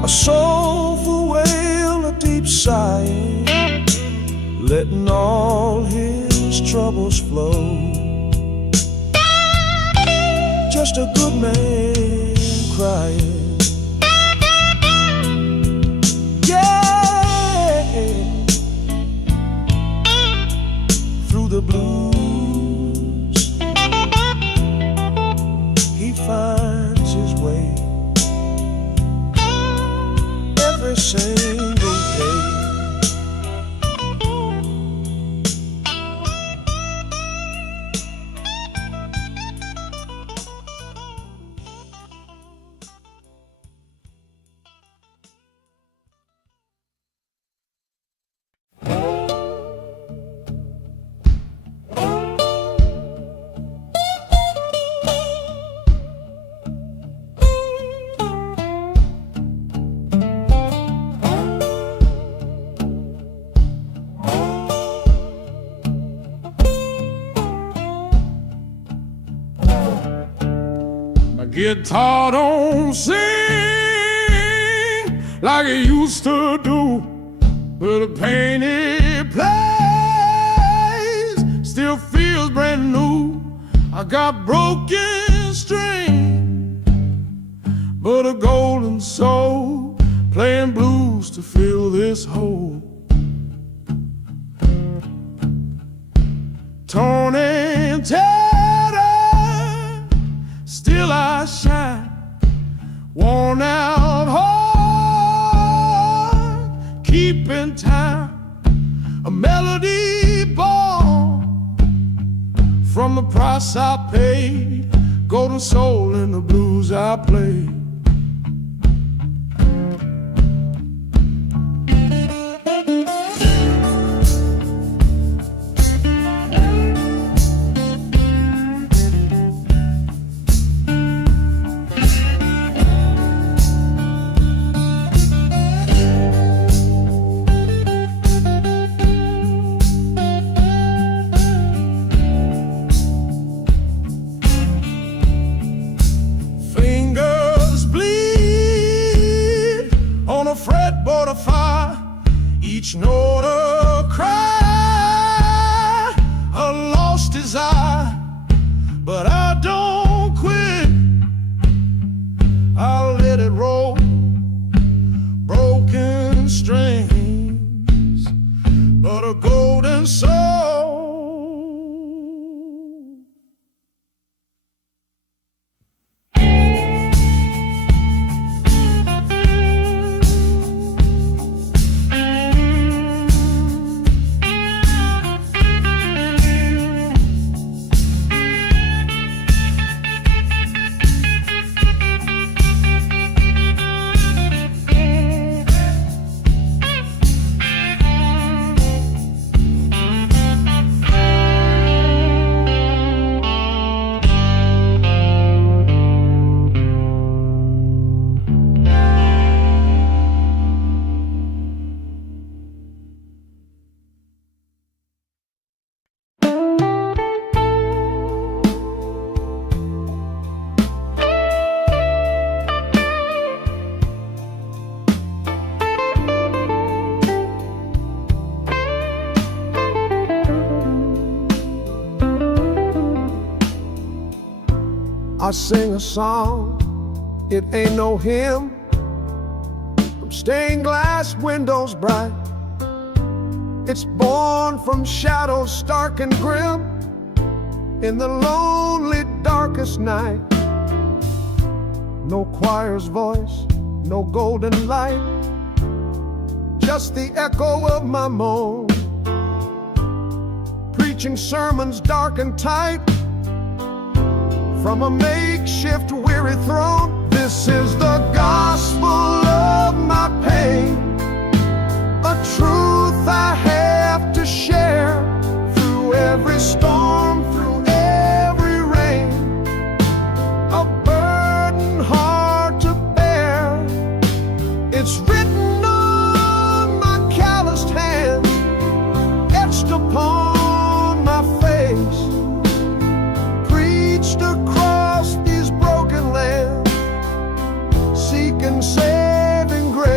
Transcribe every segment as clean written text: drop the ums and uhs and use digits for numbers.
A soulful wail, a deep sighing, letting all his troubles flow. Just a good man crying. Yeah, through the blues he finds his way every single day. Guitar don't sing like it used to do, but the pain it plays still feels brand new. I got broken string, but a golden soul playing blues to fill this hole. Torn and tattered, still I shine, worn out heart, keeping time. A melody born from the price I paid, golden soul in the blues I play. Fretboard of fire, each note a cry, a lost desire, but I don't quit. I'll let it roll, broken strings, but a golden soul. I sing a song, it ain't no hymn, from stained glass windows bright. It's born from shadows stark and grim, in the lonely darkest night. No choir's voice, no golden light, just the echo of my moan, preaching sermons dark and tight from a makeshift weary throne. This is the gospel of my pain, a truth I have to share through every storm, through every rain, a burden hard to bear. It's written on my calloused hands, etched upon my face, preached across these broken lands, seeking saving grace.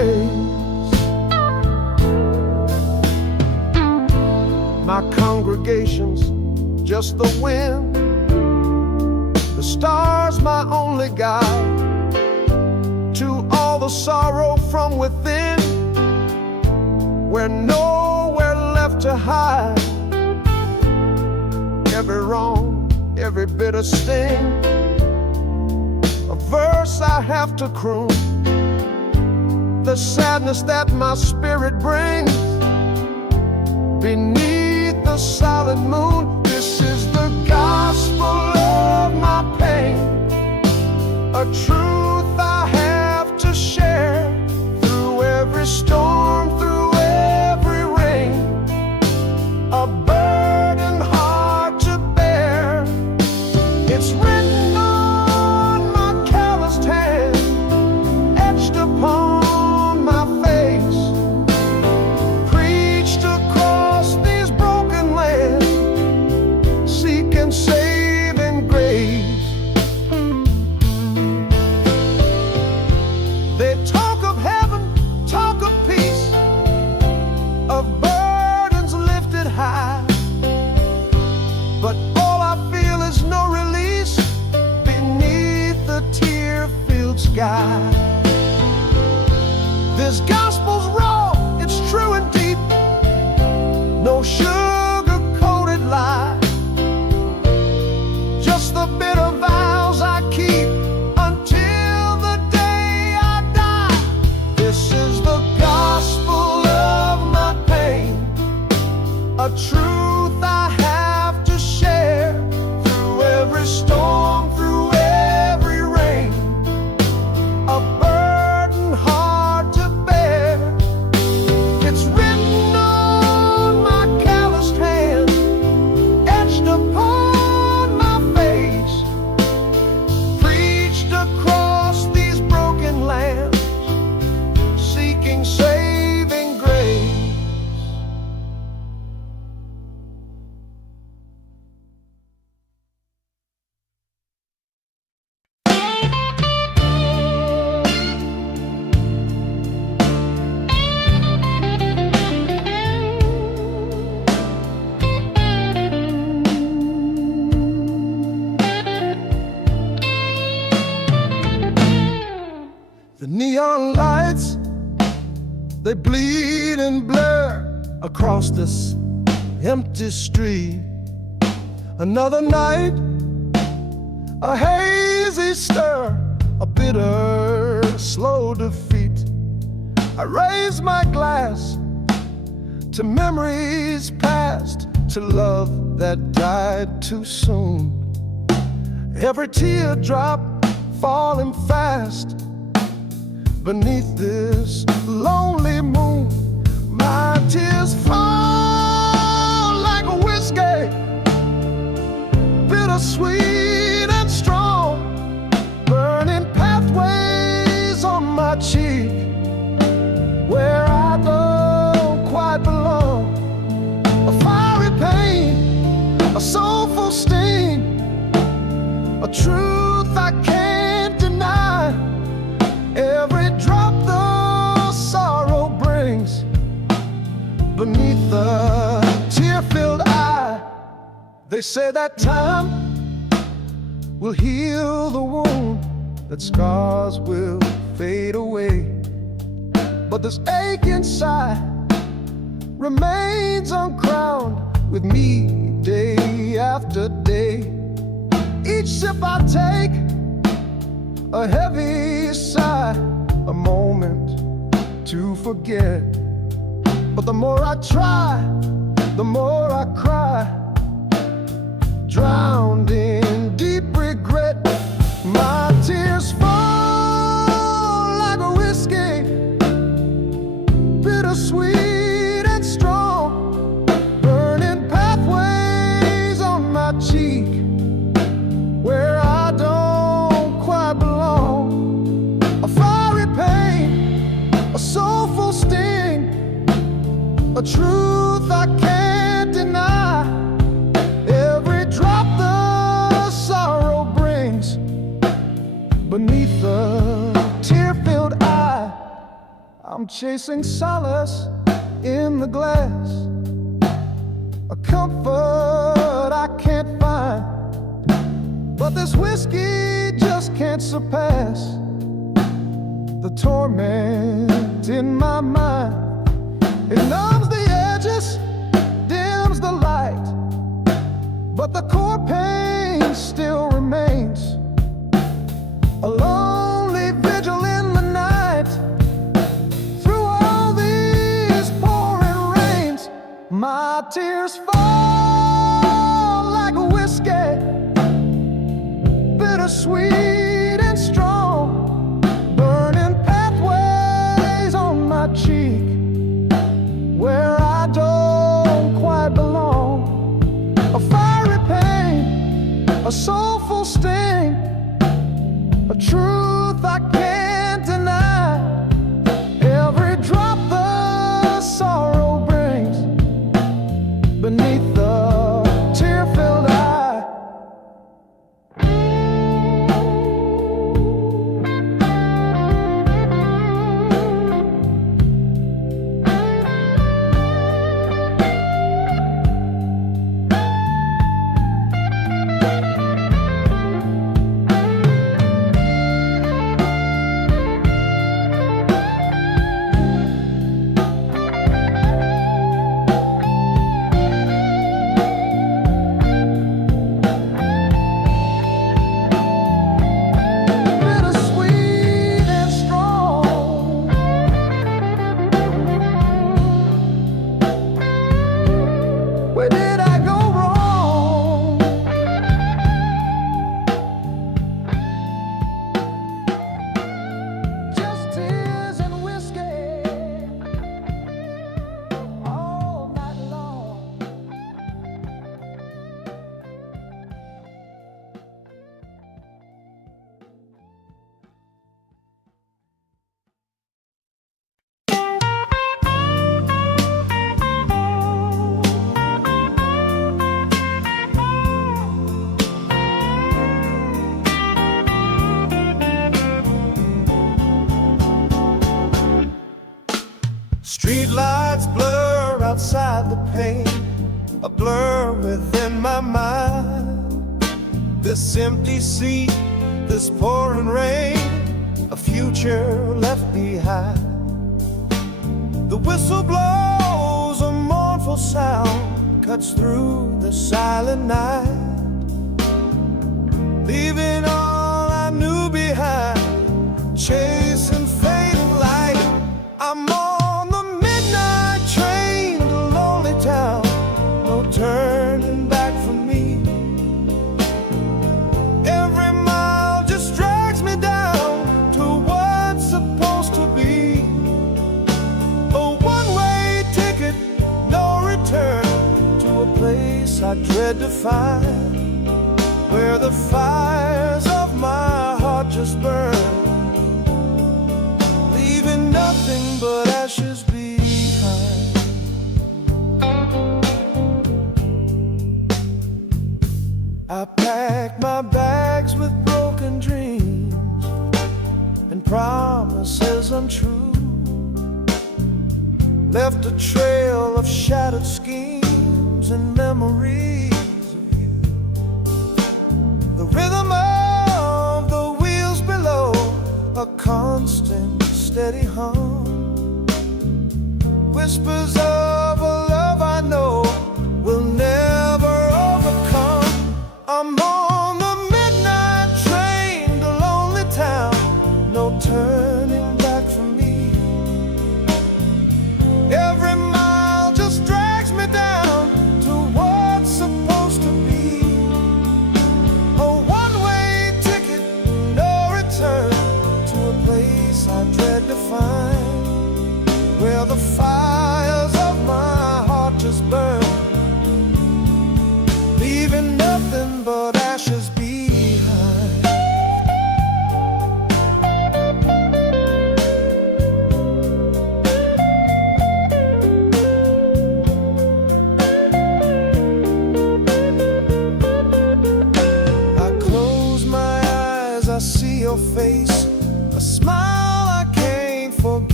grace. My congregation's just the wind, the stars my only guide to all the sorrow from within. We're nowhere left to hide. Every wrong, every bitter sting, a verse I have to croon. The sadness that my spirit brings beneath the silent moon. This is the gospel of my pain, a truth I have to share through every storm, through every rain, a burden hard to bear. It's written on my calloused hand, etched upon my face, preached across these broken lands, seeking saving grace. They talk of heaven, talk of peace, of burdens lifted high, but all I feel is no release beneath the tear-filled sky. This gospel's raw, it's true and deep, no sugar-coated lie, just the bitter vows I keep until the day I die. This is the gospel of my pain, a truth I have to share through every storm, through every rain, a burden hard to bear. It's written on my calloused hand, etched upon my face, preached across these broken lands, seeking saving grace. The neon lights, they bleed and blur across this empty street. Another night, a hazy stir, a bitter, slow defeat. I raise my glass to memories past, to love that died too soon. Every teardrop falling fast beneath this lonely moon. My tears fall like a whiskey, bittersweet and strong, burning pathways on my cheek where I don't quite belong. A fiery pain, a soulful sting, a truth I can't deny. Every drop the sorrow brings beneath the tear-filled eye. They say that time will heal the wound, that scars will fade away, but this ache inside remains uncrowned with me day after day. Each sip I take, a heavy sigh, a moment to forget. But the more I try, the more I cry, drowned in deep regret. My tears fall like a whiskey, bittersweet and strong, burning pathways on my cheek where I don't quite belong. A fiery pain, a soulful sting, a truth I can't deny. Every drop the sorrow brings beneath the tear-filled eye, I'm chasing solace in the glass, a comfort I can't find, but this whiskey just can't surpass the torment in my mind. It numbs the edges, dims the light, but the core pain still remains. A lonely vigil in the night. Through all these pouring rains, my tears fall like a whiskey, bittersweet and strong, burning pathways on my cheek where I don't quite belong. A fiery pain, a soulful sting, a truth I can't deny. Every drop the sorrow brings beneath the tear-filled eye. Where did I go wrong? Just tears and whiskey all night long. Street lights blur outside the pane, a blur within my mind. This empty seat, this pouring rain, a future left behind. The whistle blows, a mournful sound cuts through the silent night, leaving all I knew behind, chasing fading light. I'm on the midnight train to lonely town, no turning back for me. Every mile just drags me down to what's supposed to be. A one-way ticket, no return, to a place I dread to find, where the fires of my heart just burn, leaving nothing but ashes behind. I packed my bags with broken dreams and promises untrue, left a trail of shattered schemes and memories of you. The rhythm of the wheels below, a constant steady hum, whispers of a love I know will never overcome. I'm on the midnight train to lonely town, no turning back for me. Every mile just drags me down to what's supposed to be. A one-way ticket, no return, to a place I dread to find, where the fires of my heart just burn, leaving nothing but ashes behind. I close my eyes, I see your face, a smile I can't forget.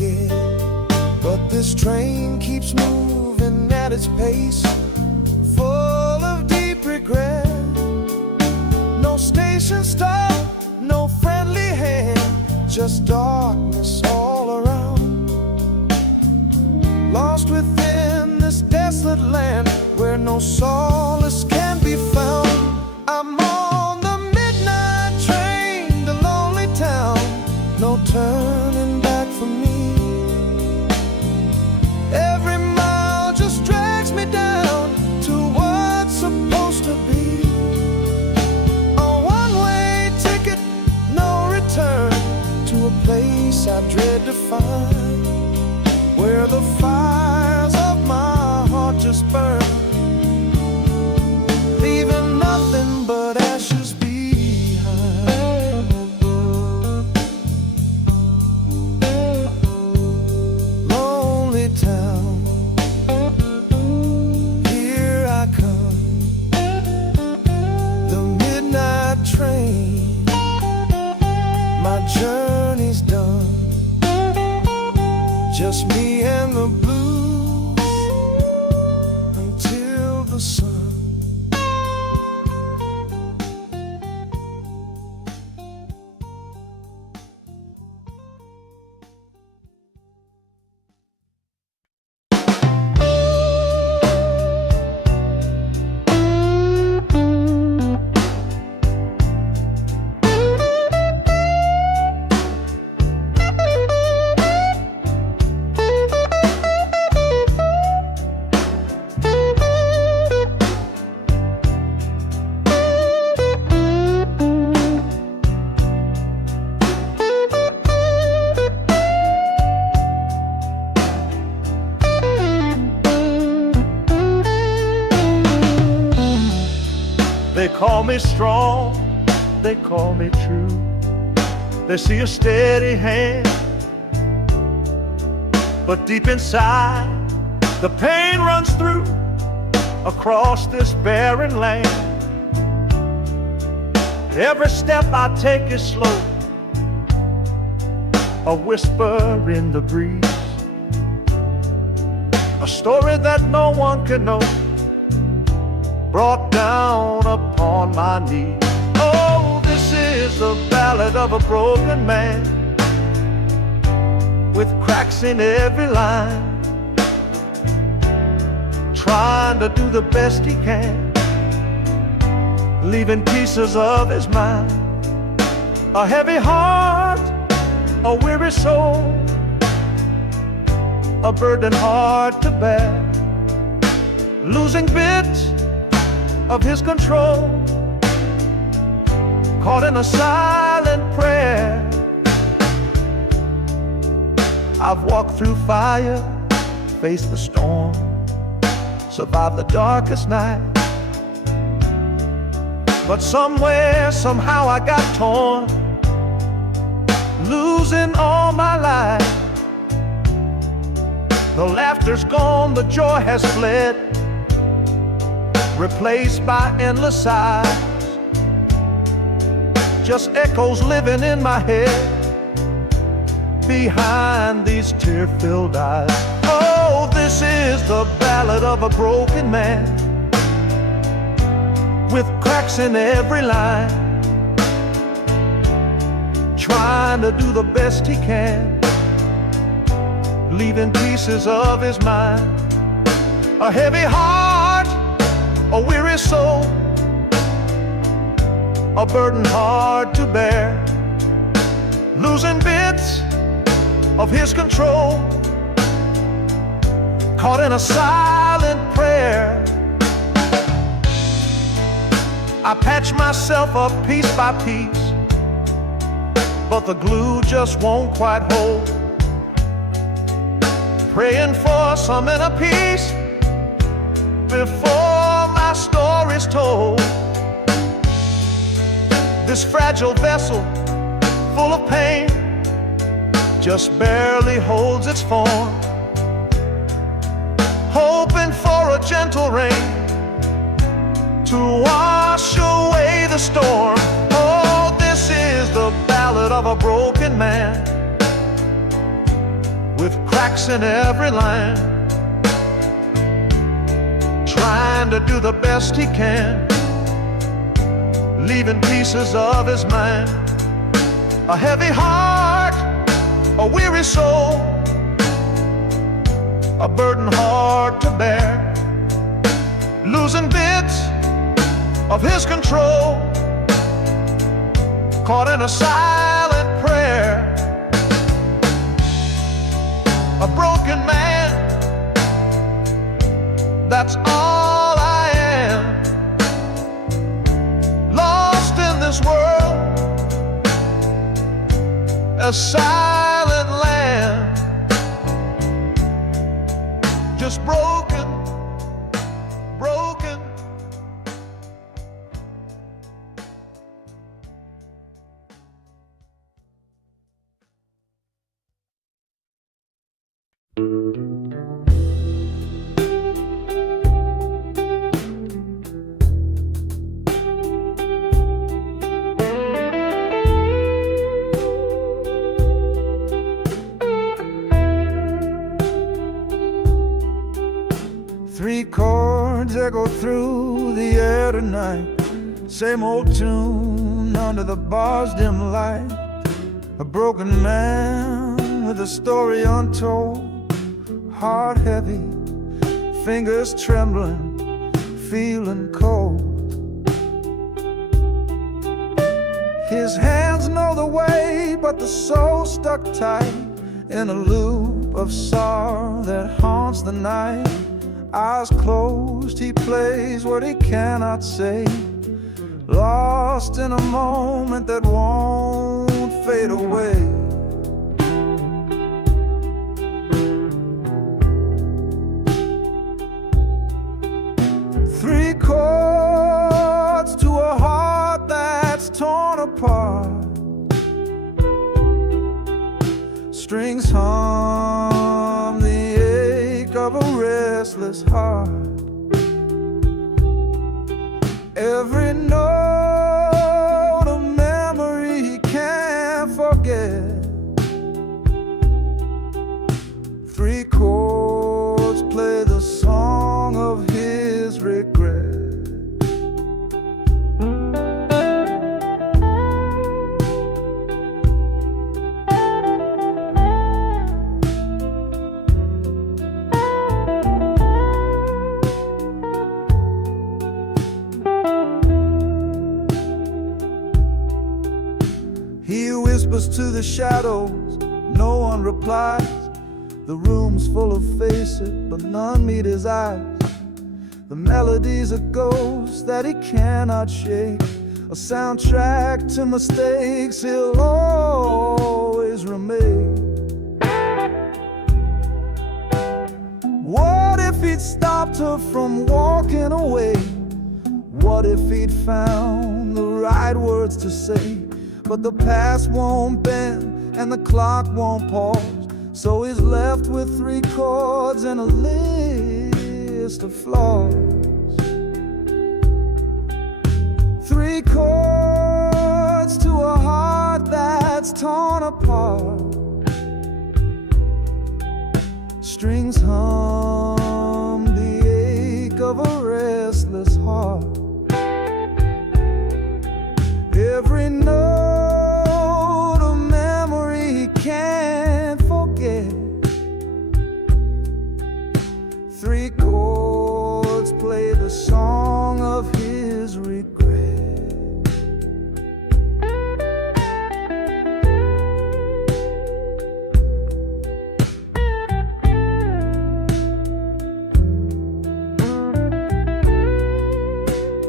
This train keeps moving at its pace, full of deep regret. No station stop, no friendly hand, just darkness all around. Lost within this desolate land where no solace can be found. I'm on the midnight train to lonely town, no turning back for me. Every mile just drags me down to what's supposed to be. A one-way ticket, no return, to a place I dread to find, where the fires of my heart just burn, leaving nothing but ashes behind. Lonely town, here I come, the midnight train, my journey's done. Just me and the blues until the sun. They call me strong, they call me true. They see a steady hand, but deep inside the pain runs through across this barren land. Every step I take is slow, a whisper in the breeze, a story that no one can know, brought down upon my knees. Oh, this is the ballad of a broken man, with cracks in every line, trying to do the best he can, leaving pieces of his mind. A heavy heart, a weary soul, a burden hard to bear, losing bits of his control, caught in a silent prayer. I've walked through fire, faced the storm, survived the darkest night, but somewhere, somehow I got torn, losing all my life. The laughter's gone, the joy has fled, replaced by endless sighs, just echoes living in my head behind these tear-filled eyes. Oh, this is the ballad of a broken man, with cracks in every line, trying to do the best he can, leaving pieces of his mind. A heavy heart, a weary soul, a burden hard to bear, losing bits of his control, caught in a silent prayer. I patch myself up piece by piece, but the glue just won't quite hold, praying for some inner peace before my story's told. This fragile vessel, full of pain, just barely holds its form, hoping for a gentle rain to wash away the storm. Oh, this is the ballad of a broken man, with cracks in every line, trying to do the best he can, leaving pieces of his mind. A heavy heart, a weary soul, a burden hard to bear, losing bits of his control, caught in a silent prayer. A broken man, that's all I am, lost in this world, a silent land, just broken, broken. Three chords echo through the air tonight, same old tune under the bar's dim light. A broken man with a story untold, heart heavy, fingers trembling, feeling cold. His hands know the way, but the soul stuck tight in a loop of sorrow that haunts the night. Eyes closed, he plays what he cannot say, lost in a moment that won't fade away. Three chords to a heart that's torn apart, strings hum the ache of a restless heart. Every note a memory he can't forget. Three chords play the song of his regret. He whispers to the shadows, no one replies. The room's full of faces, but none meet his eyes. The melody's a ghost that he cannot shake, a soundtrack to mistakes he'll always remake. What if he'd stopped her from walking away? What if he'd found the right words to say? But the past won't bend and the clock won't pause, so he's left with three chords and a list of flaws. Three chords to a heart that's torn apart, strings hum the ache of a restless heart. Every note a memory he can't forget. Three chords play the song of his regret.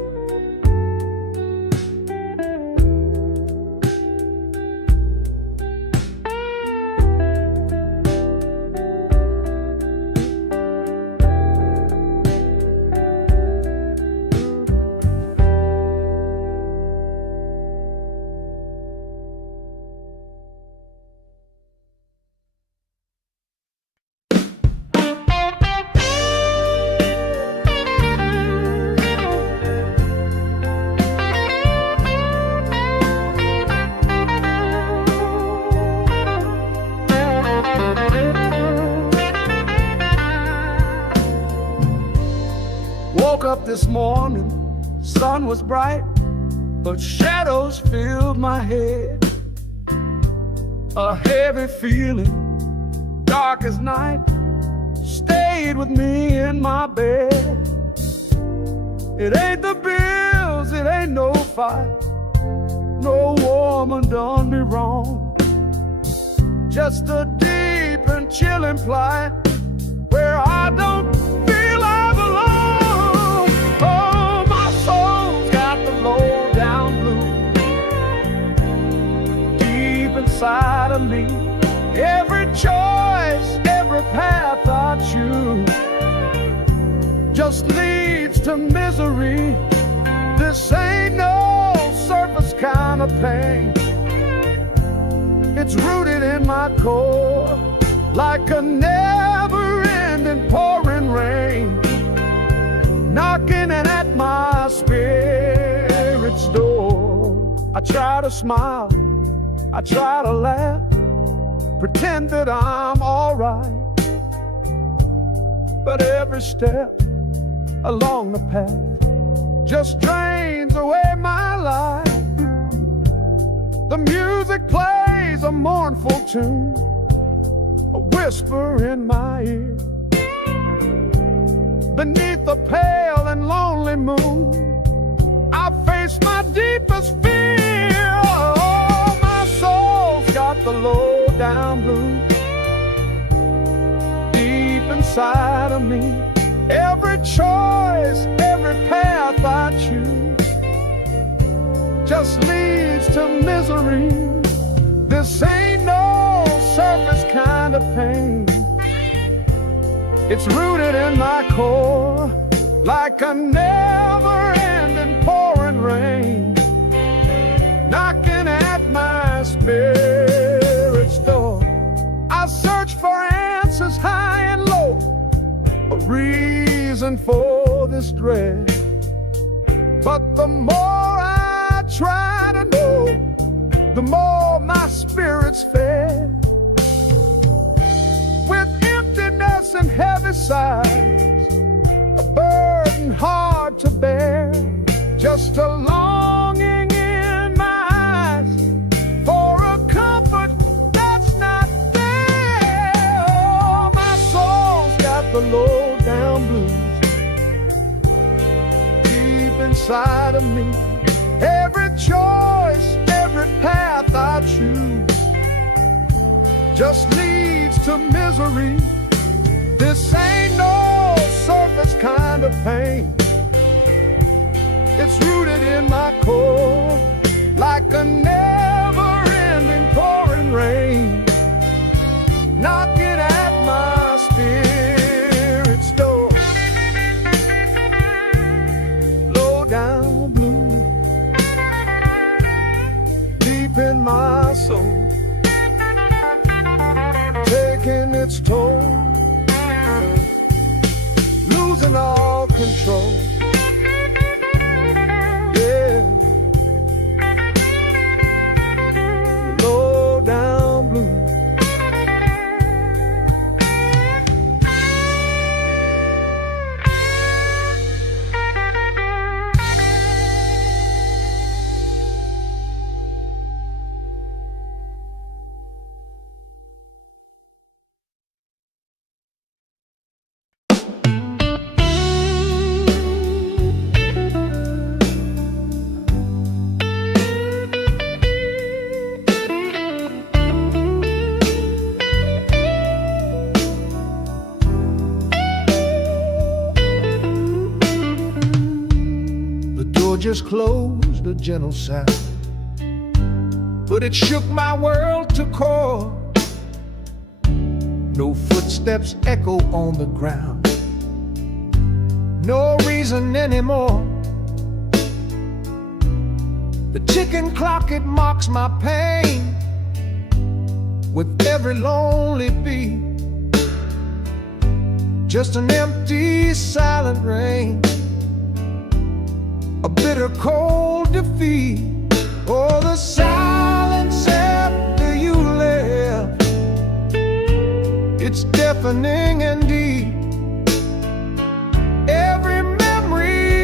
up this morning, sun was bright, but shadows filled my head. A heavy feeling, dark as night, stayed with me in my bed. It ain't the bills, it ain't no fight, no woman done me wrong. Just a deep and chilling plight where I don't feel I belong. Oh, my soul's got the low down blues deep inside of me. Every choice, every path I choose just leads to misery. This ain't no surface kind of pain. It's rooted in my core like a never-ending pouring rain, knocking at my spirit's door. I try to smile, I try to laugh, pretend that I'm all right, but every step along the path just drains away my life. The music plays a mournful tune, a whisper in my ear. Beneath the pale and lonely moon, I face my deepest fear. Oh, my soul's got the low down blues deep inside of me. Every choice, every path I choose just leads to misery. This ain't no surface kind of pain. It's rooted in my core like a never-ending pouring rain, knocking at my spirit's door. I search for answers high and low, a reason for this dread, but the more I try to know, the more my spirit's fed. With emptiness and heavy sighs, a burden hard to bear, just a longing in my eyes for a comfort that's not there. Oh, my soul's got the low down blues deep inside of me. Every choice, every path I choose just leads to misery. This ain't no surface kind of pain. It's rooted in my core like a never-ending pouring rain, knocking at my spirit's door. Low down blue deep in my soul, taking its toll, losing all control. Yeah, low down blue. Just closed, a gentle sound, but it shook my world to core. No footsteps echo on the ground, no reason anymore. The ticking clock, it mocks my pain with every lonely beat. Just an empty, silent rain, a bitter cold defeat. Oh, the silence after you left, it's deafening and deep. Every memory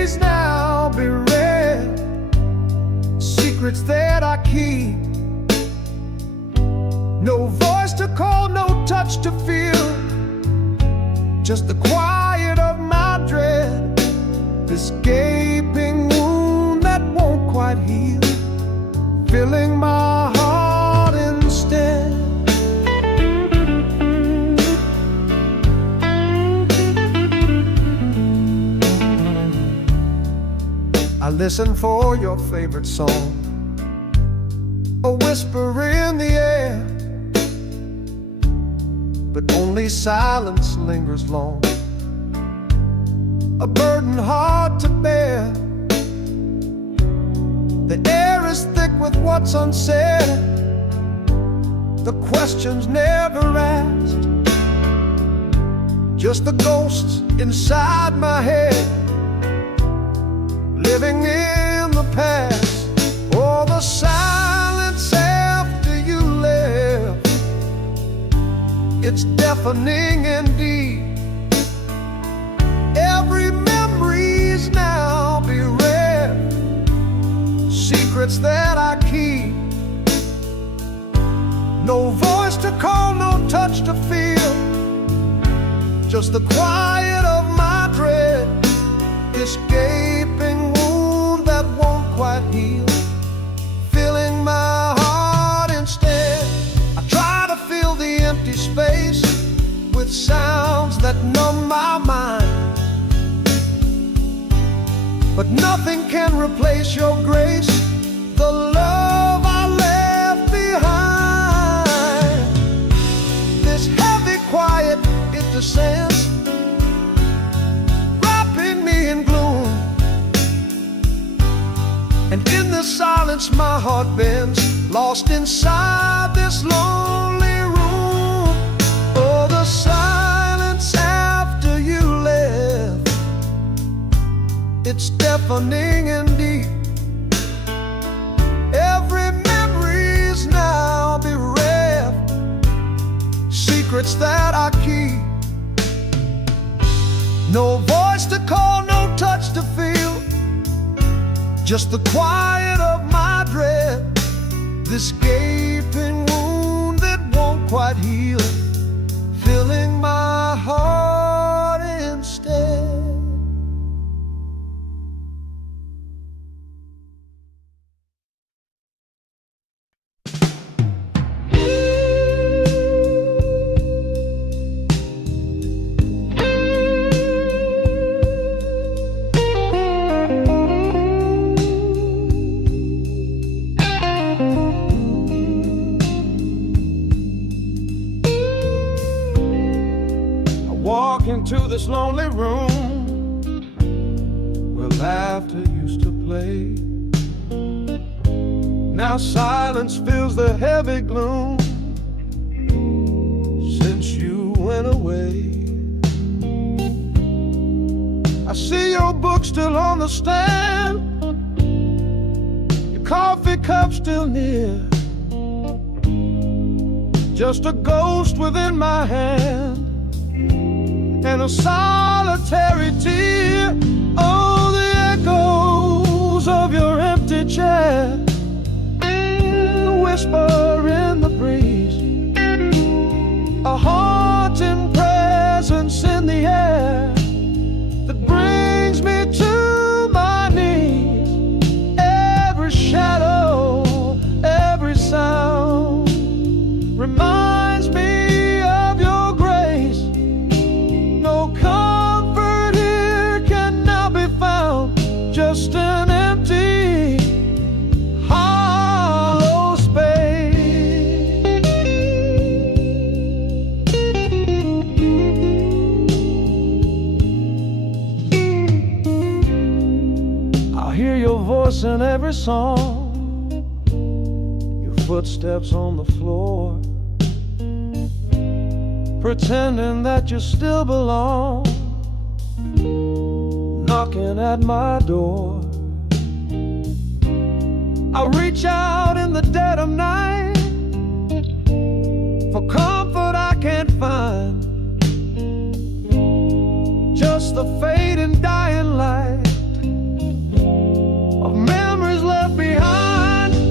secrets that I keep. No voice to call, no touch to feel, just the quiet of my dread, this gaping wound that won't quite heal, filling my heart instead. I listen for your favorite song, a whisper in the air, but only silence lingers long, a burden hard to bear. The air is thick with what's unsaid, the questions never asked, just the ghosts inside my head, living in the past. Oh, the silence after you left, it's deafening indeed. Every memory's now bereft, secrets that I keep. No voice to call, no touch to feel, just the quiet of my dread, this gaping wound that won't quite heal, filling my heart instead. I try to fill the empty space with sounds that numb my mind, but nothing can replace your grace, the love I left behind. This heavy quiet, it descends, wrapping me in gloom, and in the silence my heart bends, lost inside this lonely room. Oh, the silence after you left, it's deafening and deep. Every memory's now bereft, secrets that I keep. No voice to call, no touch to feel, just the quiet of my dread, this gaping wound that won't quite heal, filling my heart instead. Into this lonely room where laughter used to play. Now silence fills the heavy gloom since you went away. I see your book still on the stand, your coffee cup still near, just a ghost within my hand and a solitary tear. Oh, the echoes of your empty chair, a whisper in the breeze, a haunting presence in the air that brings me to my knees. Every shadow, every sound reminds me of your grace. No comfort here can now be found, just an empty, hollow space. I hear your voice in every song, your footsteps on the floor, pretending that you still belong, knocking at my door. I reach out in the dead of night for comfort I can't find, just the fading dying light of memories left behind.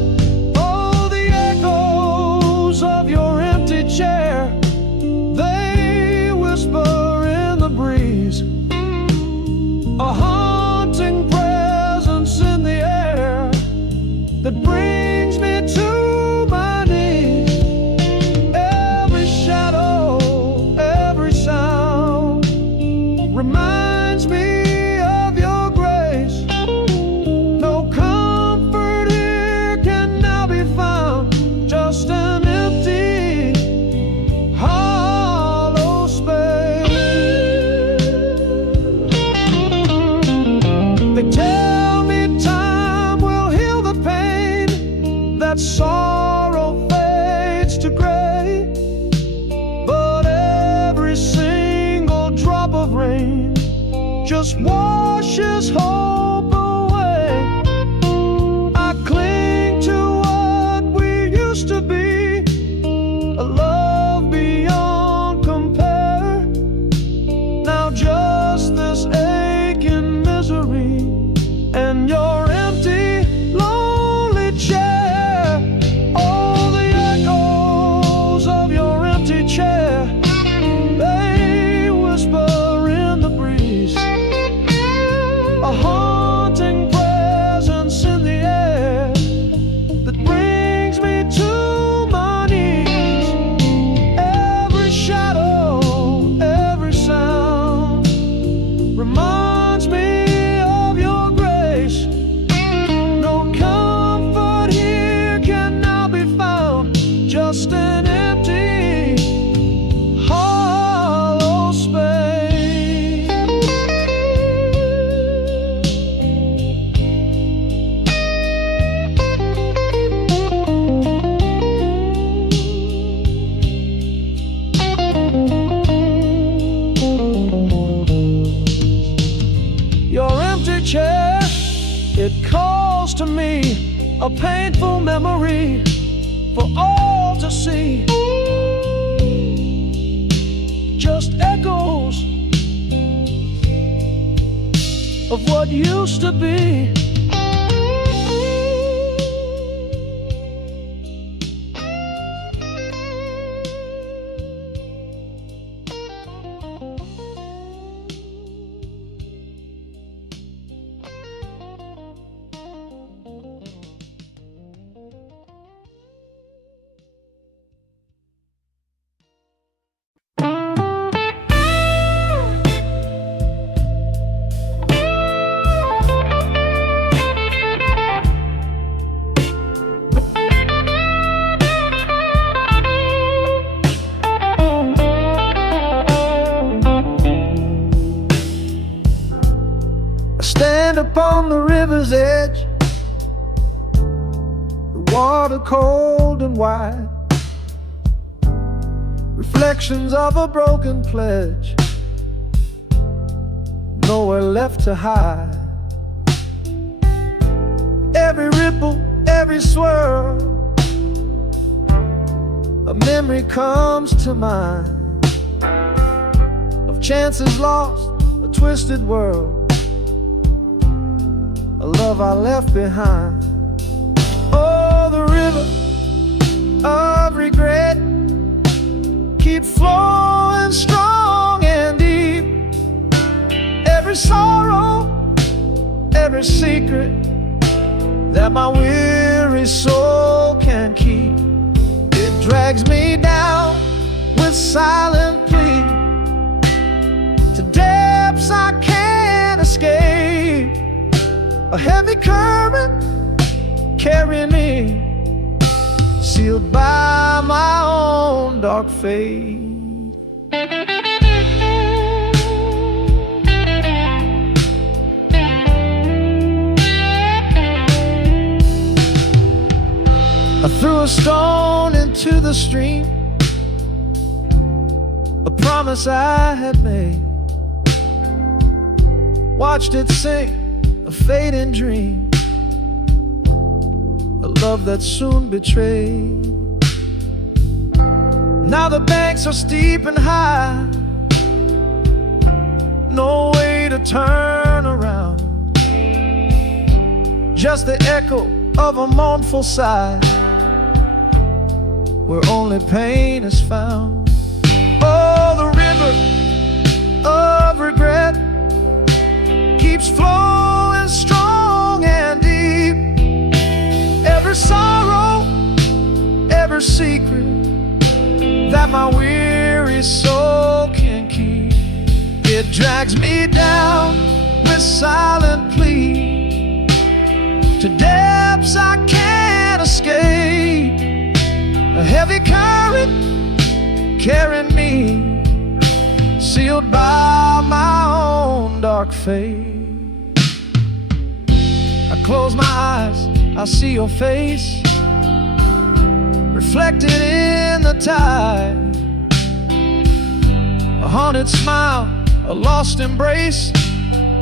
just washes hope away. I cling to what we used to be, a love beyond compare. Now just this aching misery and your empty, lonely chair. All the echoes of your empty chair, they whisper in the breeze, a haunting presence in the air that brings me to my knees. Every shadow, every sound reminds me of your grace. No comfort here can now be found, just an empty, hollow space. Your empty chair, it calls to me, a painful memory for all to see. Just echoes of what used to be. I stand upon the river's edge, the water cold and wide, reflections of a broken pledge, nowhere left to hide. Every ripple, every swirl, a memory comes to mind of chances lost, a twisted world, a love I left behind. Oh, the river of regret keeps flowing strong and deep. Every sorrow, every secret that my weary soul can keep, it drags me down with silent plea to depths I can't escape. A heavy current carrying me, sealed by my own dark fate. I threw a stone into the stream, a promise I had made, watched it sink, a fading dream, a love that soon betrayed. Now the banks are steep and high, no way to turn around, just the echo of a mournful sigh, where only pain is found. Oh, the river of regret keeps flowing strong and deep. Every sorrow, every secret that my weary soul can keep, it drags me down with silent plea to depths I can't escape. A heavy current carrying me, sealed by my own dark fate. I close my eyes, I see your face reflected in the tide, a haunted smile, a lost embrace,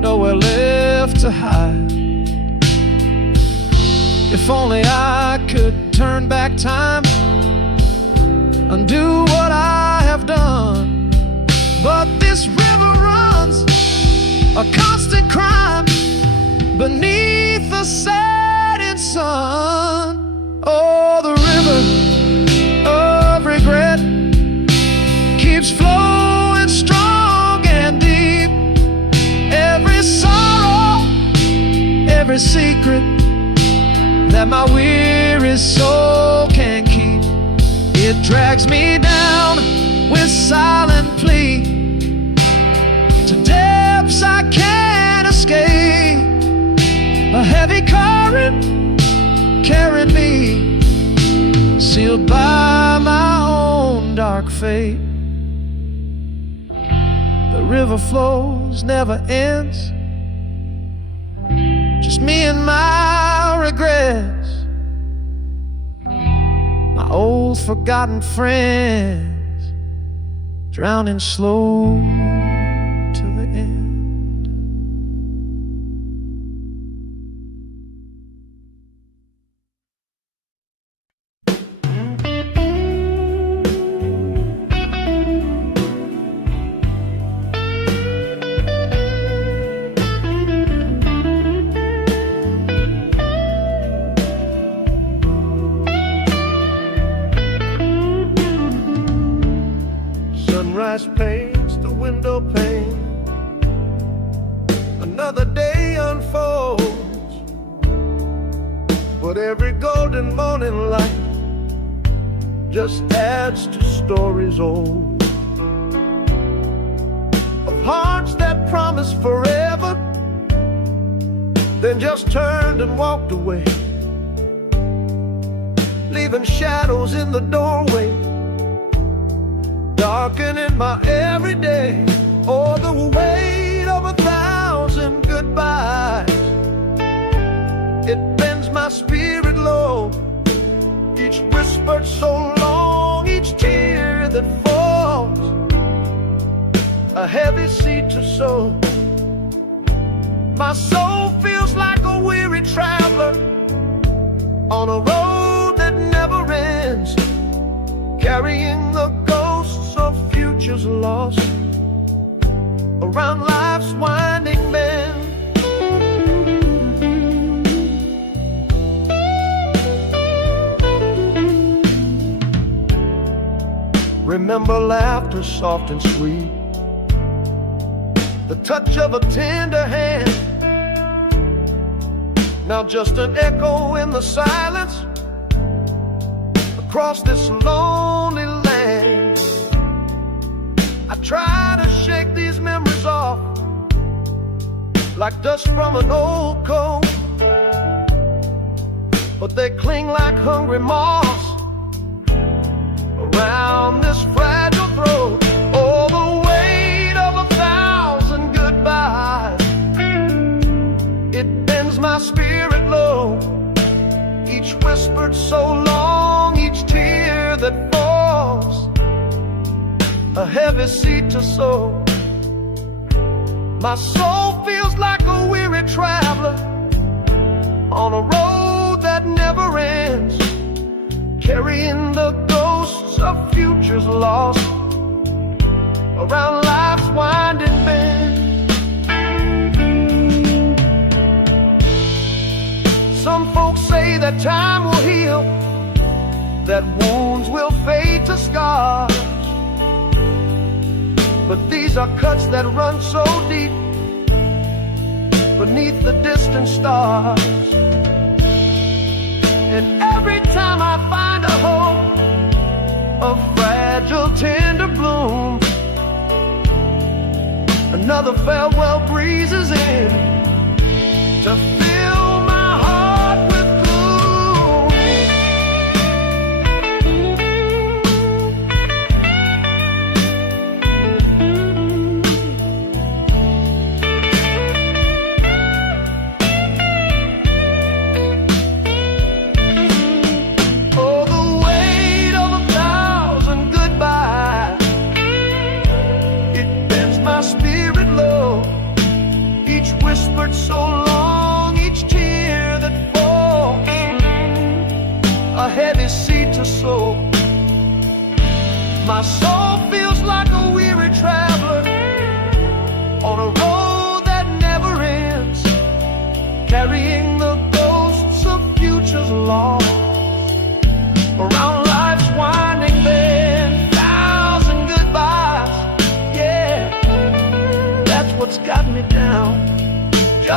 nowhere left to hide. If only I could turn back time, undo what I have done. But this river runs a constant crime beneath the setting sun. Oh, the river of regret keeps flowing strong and deep. Every sorrow, every secret that my weary soul can keep, it drags me down with silent plea to depths I can't escape. A heavy current carried me, sealed by my own dark fate. The river flows, never ends, just me and my regrets, my old forgotten friends, drowning slow to the end. Sunrise paints the window pane, another day unfolds, but every golden morning light just adds to stories old, of hearts that promised forever, then just turned and walked away, leaving shadows in the doorway, darkening my everyday. Oh, the weight of 1,000 goodbyes, it bends my spirit low. Each whispered so long, each tear that falls, a heavy seed to sow. My soul feels like a weary traveler on a road that never ends, carrying the ghosts of futures lost around life's winding bend. Remember laughter soft and sweet, the touch of a tender hand, now just an echo in the silence across this lonely land. I try to shake these memories off like dust from an old coat, but they cling like hungry moths around this fragile throat. Oh, the weight of 1,000 goodbyes, it bends my spirit low. Each whispered so long, each tear that falls, a heavy seed to sow. My soul feels like a weary traveler on a road that never ends, carrying the ghosts of futures lost around life's winding bend. Some folks say that time will heal, that wounds will fade to scars, but these are cuts that run so deep beneath the distant stars. And every time I find a hope, a fragile tender bloom, another farewell breezes in to fill my heart with gloom. Oh, the weight of 1,000 goodbyes, it bends my spirit low. Each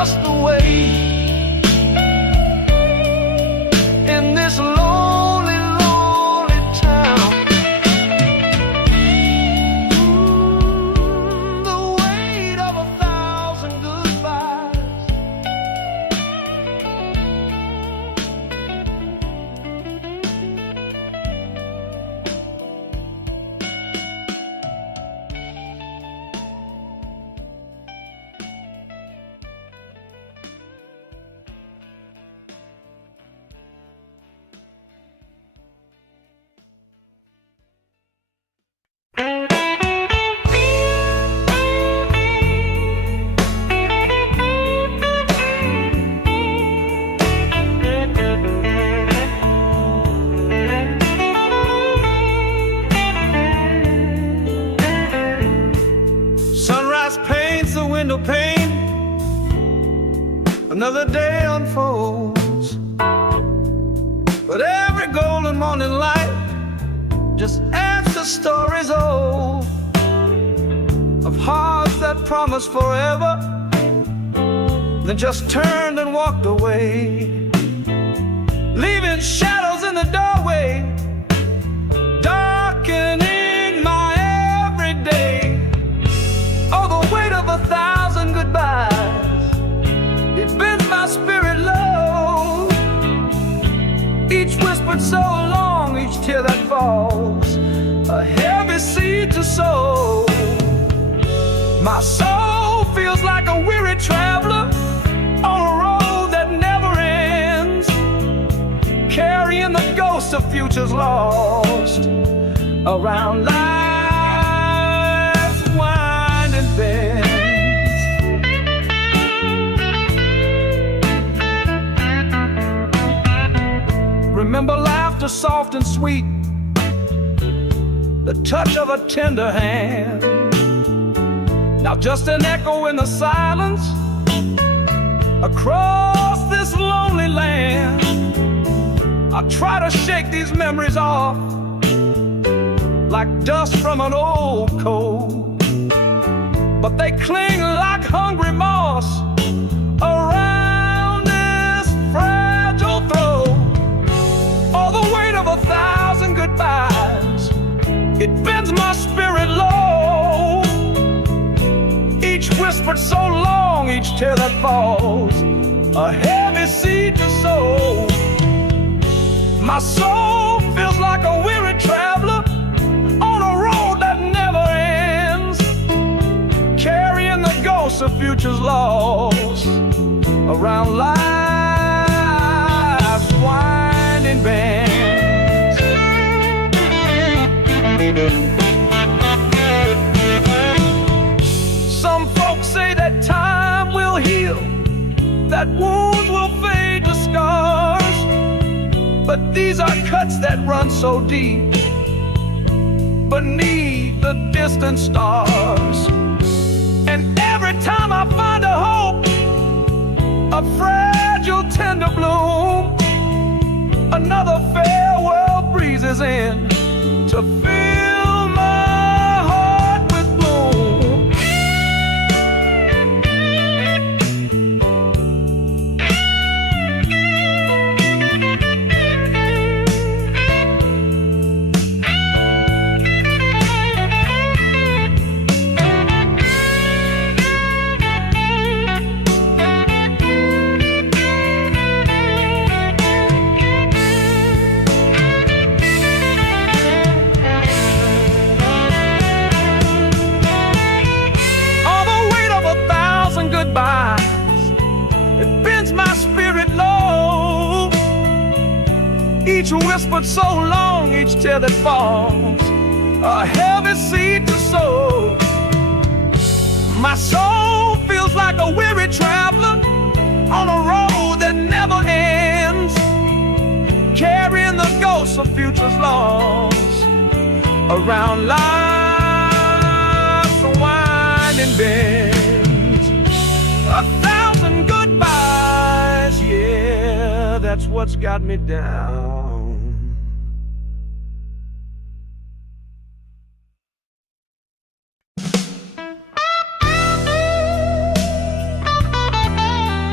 just the way in this lonely, lonely town. The weight of 1,000 goodbyes. Sunrise paints the window pane. Another day unfolds, but every golden morning light just adds to stories old of hearts that promised forever, then just turned and walked away, leaving shadows in the doorway, darkening my everyday. Oh, the weight of 1,000 goodbyes, it bends my spirit low. Each whispered so long, each tear that falls, a heavy seed to sow. My soul feels like a weary traveler on a road that never ends, carrying the ghosts of futures lost around life's winding bends. Remember laughter soft and sweet, the touch of a tender hand. Now just an echo in the silence across this lonely land. I try to shake these memories off like dust from an old coat, but they cling like hungry moss around this fragile throat. Oh, the weight of 1,000 goodbyes, it bends my spirit low. Each whispered so long, each tear that falls, a heavy seed to sow. My soul feels like a weary traveler on a road that never ends, carrying the ghosts of futures lost around life's winding bends. Some folks say that time will heal, that wounds will fade to scars, but these are cuts that run so deep beneath the distant stars. And every time I find a hope, a fragile tender bloom, another farewell breezes in to fill my heart with gloom. It bends my spirit low. Each whispered so long, each tear that falls, a heavy seed to sow. My soul feels like a weary traveler on a road that never ends, carrying the ghosts of futures lost around life's winding bend. 1,000 goodbyes, yeah, that's what's got me down.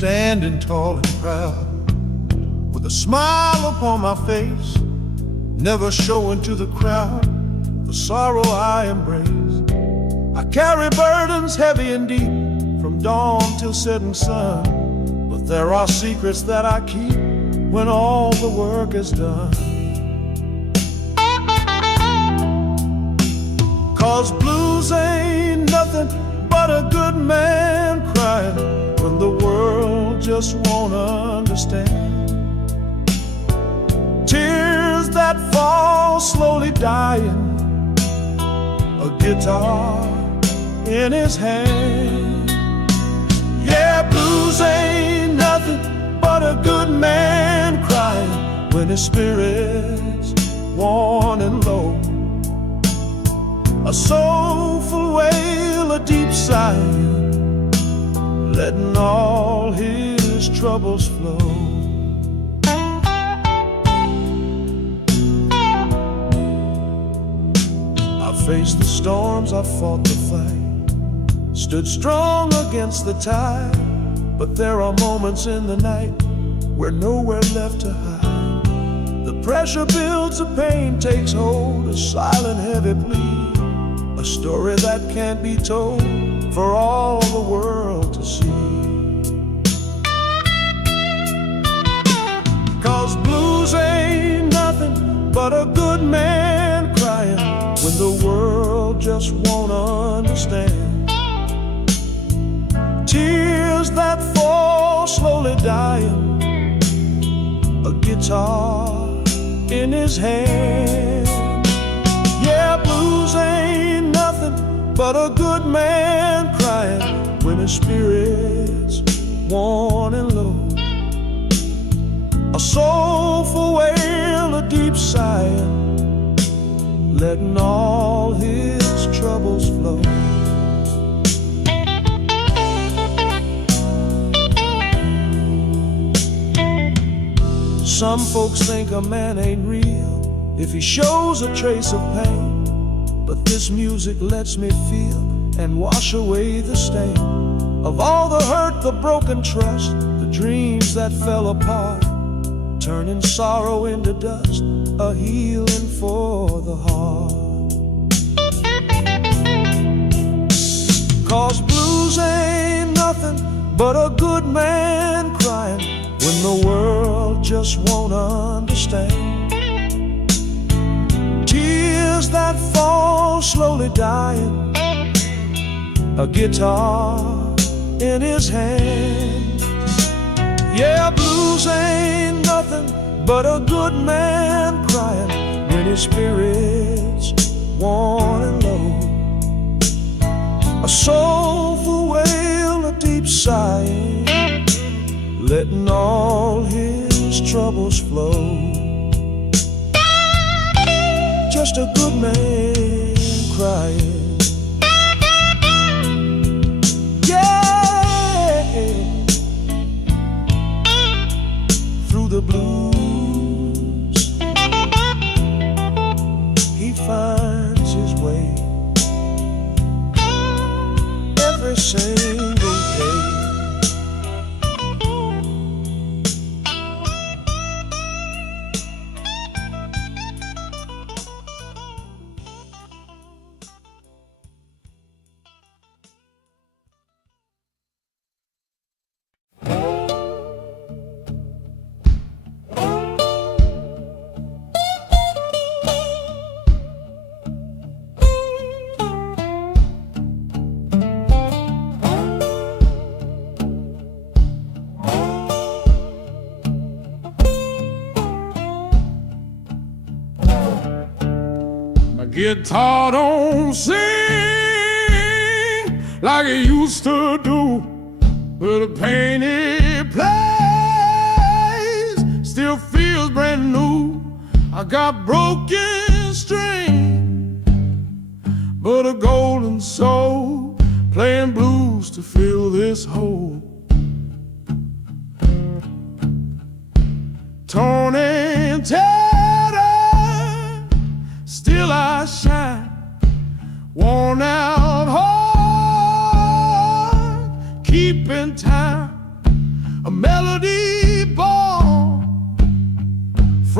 standing tall and proud, with a smile upon my face, never showing to the crowd the sorrow I embrace. I carry burdens heavy and deep, from dawn till setting sun, but there are secrets that I keep when all the work is done. 'Cause blues ain't nothing but a good man crying when the world just won't understand. Tears that fall slowly dying, a guitar in his hand. Yeah, blues ain't nothing but a good man crying when his spirit's worn and low. A soulful wail, a deep sigh, letting all his troubles flow. I faced the storms, I fought the fight, stood strong against the tide, but there are moments in the night where nowhere left to hide. The pressure builds, the pain takes hold, a silent heavy plea, a story that can't be told for all the world to see. 'Cause blues ain't nothing but a good man crying when the world just won't understand. Tears that fall slowly dying, a guitar in his hand. Yeah, blues ain't nothing but a good man crying when his spirit's worn and low. A soulful wail, a deep sigh, letting all his troubles flow. Some folks think a man ain't real if he shows a trace of pain, but this music lets me feel and wash away the stain of all the hurt, the broken trust, the dreams that fell apart, turning sorrow into dust, a healing for the heart. 'Cause blues ain't nothing but a good man crying when the world just won't understand. Tears that fall slowly dying, a guitar in his hand. Yeah, blues ain't nothing but a good man crying when his spirit's worn and low. A soulful wail, a deep sigh, letting all his troubles flow. Just a good man crying. Yeah, through the blues he finds his way every single day. Guitar don't sing like it used to do, but the pain it plays still feels brand new. I got broken string, but a golden soul playing blues to fill this hole. Torn and tattered, still I shine, worn out heart, keeping time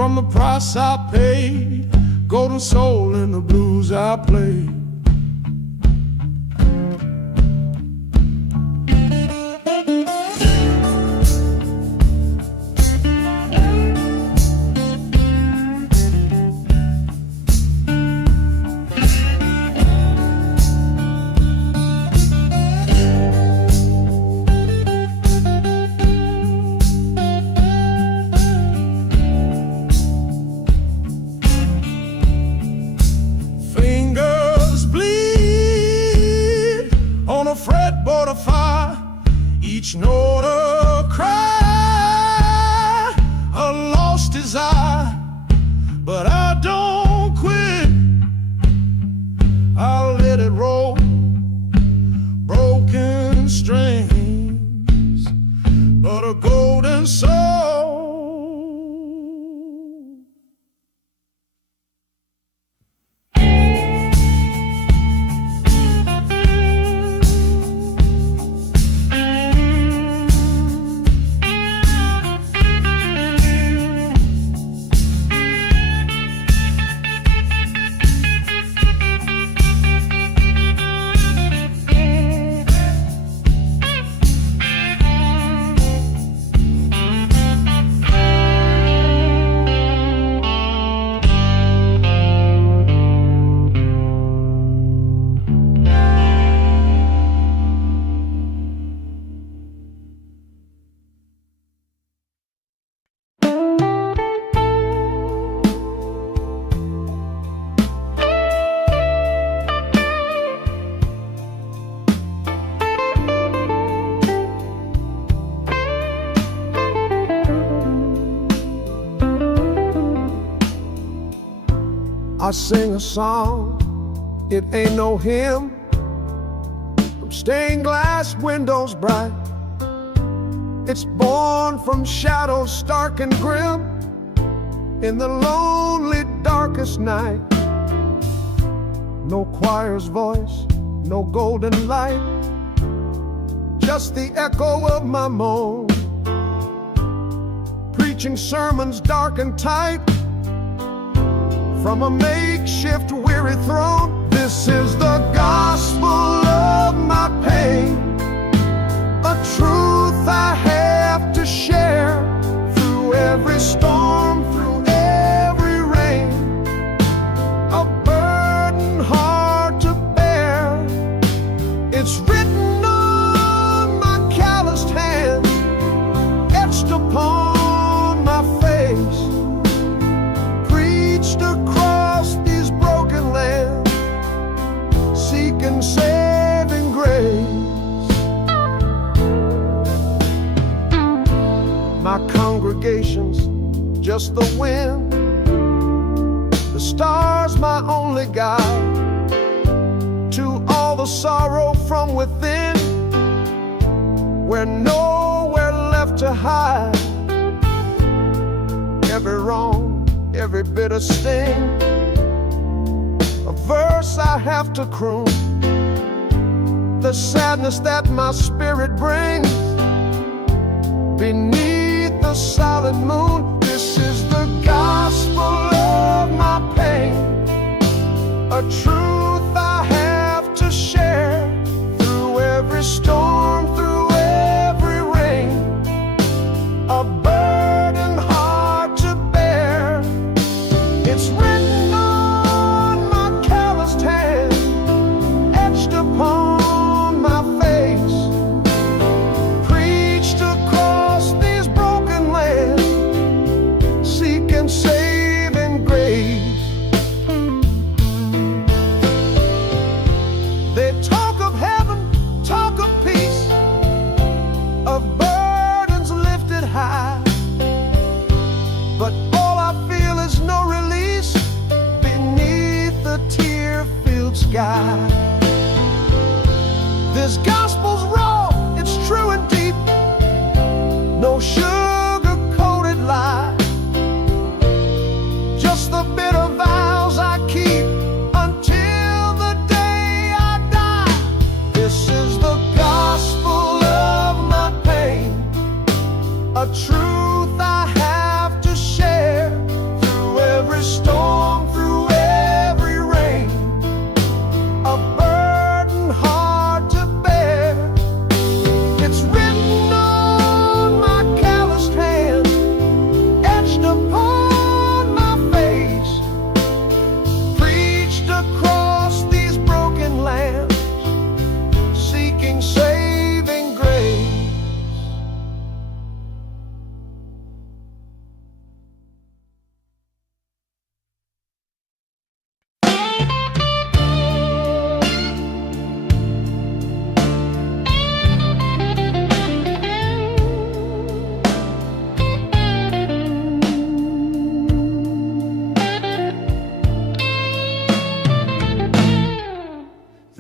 from the price I paid, golden soul in the blues I played. A fretboard of fire, each note a cry, a lost desire, but I don't quit. I'll let it roll, broken strings, but a golden soul. I sing a song, it ain't no hymn, from stained glass windows bright. It's born from shadows stark and grim, in the lonely darkest night. No choir's voice, no golden light, just the echo of my moan, preaching sermons dark and tight from a makeshift weary throne. This is the gospel of my pain, a truth I have to share through every storm, through every rain, a burden hard to bear. It's written on my calloused hand, etched upon my face, preached across these broken lands, seeking saving grace. My congregation's just the wind, the stars my only guide to all the sorrow from within, where nowhere left to hide. Every wrong, every bitter sting, a verse I have to croon, the sadness that my spirit brings beneath the solid moon. This is the gospel of my pain, a truth I have to share through every storm, through every rain, a burden hard to bear. It's written on my calloused hand, etched upon my face, preached across these broken lands, seeking saving grace. They talk of heaven, talk of peace, of burdens lifted high, but all I feel is no release beneath the tear-filled sky. This gospel's raw, it's true and deep, no sugar-coated lie, just the bitter vows I keep until the day I die. This is the gospel of my pain, a truth I have to share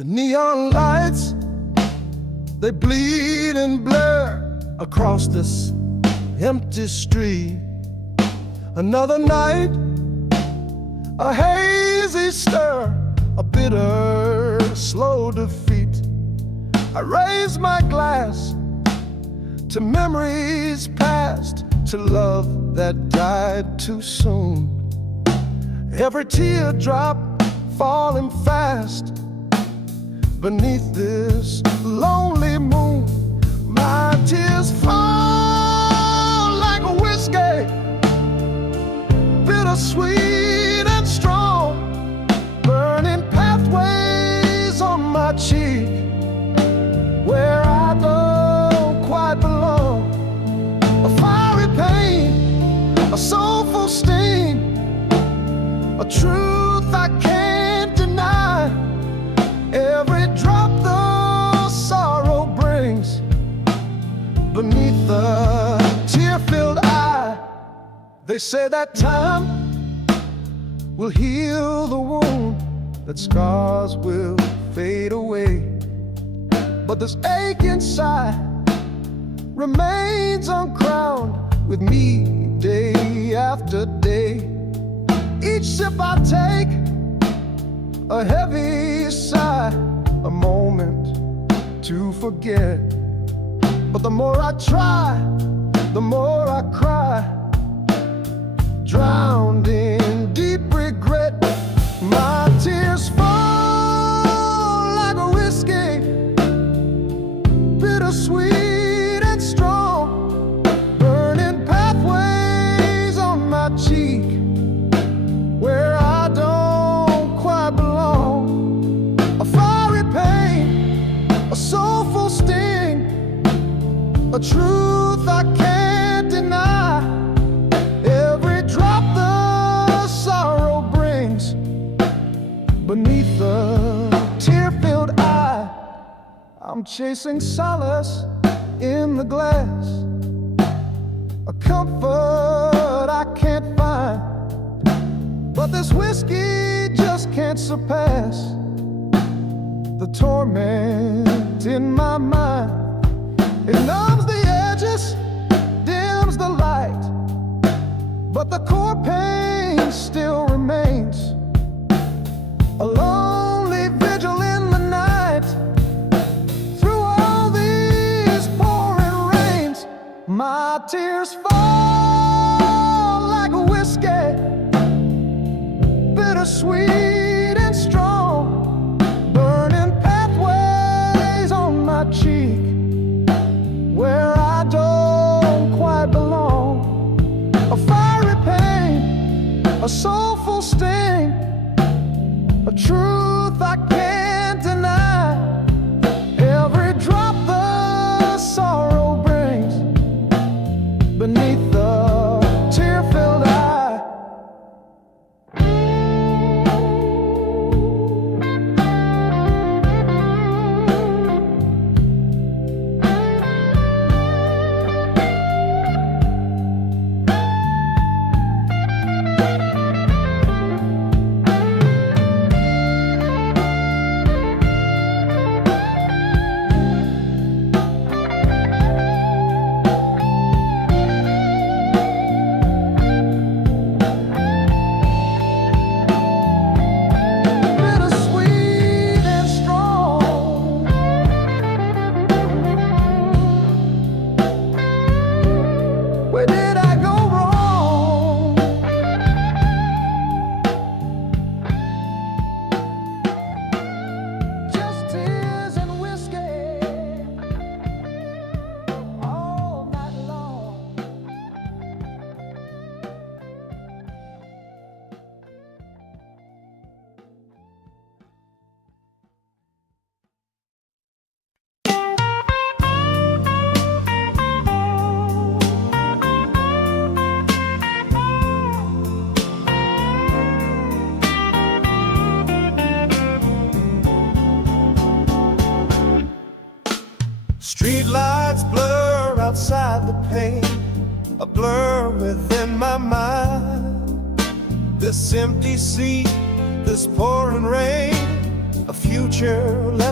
The neon lights, they bleed and blur across this empty street. Another night, a hazy stir, a bitter, slow defeat. I raise my glass to memories past, to love that died too soon. Every teardrop falling fast beneath this lonely moon. My tears fall like a whiskey, bittersweet and strong, burning pathways on my cheek where I don't quite belong. A fiery pain, a soulful sting, a truth I can't deny. Every drop the sorrow brings beneath the tear-filled eye. They say that time will heal the wound, that scars will fade away, but this ache inside remains uncrowned with me day after day. Each sip I take, a heavy sigh, a moment to forget. But the more I try, the more I cry, drowned in deep regret. My tears fall like a whiskey, bittersweet and strong, burning pathways on my cheek where I don't quite belong. A fiery pain, a soulful sting, a truth I can't deny. Every drop the sorrow brings beneath the tear-filled eye. I'm chasing solace in the glass, a comfort I can't find, but this whiskey just can't surpass the torment in my mind. It numbs the edges, dims the light, but the core pain still remains. A lonely vigil in the night, through all these pouring rains. My tears fall like a whiskey, bittersweet and strong, burning pathways on my cheek where I don't quite belong. A fiery pain, a soulful sting, a truth I can't deny. Every drop the sorrow brings beneath the tear-filled eye. Where did I go wrong? Just tears and whiskey all night long. Street lights blur outside the pane, a blur within my mind. This empty seat, this pouring rain, a future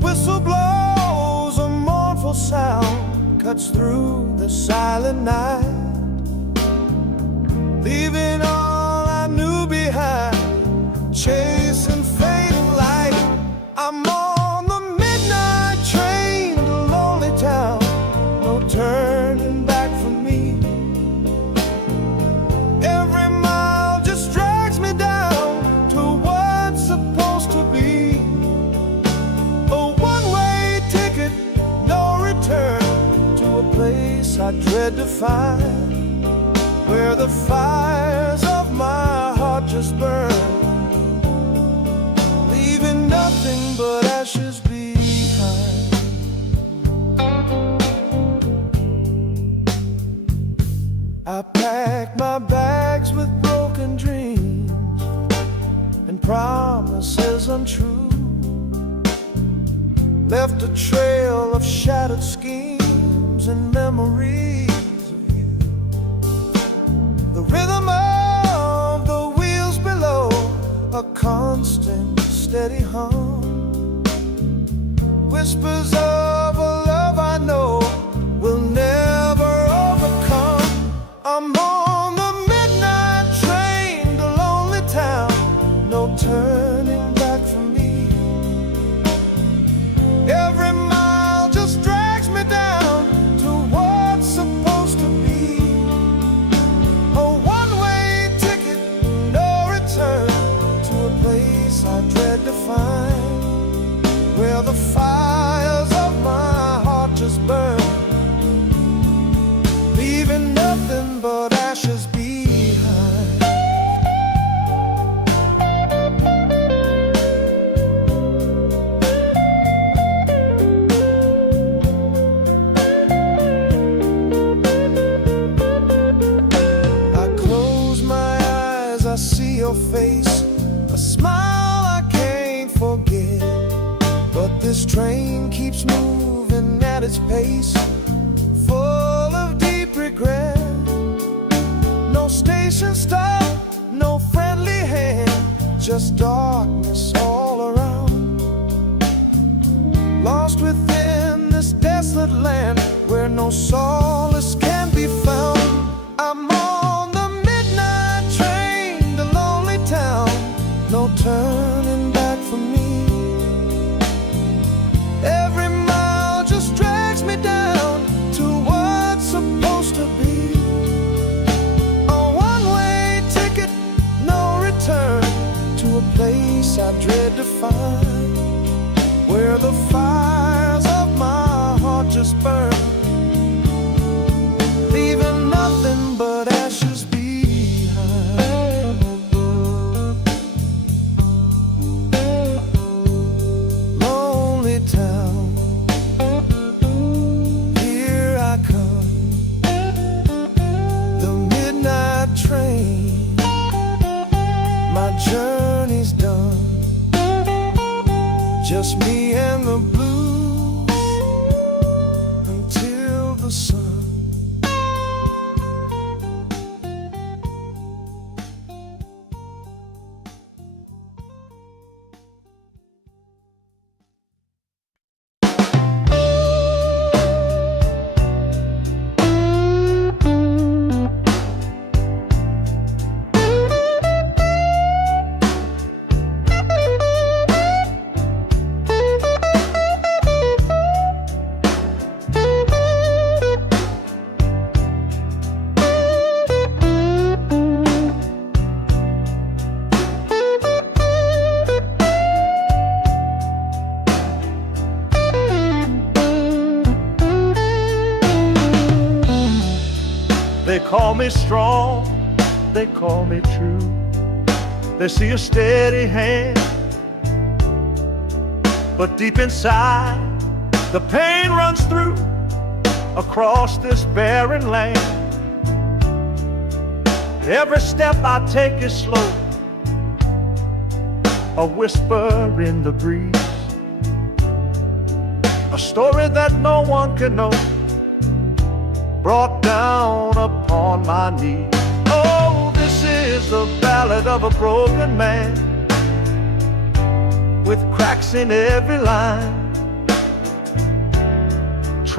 whistle blows, a mournful sound cuts through the silent night, leaving all I knew behind, chasing fading light. I'm on the midnight train to lonely town, no turning back for me. Every mile just drags me down to what's supposed to be a one-way ticket, no return, to a place I dread to find, where the fires of my heart just burn, leaving nothing but ashes behind. I packed my bags with broken dreams and promises untrue, left a trail of shattered schemes and memories of you. The rhythm of the wheels below, a constant steady hum, whispers of a love I know will never overcome. I'm on the midnight train to lonely town, no turning back for me. Every mile just drags me down to what's supposed to be a one-way ticket, no return, to a place I dread to find, where the fires of my heart just burn, leaving nothing but ashes behind. I close my eyes, I see your face, a smile I can't forget. But this train keeps moving at its pace, full of deep regret. No station stop, no friendly hand, just darkness all around. Lost within this desolate land, where no solace can be found. I'm on the midnight train to lonely town, no turning back for me. Every mile just drags me down to what's supposed to be a one-way ticket, no return, to a place I dread to find, where the fires of my heart just burn, leaving nothing but ashes behind. Lonely town, here I come, the midnight train, my journey's done, just me and the blues until the sun. They call me strong, they call me true. They see a steady hand, but deep inside the pain runs through across this barren land. Every step I take is slow, a whisper in the breeze, a story that no one can know, brought down upon my knees. Oh, this is the ballad of a broken man, with cracks in every line.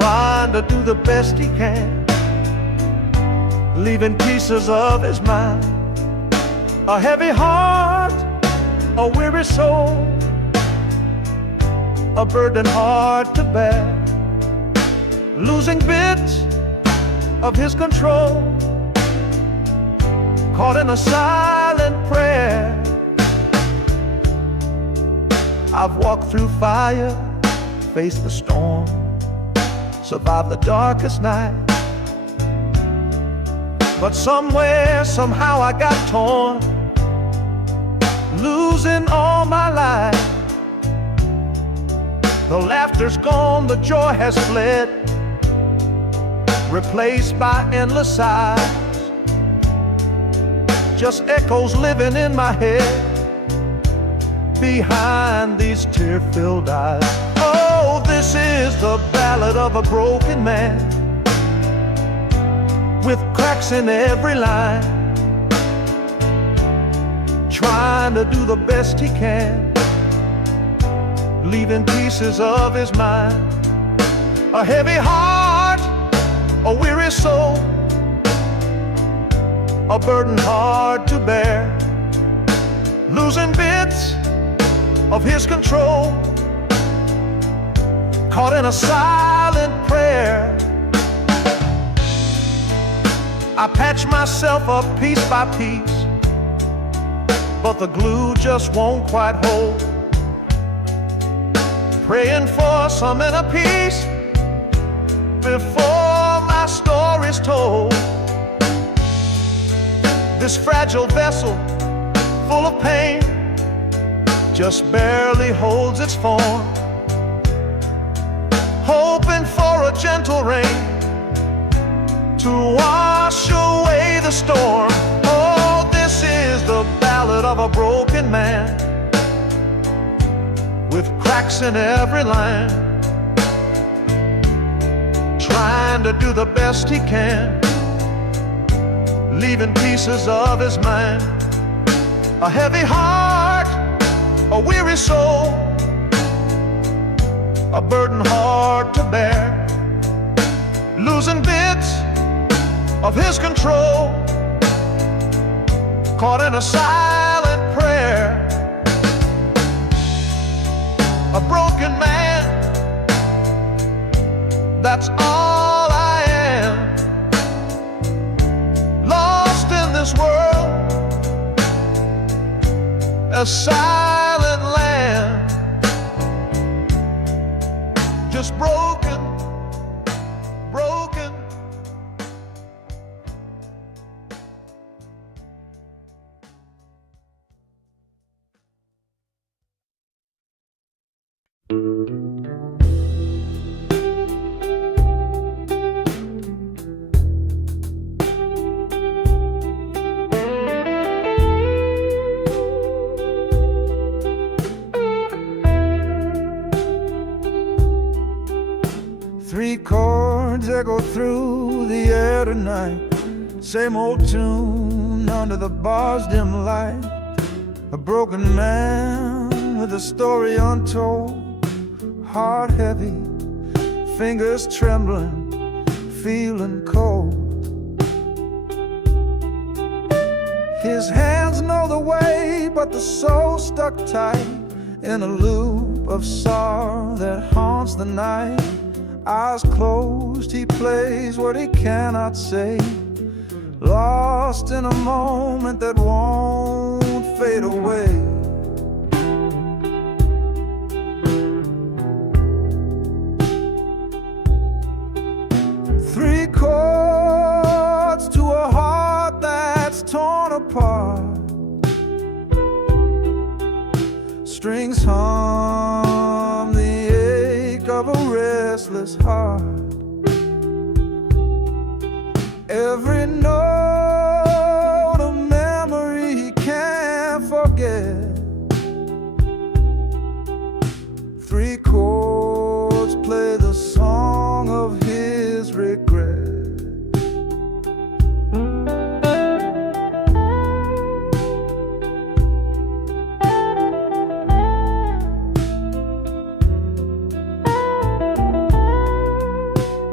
trying to do the best he can, leaving pieces of his mind. A heavy heart, a weary soul, a burden hard to bear, losing bits of his control, caught in a silent prayer. I've walked through fire, faced the storm, survived the darkest night. But somewhere, somehow I got torn, losing all my life. The laughter's gone, the joy has fled, replaced by endless sighs. Just echoes living in my head, behind these tear-filled eyes. Oh, this is the ballad of a broken man, with cracks in every line, trying to do the best he can, leaving pieces of his mind. A heavy heart, a weary soul, a burden hard to bear, losing bits of his control, caught in a silent prayer. I patch myself up piece by piece, but the glue just won't quite hold. Praying for some inner peace before my story's told. This fragile vessel, full of pain, just barely holds its form, hoping for a gentle rain to wash away the storm. Oh, this is the ballad of a broken man, with cracks in every line, trying to do the best he can, leaving pieces of his mind. A heavy heart, a weary soul, a burden hard to bear, losing bits of his control, caught in a silent prayer. A broken man, that's all I am, lost in this world, a silent land, just broken, broken. Three chords echo through the air tonight, same old tune under the bar's dim light. A broken man with a story untold, heart heavy, fingers trembling, feeling cold. His hands know the way, but the soul stuck tight in a loop of sorrow that haunts the night. Eyes closed, he plays what he cannot say, lost in a moment that won't fade away. Three chords to a heart that's torn apart, strings hum the ache of a restless heart. Every note a memory he can't forget. Three chords play the song of his regret.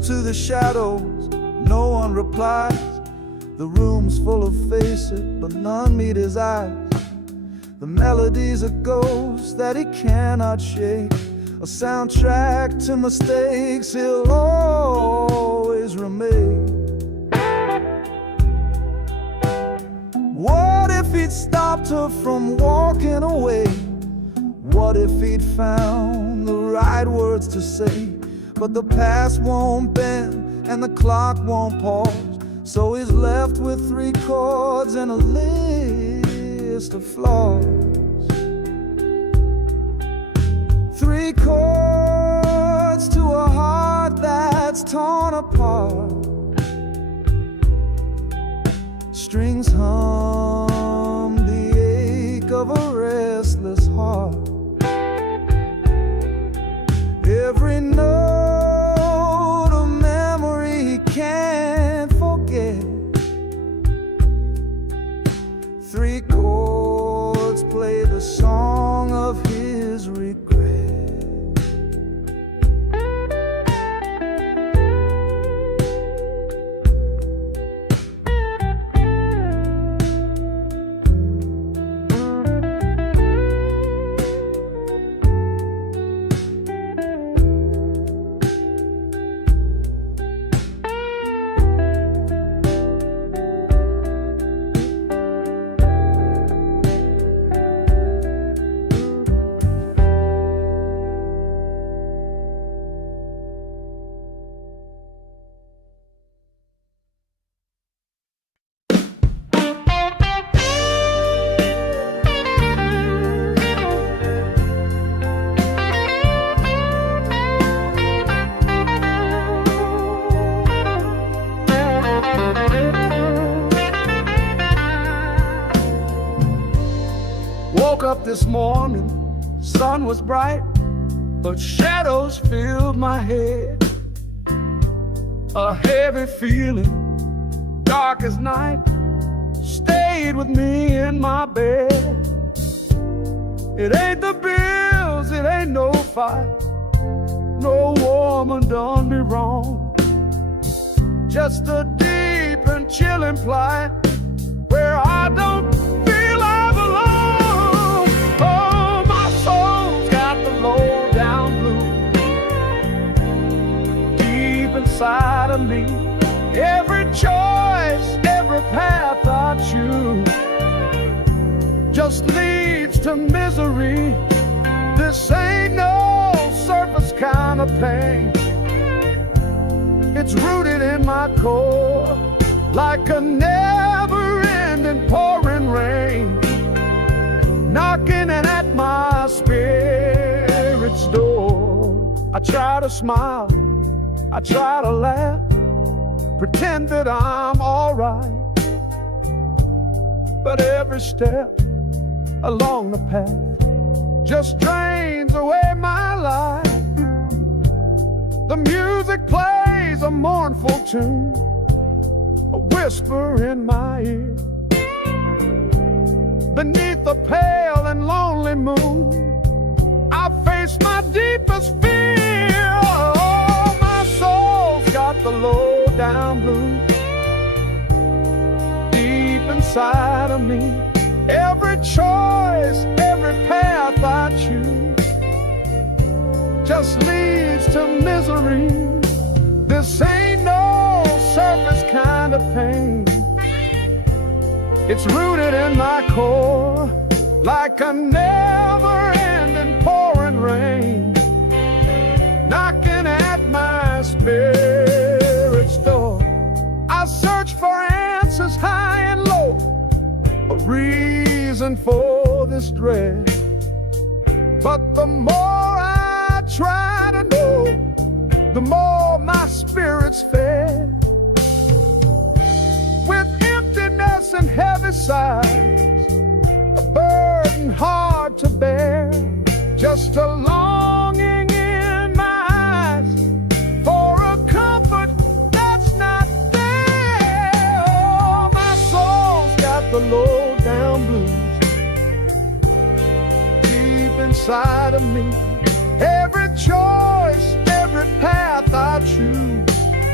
to the shadows, no one replies. The room's full of faces, but none meet his eyes. The melody's a ghost that he cannot shake, a soundtrack to mistakes he'll always remain. What if he'd stopped her from walking away? What if he'd found the right words to say? But the past won't bend and the clock won't pause, so he's left with 3 chords and a list of flaws. 3 chords to a heart that's torn apart. Strings hum the ache of a restless heart. Every note a memory he can't forget. 3 chords play the song of his regret. Woke up this morning, sun was bright, but shadows filled my head. A heavy feeling, dark as night, stayed with me in my bed. It ain't the bills, it ain't no fight, no woman done me wrong. Just a deep and chilling plight where I don't feel I belong. Oh, my soul's got the low down blues deep inside of me. Every choice, every path I choose just leads to misery. This ain't no surface kind of pain. It's rooted in my core like a never-ending pouring rain, knocking at my spirit's door. I try to smile, I try to laugh, pretend that I'm all right, but every step along the path just drains away my life. The music plays a mournful tune, a whisper in my ear. Beneath the pale and lonely moon, I face my deepest fear. Oh, my soul's got the low down blues deep inside of me. Every choice, every path I choose just leads to misery. This ain't no surface kind of pain. It's rooted in my core like a never-ending pouring rain, knocking at my spirit's door. I search for answers high and low, a reason for this dread, but the more I try to know, the more my spirit's fed. With emptiness and heavy sighs, a burden hard to bear, just a longing in my eyes for a comfort that's not there. Oh, my soul's got the low down blues deep inside of me. Every choice, every path I choose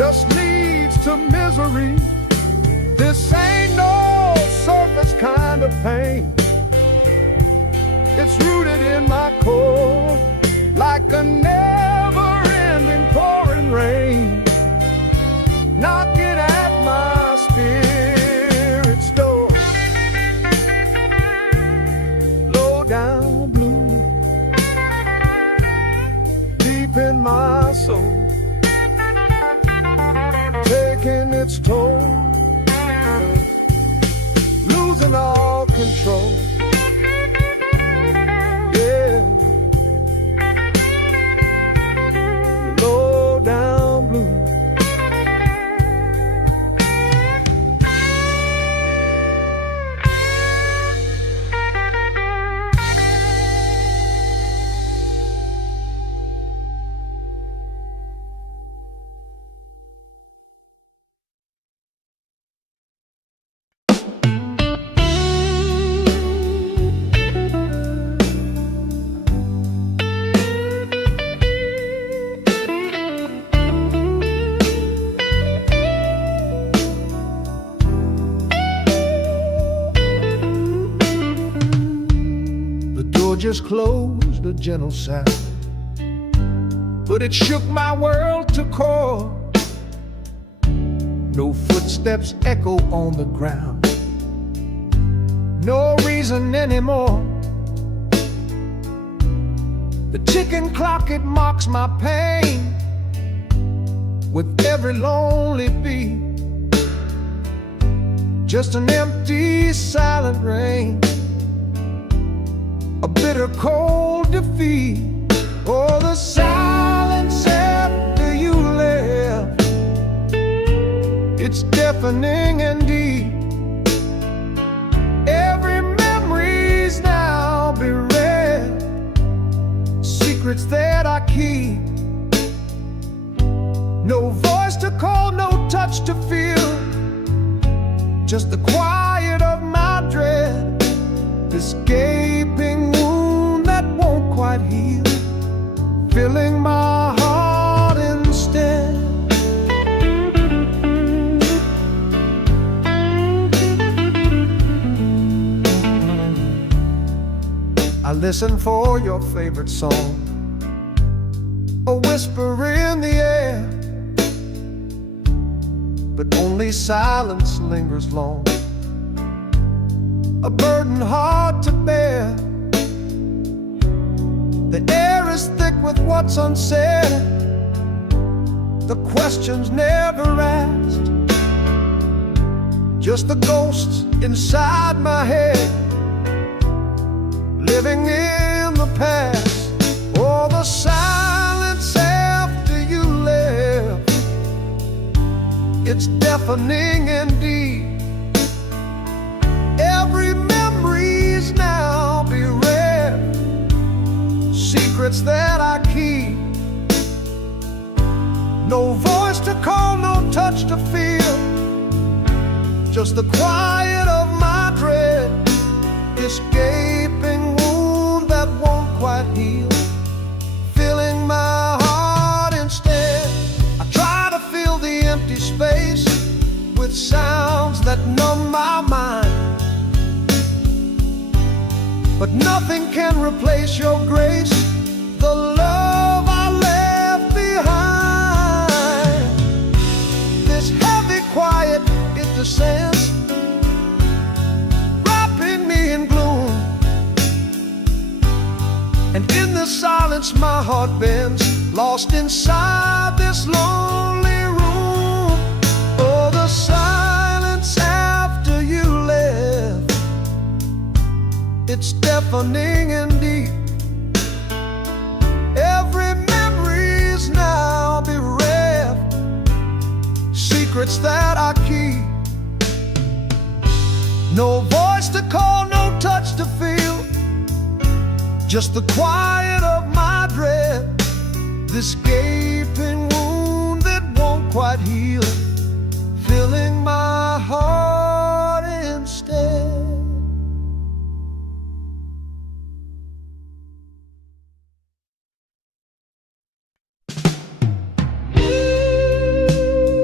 just leads to misery. This ain't no surface kind of pain. It's rooted in my core, like a never-ending pouring rain, knocking at my spirit's door. Low down blue, deep in my soul, taking its toll, losing all control. Yeah, low down blue. Just closed, a gentle sound, but it shook my world to core. No footsteps echo on the ground, no reason anymore. The ticking clock, it mocks my pain with every lonely beat. Just an empty, silent rain, a bitter cold defeat. Oh, the silence after you left, it's deafening and deep. Every memory's now bereft, secrets that I keep. No voice to call, no touch to feel, just the quiet of my dread. This gaping wound that won't quite heal, filling my heart instead. I listen for your favorite song, a whisper in the air, but only silence lingers long, a burden hard to bear. The air is thick with what's unsaid, the questions never asked, just the ghosts inside my head, living in the past. Oh, the silence after you left, it's deafening indeed. Every memory's now bereft, secrets that I keep. No voice to call, no touch to feel, just the quiet of my dread. This gaping wound that won't quite heal, filling my heart instead. I try to fill the empty space with sounds that numb my mind, but nothing can replace your grace, the love I left behind. This heavy quiet, it descends, wrapping me in gloom, and in the silence my heart bends, lost inside this lonely room. Oh, the silence after you left, it's deafening and deep. Every memory's now bereft, secrets that I keep. No voice to call, no touch to feel, just the quiet of my dread. This gaping wound that won't quite heal, filling my heart instead.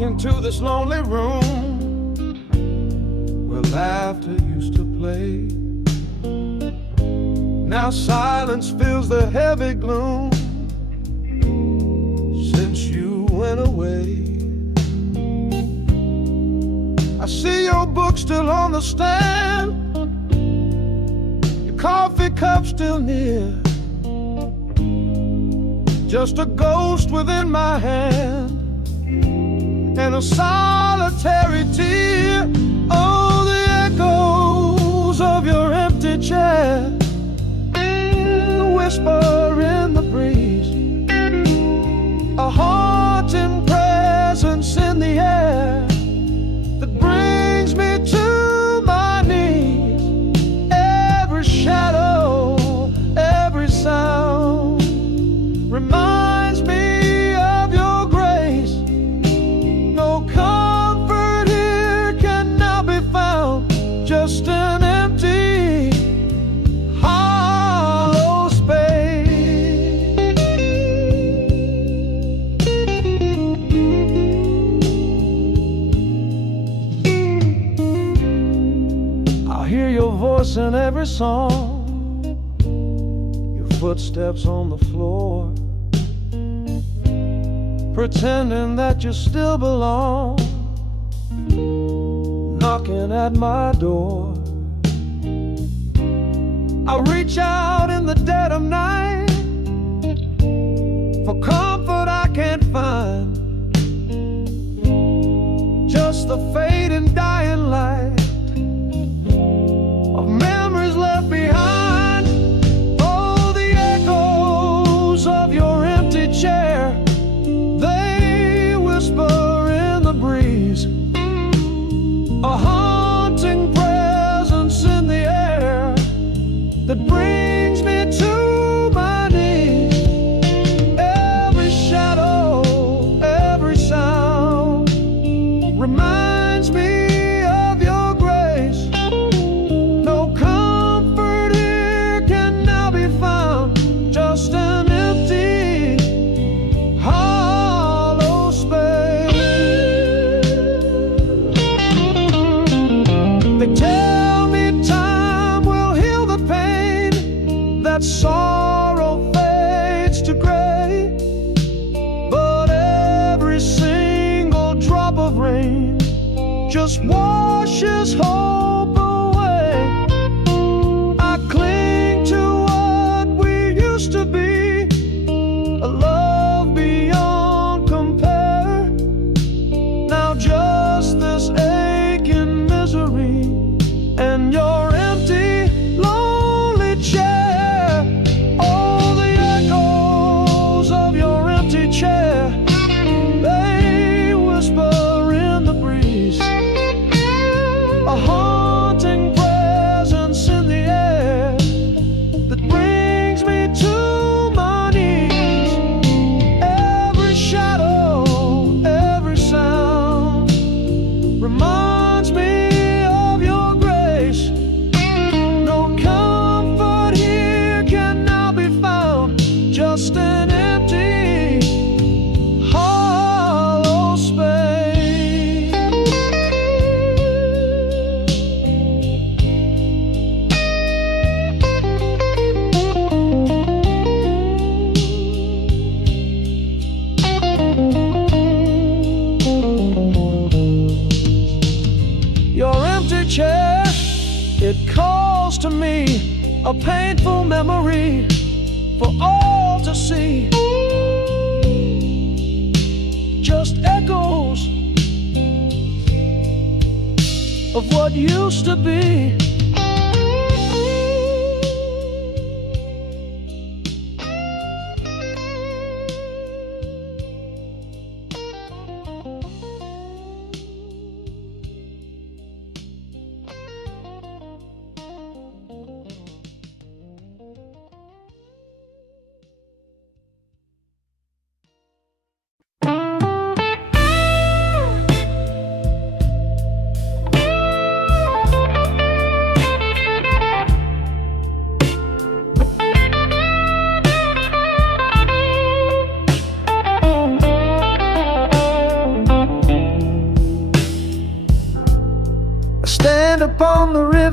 into this lonely room where laughter used to play. Now silence fills the heavy gloom since you went away. I see your book still on the stand, your coffee cup still near, just a ghost within my hand and a solitary tear. Oh, the echoes of your empty chair, the whisper in the breeze, a haunting presence in the air that brings me to my knees. Every shadow, every sound reminds me of your grace. No comfort here can now be found, just an empty, hollow space. I hear your voice in every song, your footsteps on the floor, pretending that you still belong, knocking at my door. I reach out in the dead of night for comfort I can't find, just the fading dying light of memories left behind. Oh, the echoes of your empty chair, they whisper in the breeze, a haunting presence in the air that brings me to my knees. Every shadow, every sound reminds me of your grace. No comfort here can now be found, just an empty, hollow space. They tell me time will heal the pain, that sorrow fades to gray, but every single drop of rain just washes hope away. I cling to what we used to be, a love beyond compare. Now just this aching misery and your empty, lonely chair. All the echoes of your empty chair, they whisper in the breeze, a haunting presence in the air that brings me to my knees. Every shadow, every sound reminds me of your grace. No comfort here can now be found, just an empty, hollow space. Your empty chair, it calls to me, a painful memory for all to see. Just echoes of what used to be.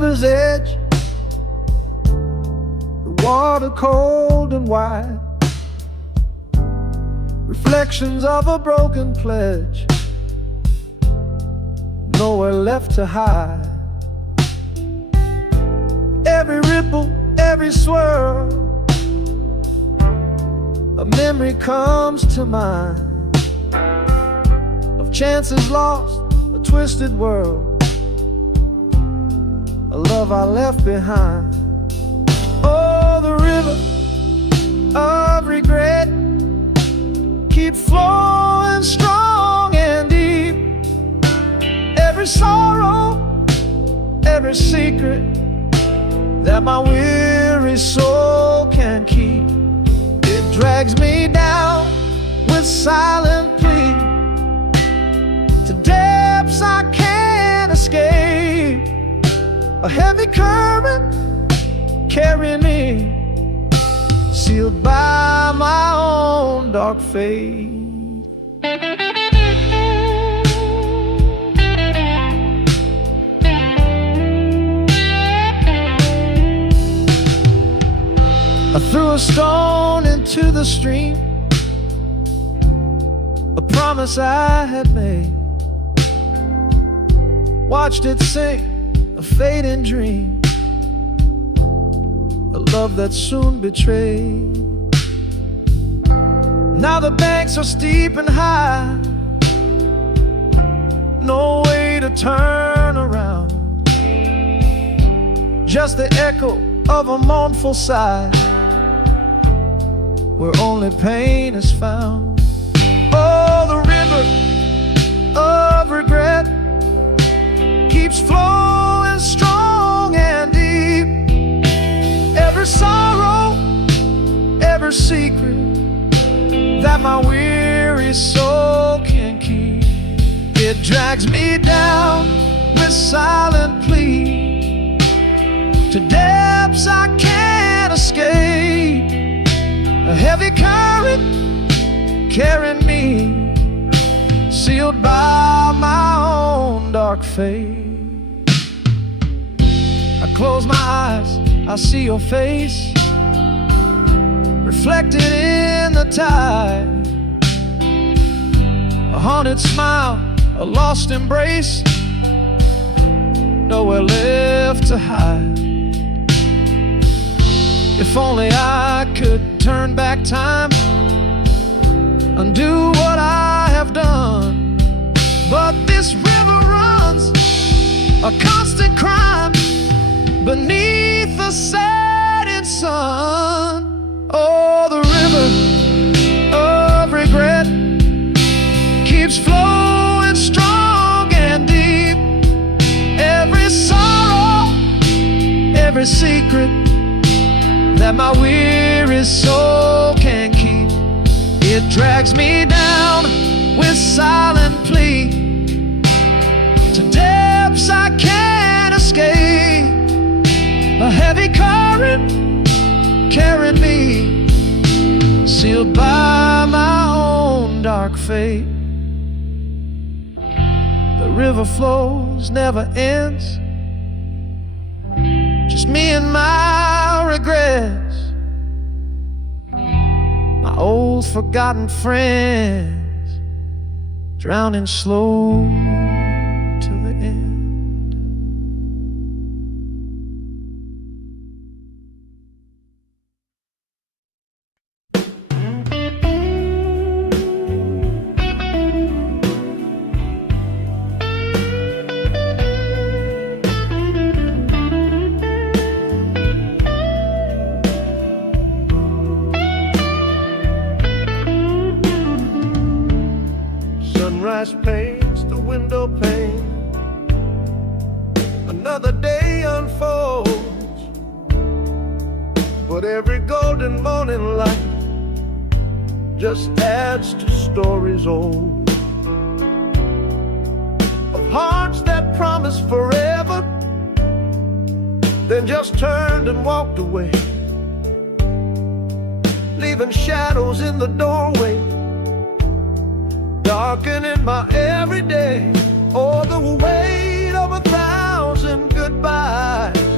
river's edge, the water cold and wide, reflections of a broken pledge, nowhere left to hide. Every ripple, every swirl, a memory comes to mind of chances lost, a twisted world, a love I left behind. Oh, the river of regret keeps flowing strong and deep. Every sorrow, every secret that my weary soul can keep, it drags me down with silent plea to depths I can't escape. A heavy current carrying me, sealed by my own dark fate. I threw a stone into the stream, a promise I had made, watched it sink, a fading dream, a love that soon betrayed. Now the banks are steep and high, no way to turn around, just the echo of a mournful sigh, where only pain is found. Oh, the river of regret keeps flowing strong and deep. Every sorrow, every secret that my weary soul can keep, it drags me down with silent plea to depths I can't escape. A heavy current carrying me, sealed by my own dark fate. I close my eyes, I see your face reflected in the tide, a haunted smile, a lost embrace, nowhere left to hide. If only I could turn back time, undo what I have done, but this river runs a constant crime beneath the setting sun. Oh, the river of regret keeps flowing strong and deep. Every sorrow, every secret that my weary soul can keep, it drags me down with silent plea to depths I can't escape. A heavy current carrying me, sealed by my own dark fate. The river flows, never ends, just me and my regrets, my old forgotten friends, drowning slow to the end. Sunrise paints the window pane, another day unfolds, but every golden morning light just adds to stories old, of hearts that promised forever, then just turned and walked away, leaving shadows in the doorway, darkening my everyday. Oh, the weight of 1,000 goodbyes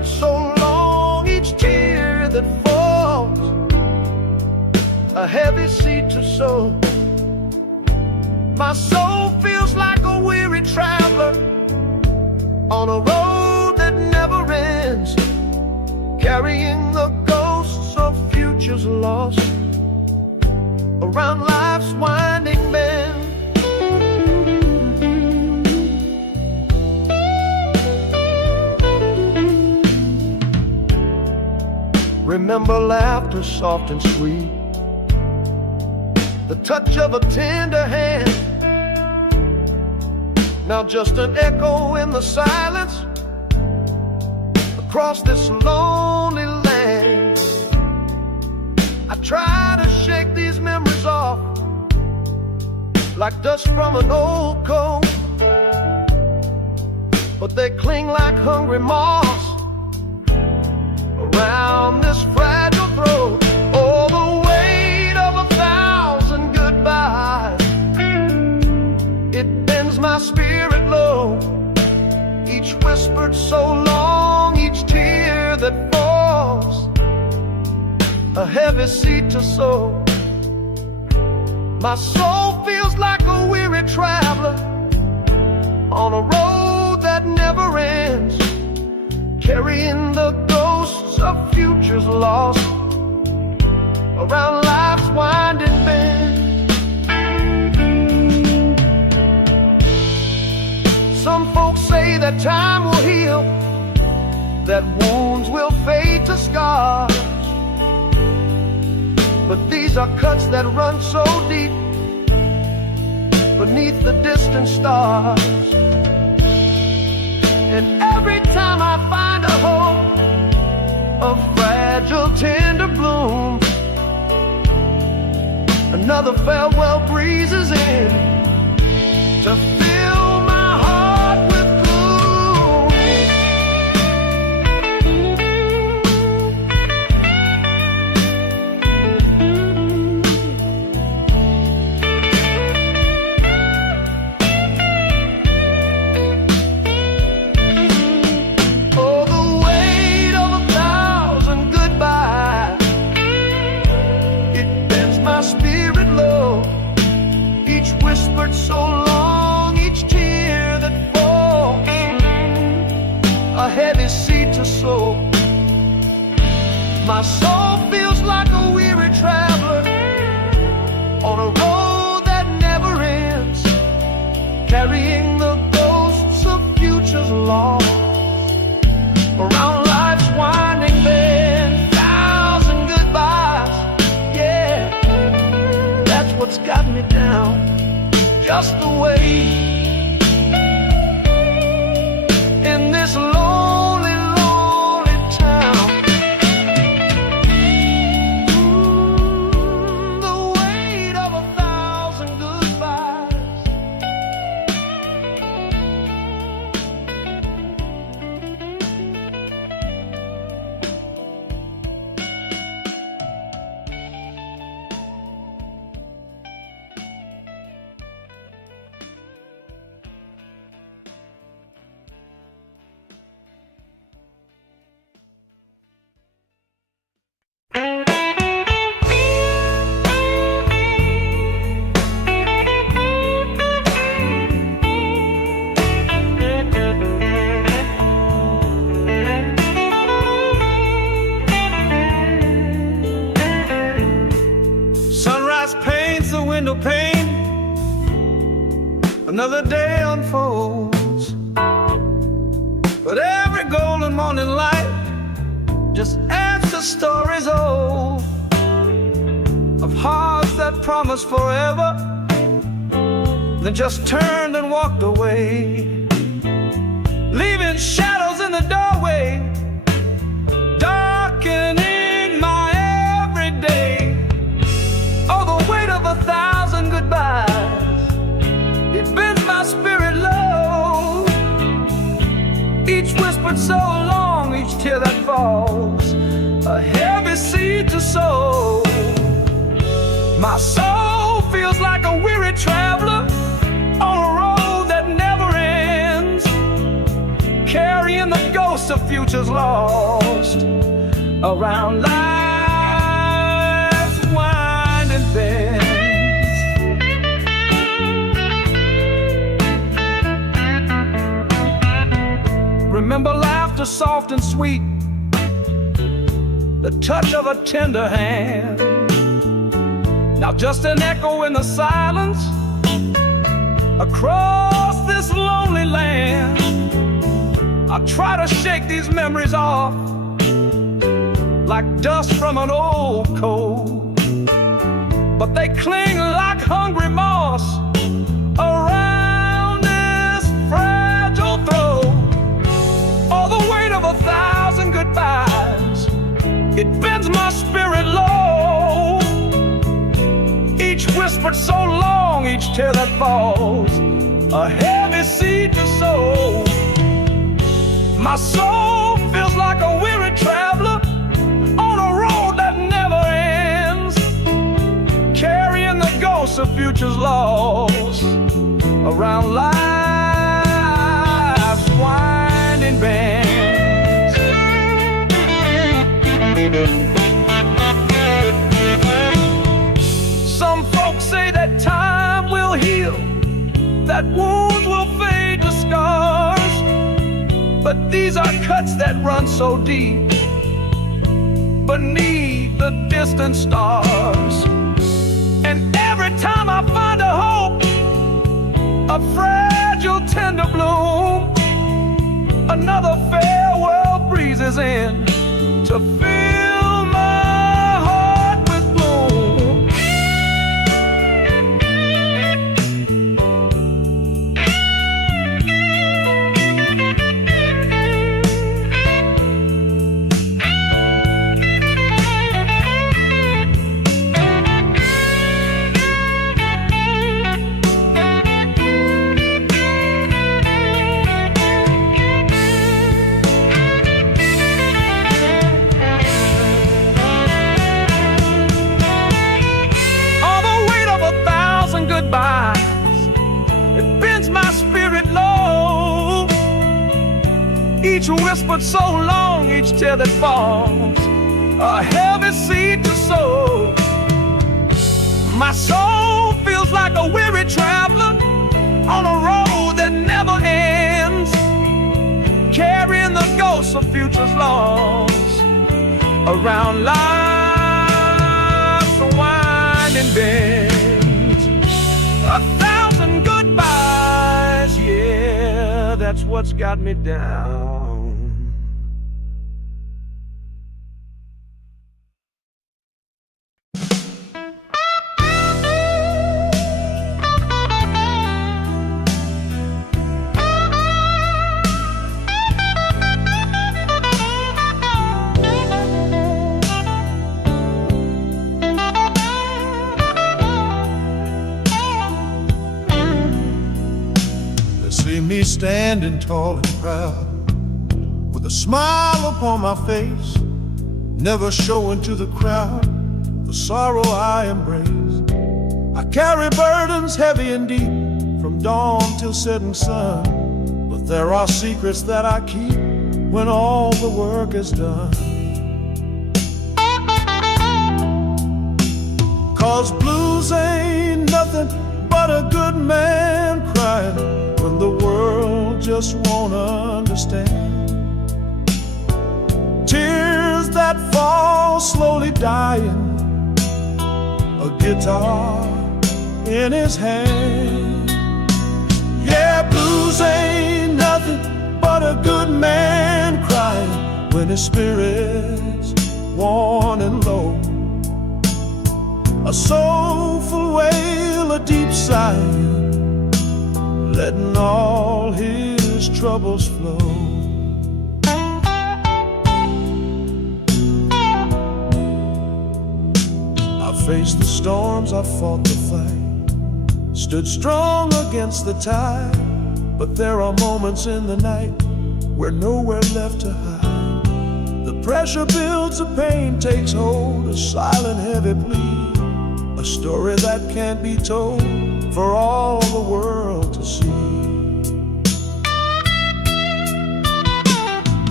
whispered so long, each tear that falls, a heavy seed to sow. My soul feels like a weary traveler on a road that never ends, carrying the ghosts of futures lost around life's winding bend. Remember laughter soft and sweet, the touch of a tender hand. Now just an echo in the silence across this lonely land. I try to shake these memories off like dust from an old coat, but they cling like hungry moths around this fragile throat. Oh, the weight of 1,000 goodbyes, it bends my spirit low. Each whispered so long, each tear that falls, a heavy seed to sow. My soul feels like a weary traveler on a road that never ends, carrying the ghosts of futures lost around life's winding bend. Some folks say that time will heal, that wounds will fade to scars, but these are cuts that run so deep beneath the distant stars. And every time I find a hope, a fragile tender bloom, another farewell breezes in to fill my heart with gloom. Oh, the weight of 1,000 goodbyes, it bends my spirit low. Each whispered so long, each tear that falls, a heavy seed to sow. My soul feels like a weary traveler on a road that never ends, carrying the ghosts of futures lost around life's winding bend. 1,000 goodbyes, yeah, that's what's got me down, just the way in this lonely, lonely town. The weight of 1,000 goodbyes. Sunrise paints the window pane, another day unfolds, but every golden morning light just adds to stories old of hearts that promised forever, then just turned and walked away, leaving shadows in the doorway, darkening my everyday. Oh, the weight of 1,000 goodbyes, it bends my spirit low. Each whispered so long, each tear that falls, a heavy seed to sow. My soul feels like a weary traveler on a road that never ends, carrying the ghosts ghosts of futures lost around life's winding bends. Remember laughter soft and sweet, the touch of a tender hand. Now just an echo in the silence across this lonely land. I try to shake these memories off like dust from an old coat, but they cling like hungry moss around this fragile throat. All the weight of 1,000 goodbyes, it bends my spirit low. Each whispered so long, each tear that falls, a heavy seed to sow. My soul feels like a weary traveler on a road that never ends, carrying the ghosts of futures lost around life's winding bends. Some folks say that time will heal, that wounds will fade to scars, but these are cuts that run so deep beneath the distant stars. And every time I find a hope, a fragile tender bloom, another farewell breezes in to fill my heart with gloom. It bends my spirit low. Each whispered so long, each tear that falls, a heavy seed to sow. My soul feels like a weary traveler on a road that never ends, carrying the ghosts of futures lost around life's winding bend. 1,000 goodbyes, yeah, that's what's got me down. Me standing tall and proud, with a smile upon my face, never showing to the crowd the sorrow I embrace. I carry burdens heavy and deep, from dawn till setting sun, but there are secrets that I keep when all the work is done. 'Cause blues ain't nothing but a good man crying when the world just won't understand. Tears that fall slowly dying, a guitar in his hand. Yeah, blues ain't nothing but a good man crying when his spirit's worn and low. A soulful wail, a deep sigh, letting all his troubles flow. I faced the storms, I fought the fight, stood strong against the tide, but there are moments in the night where nowhere left to hide. The pressure builds, the pain takes hold, a silent heavy plea, a story that can't be told for all the world to see.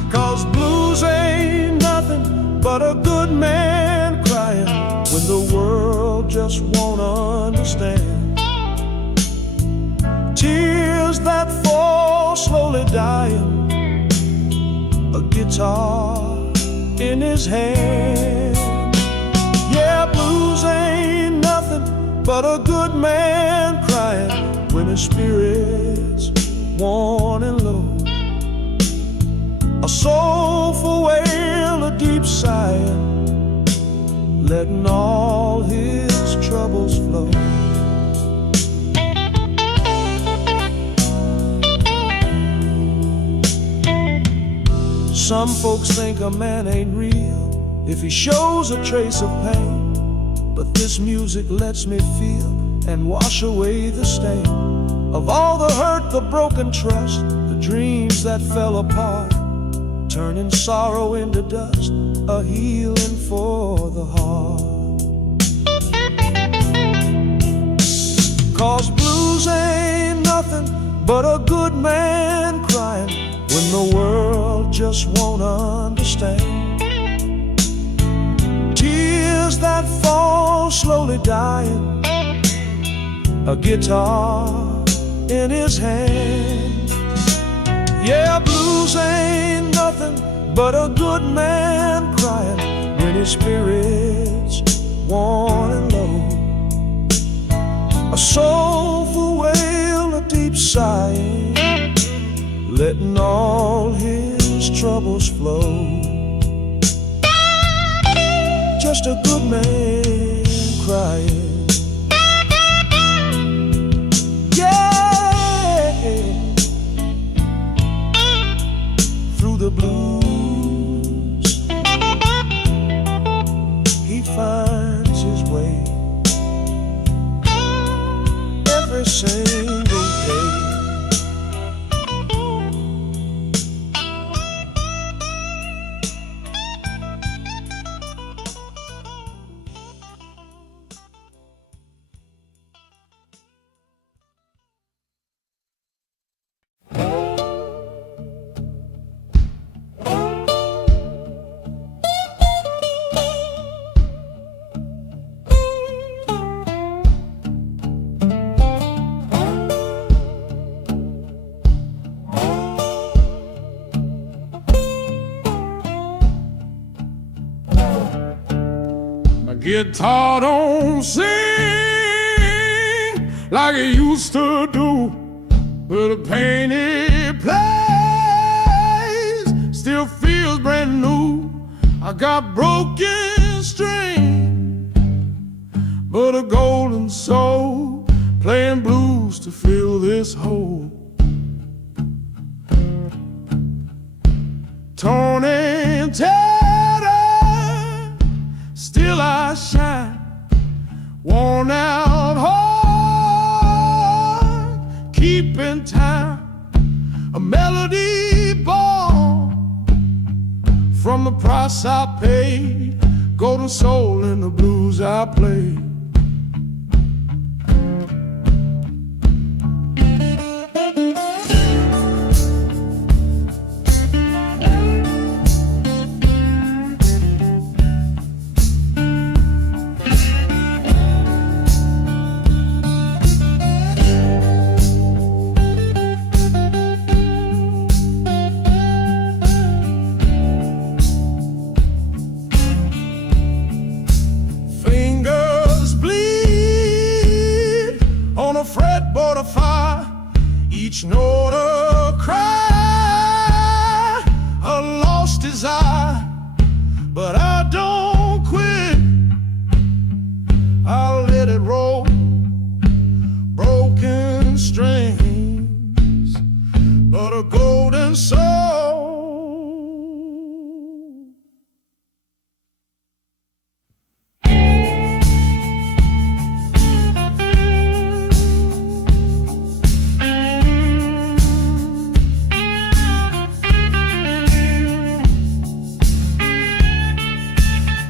'Cause blues ain't nothing but a good man crying when the world just won't understand. Tears that fall slowly dying, a guitar in his hand. Yeah, blues ain't nothing but a good man crying when his spirit's worn and low. A soulful wail, a deep sigh, letting all his troubles flow. Some folks think a man ain't real if he shows a trace of pain, but this music lets me feel and wash away the stain of all the hurt, the broken trust, the dreams that fell apart, turning sorrow into dust, a healing for the heart. 'Cause blues ain't nothing but a good man crying when the world just won't understand. Tears that fall slowly dying, a guitar in his hand. Yeah, blues ain't nothing but a good man crying when his spirit's worn and low. A soulful wail, a deep sigh, letting all his troubles flow. Just a good man crying. Yeah, through the blues he finds his way every single day. Guitar don't sing like it used to do, but the pain it plays still feels brand new. I got broken string, but a golden soul playing blues to fill this hole. Torn and tattered, still I shine, worn out heart, keeping time, a melody born from the price I paid, golden soul in the blues I play. Fretboard of fire, each note a cry, a lost desire, but I don't quit. I'll let it roll, broken strings, but a golden soul.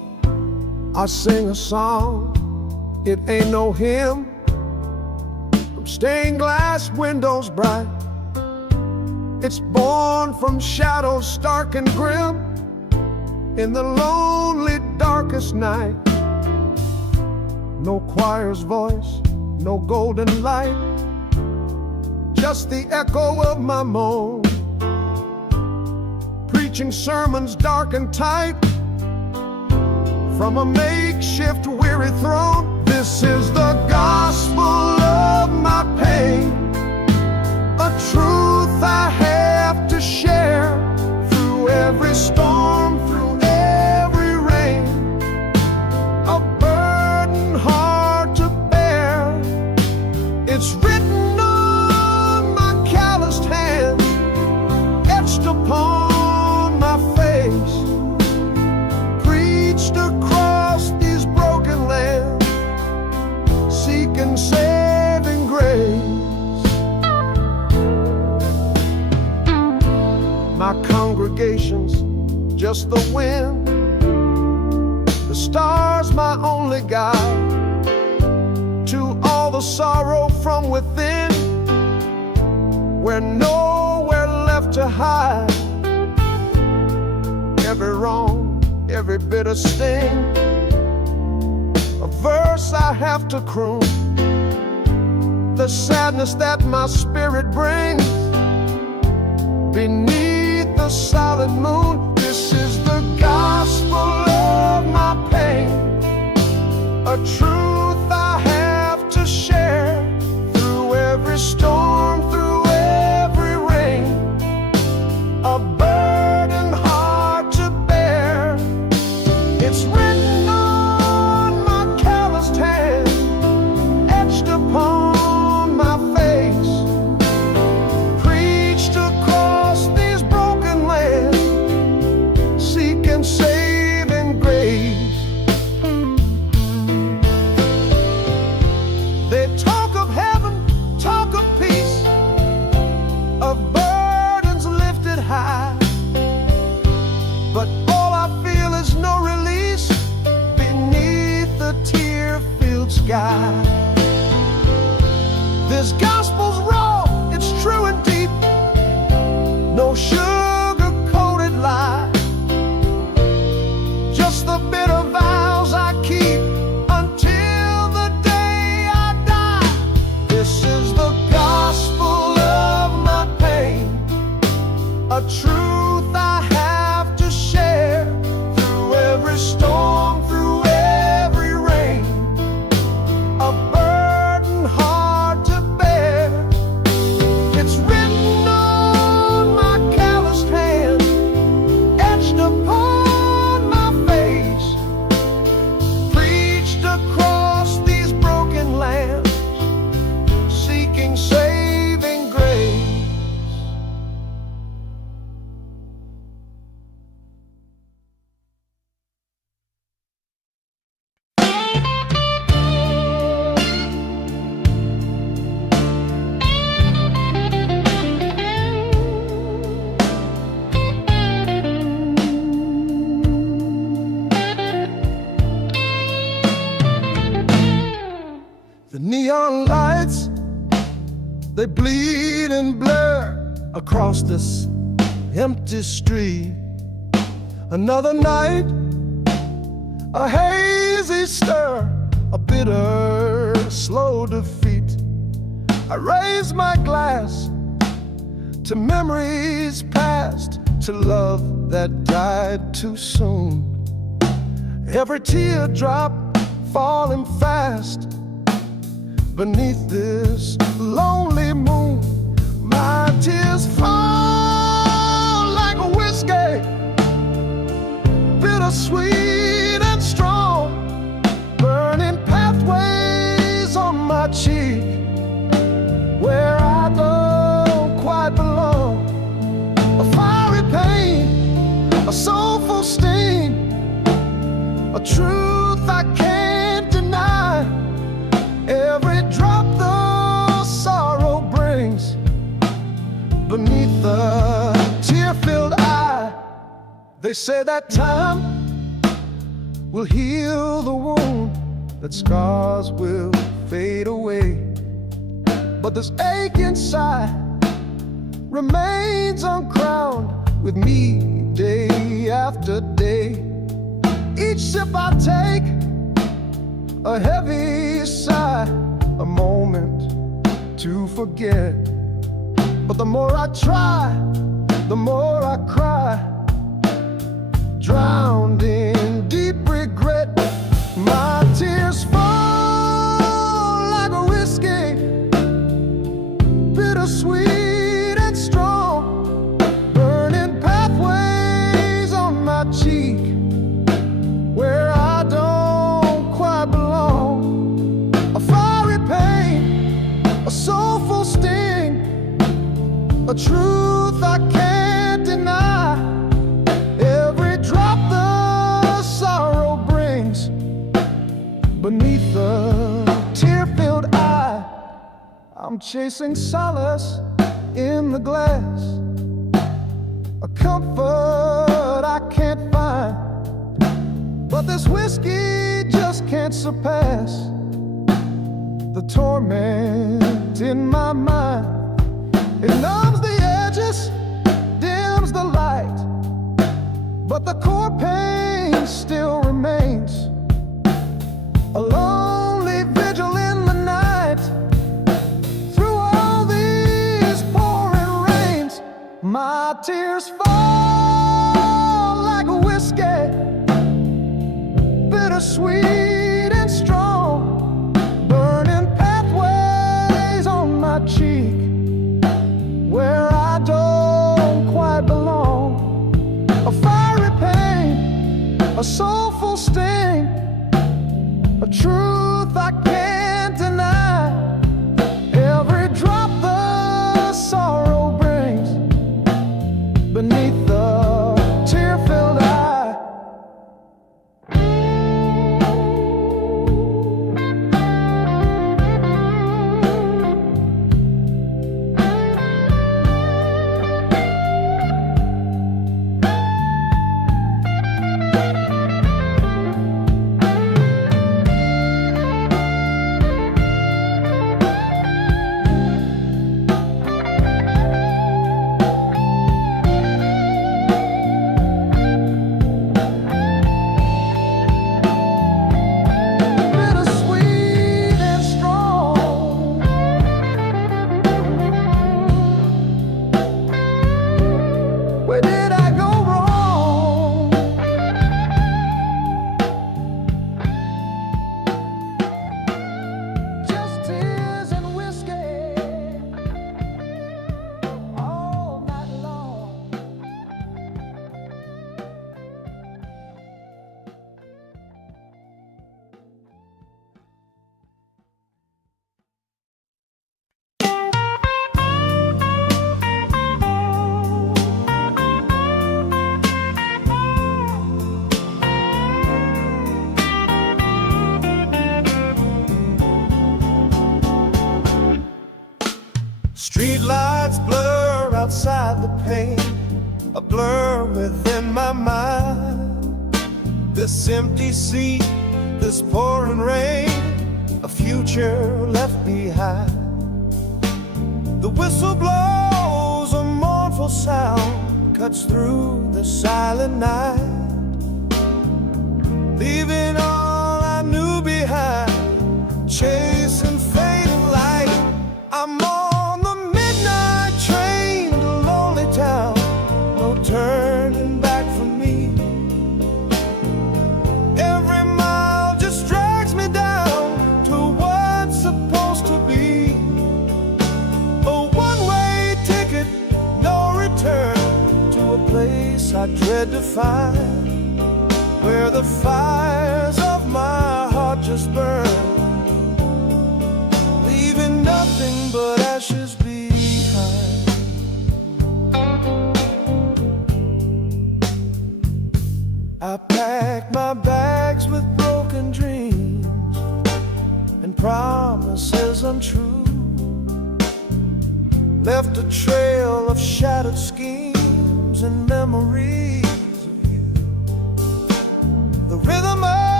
I sing a song, it ain't no hymn, from stained glass windows bright. It's born from shadows stark and grim, in the lonely darkest night. No choir's voice, no golden light, just the echo of my moan, preaching sermons dark and tight from a makeshift weary throne. This is the gospel of my pain, a truth I have to share through every storm, through every rain, a burden hard to bear. It's written on my calloused hands, etched upon my face, preached across these broken lands, seeking saving grace. My congregation's just the wind, the stars my only guide to all the sorrow from within, where nowhere left to hide. Every wrong, every bitter sting, a verse I have to croon, the sadness that my spirit brings beneath the solid moon. This is the gospel of my pain, a truth I have to share through every storm, through every rain, a burden hard to bear. It's written on my calloused hand, etched upon my face, preached across these broken lands, seeking saving grace. They talk of heaven, talk of peace, of burdens lifted high, but all I feel is no release beneath the tear-filled sky. This gospel's raw, it's true and deep, no sugar-coated lie, just the bitter vows I keep until the day I die. This is the gospel of my pain, a truth I have to share through every storm, through every rain, a burden hard to bear. It's written on my calloused hand, etched upon my face, preached across these broken lands, seeking saving grace. The neon lights, they bleed and blur across this empty street. Another night, a hazy stir, a bitter, slow defeat. I raise my glass to memories past, to love that died too soon. Every teardrop falling fast beneath this lonely moon. My tears fall like a whiskey, bittersweet and strong, burning pathways on my cheek where I don't quite belong. A fiery pain, a soulful sting, a truth I can't deny. Every drop the sorrow brings beneath the tear-filled eye. They say that time will heal the wound, that scars will fade away. But this ache inside remains uncrowned with me day after day. Each sip I take, a heavy sigh, a moment to forget. But the more I try, the more I cry, drowned in deep regret. My tears fall like a whiskey, bittersweet and strong, burning pathways on my cheek where I don't quite belong. A fiery pain, a soulful sting, a truth I can't deny. Every drop the sorrow brings beneath the tear-filled eye. I'm chasing solace in the glass, a comfort I can't find. But this whiskey just can't surpass the torment in my mind. It numbs the edges, dims the light, but the core pain still remains. A lonely vigil in the night, through all these pouring rains. My tears fall like a whiskey, bittersweet and strong, burning pathways on my cheek where I don't quite belong. A fiery pain, a soulful sting, a truth I can't deny. Every drop the sorrow brings beneath the tear-filled eye. Where did I go wrong? Just tears and whiskey all night long. Street lights blur outside the pane, a blur within my mind. This empty seat, this pouring rain, a future left behind. The whistle blows, a mournful sound cuts through the silent night, leaving all I knew behind, chasing fading light. I'm on the midnight train to lonely town, no turning back for me. Every mile just drags me down to what's supposed to be a one-way ticket, no return, to a place I dread to find, where the fires of my heart just burn, leaving nothing but ashes behind. I packed my bags with broken dreams and promises untrue, left a trail of shattered schemes and memories of you. The rhythm of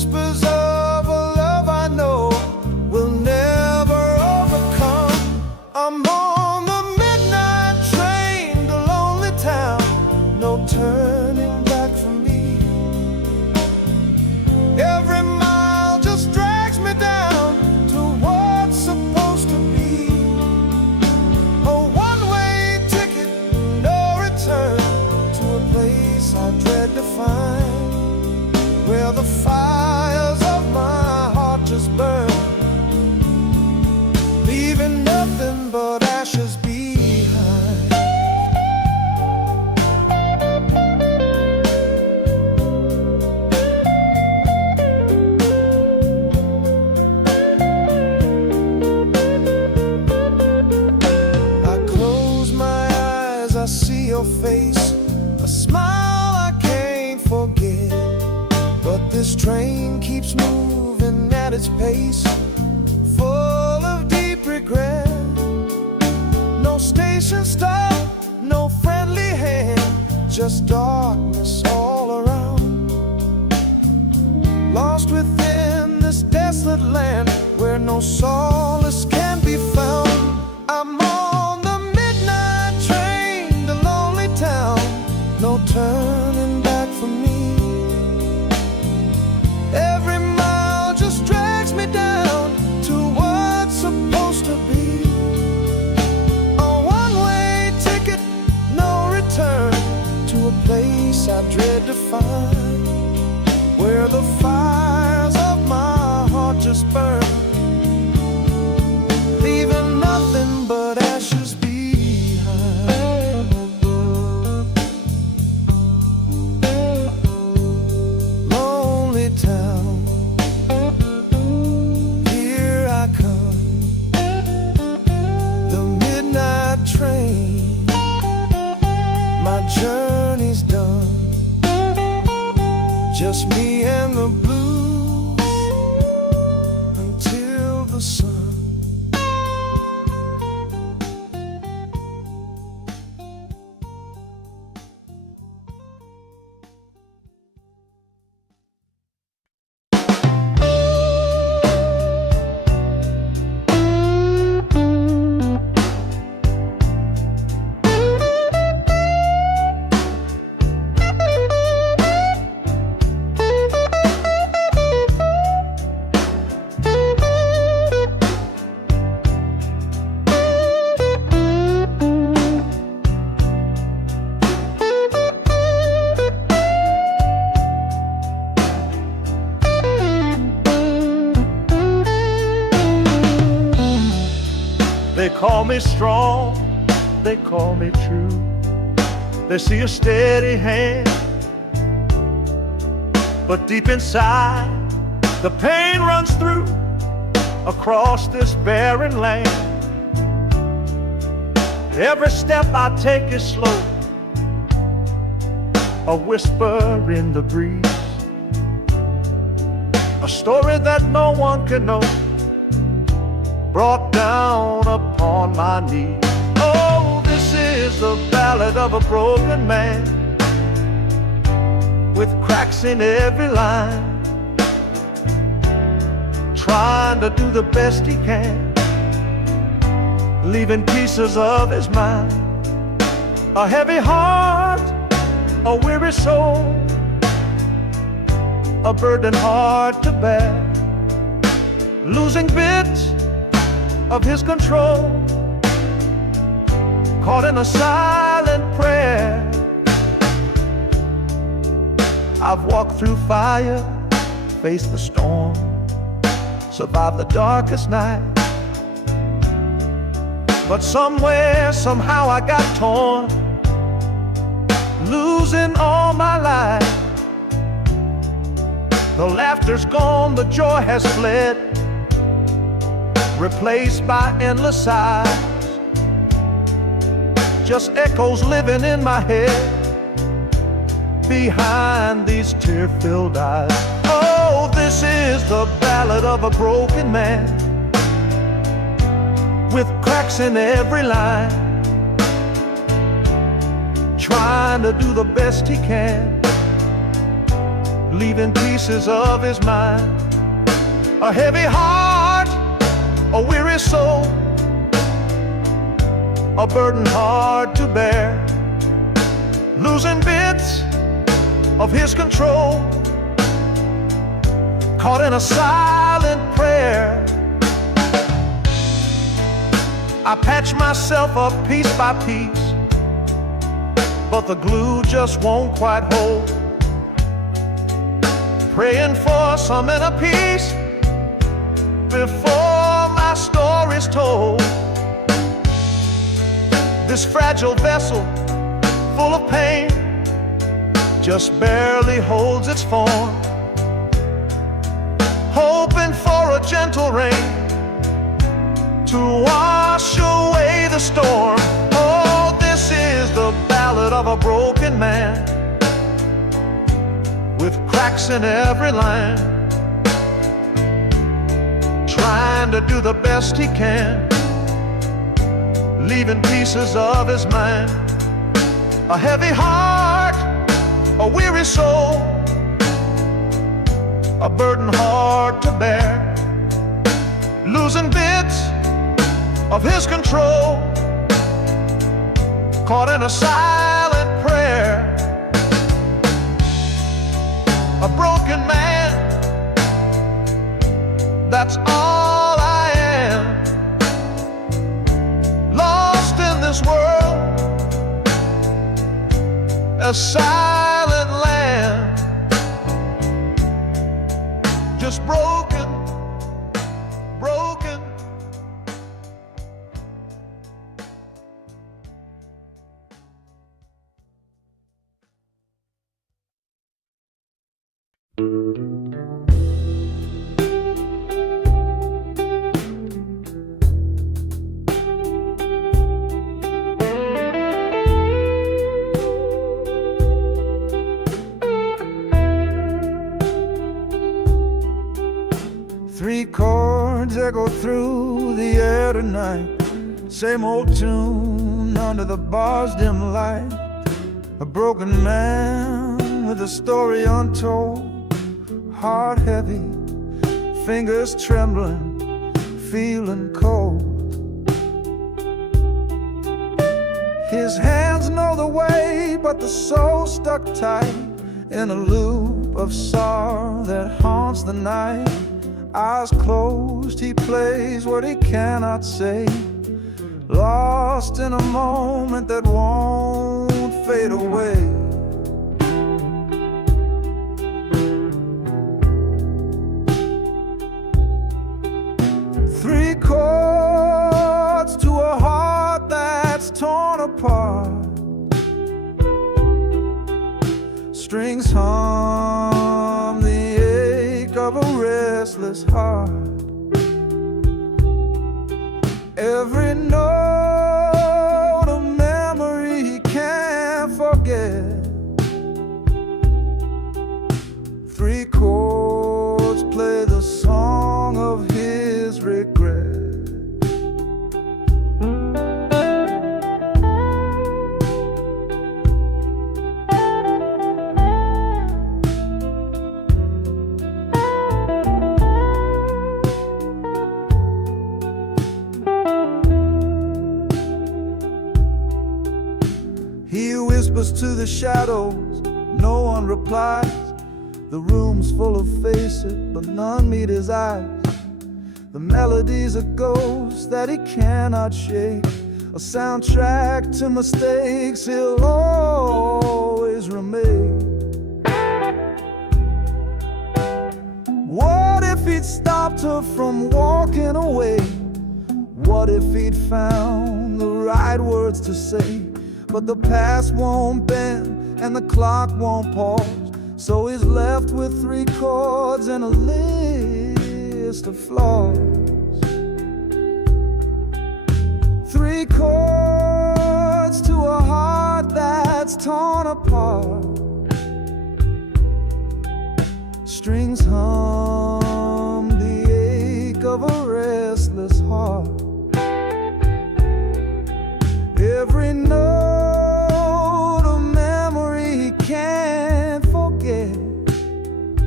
whispers of a love I know will never overcome. I'm on the midnight train to lonely town, no turning back for me. Every mile just drags me down to what's supposed to be a one-way ticket, no return, to a place I dread to find, where the fires of my heart just burn, leaving nothing but ashes behind. I close my eyes, I see your face, a smile I can't forget. But this train keeps moving at its pace, full of deep regret. No station stop, no friendly hand, just darkness all around. Lost within this desolate land where no solace can be found. I'm on the midnight train to lonely town, no turning back for me. Every mile just drags me down to what's supposed to be a one-way ticket, no return, to a place I dread to find, where the fires of my heart just burn, leaving nothing but ashes behind. Lonely town, here I come, the midnight train, my journey's done, just me and the blues until the sun. They call me strong, they call me true. They see a steady hand, but deep inside the pain runs through across this barren land. Every step I take is slow, a whisper in the breeze, a story that no one can know, brought down upon my knees. Oh, this is the ballad of a broken man, with cracks in every line, trying to do the best he can, leaving pieces of his mind. A heavy heart, a weary soul, a burden hard to bear, losing bits of his control, caught in a silent prayer. I've walked through fire, faced the storm, survived the darkest night, but somewhere, somehow I got torn, losing all my life. The laughter's gone, the joy has fled, replaced by endless sighs, just echoes living in my head behind these tear-filled eyes. Oh, this is the ballad of a broken man, with cracks in every line, trying to do the best he can, leaving pieces of his mind. A heavy heart, a weary soul, a burden hard to bear, losing bits of his control, caught in a silent prayer. I patch myself up piece by piece, but the glue just won't quite hold. Praying for some inner peace before my story's told. This fragile vessel, full of pain, just barely holds its form, hoping for a gentle rain to wash away the storm. Oh, this is the ballad of a broken man, with cracks in every line, trying to do the best he can, leaving pieces of his mind. A heavy heart, a weary soul, a burden hard to bear, losing bits of his control, caught in a silent prayer. A broken man, that's all I am, lost in this world, a silent land, just broken, broken. Three chords echo through the air tonight, same old tune under the bar's dim light. A broken man with a story untold, heart heavy, fingers trembling, feeling cold. His hands know the way, but the soul stuck tight in a loop of sorrow that haunts the night. Eyes closed, he plays what he cannot say, lost in a moment that won't fade away. Three chords to a heart that's torn apart, strings hum the ache of a restless heart. Every note a memory he can't forget. Three chords play the song of his regret. He whispers to the shadows, no one replies. The room's full of faces, but none meet his eyes. The melody's a ghost that he cannot shake, a soundtrack to mistakes he'll always remake. What if he'd stopped her from walking away? What if he'd found the right words to say? But the past won't bend and the clock won't pause, so he's left with three chords and a list of flaws. Three chords to a heart that's torn apart, strings hum the ache of a restless heart. Every note a memory he can't forget.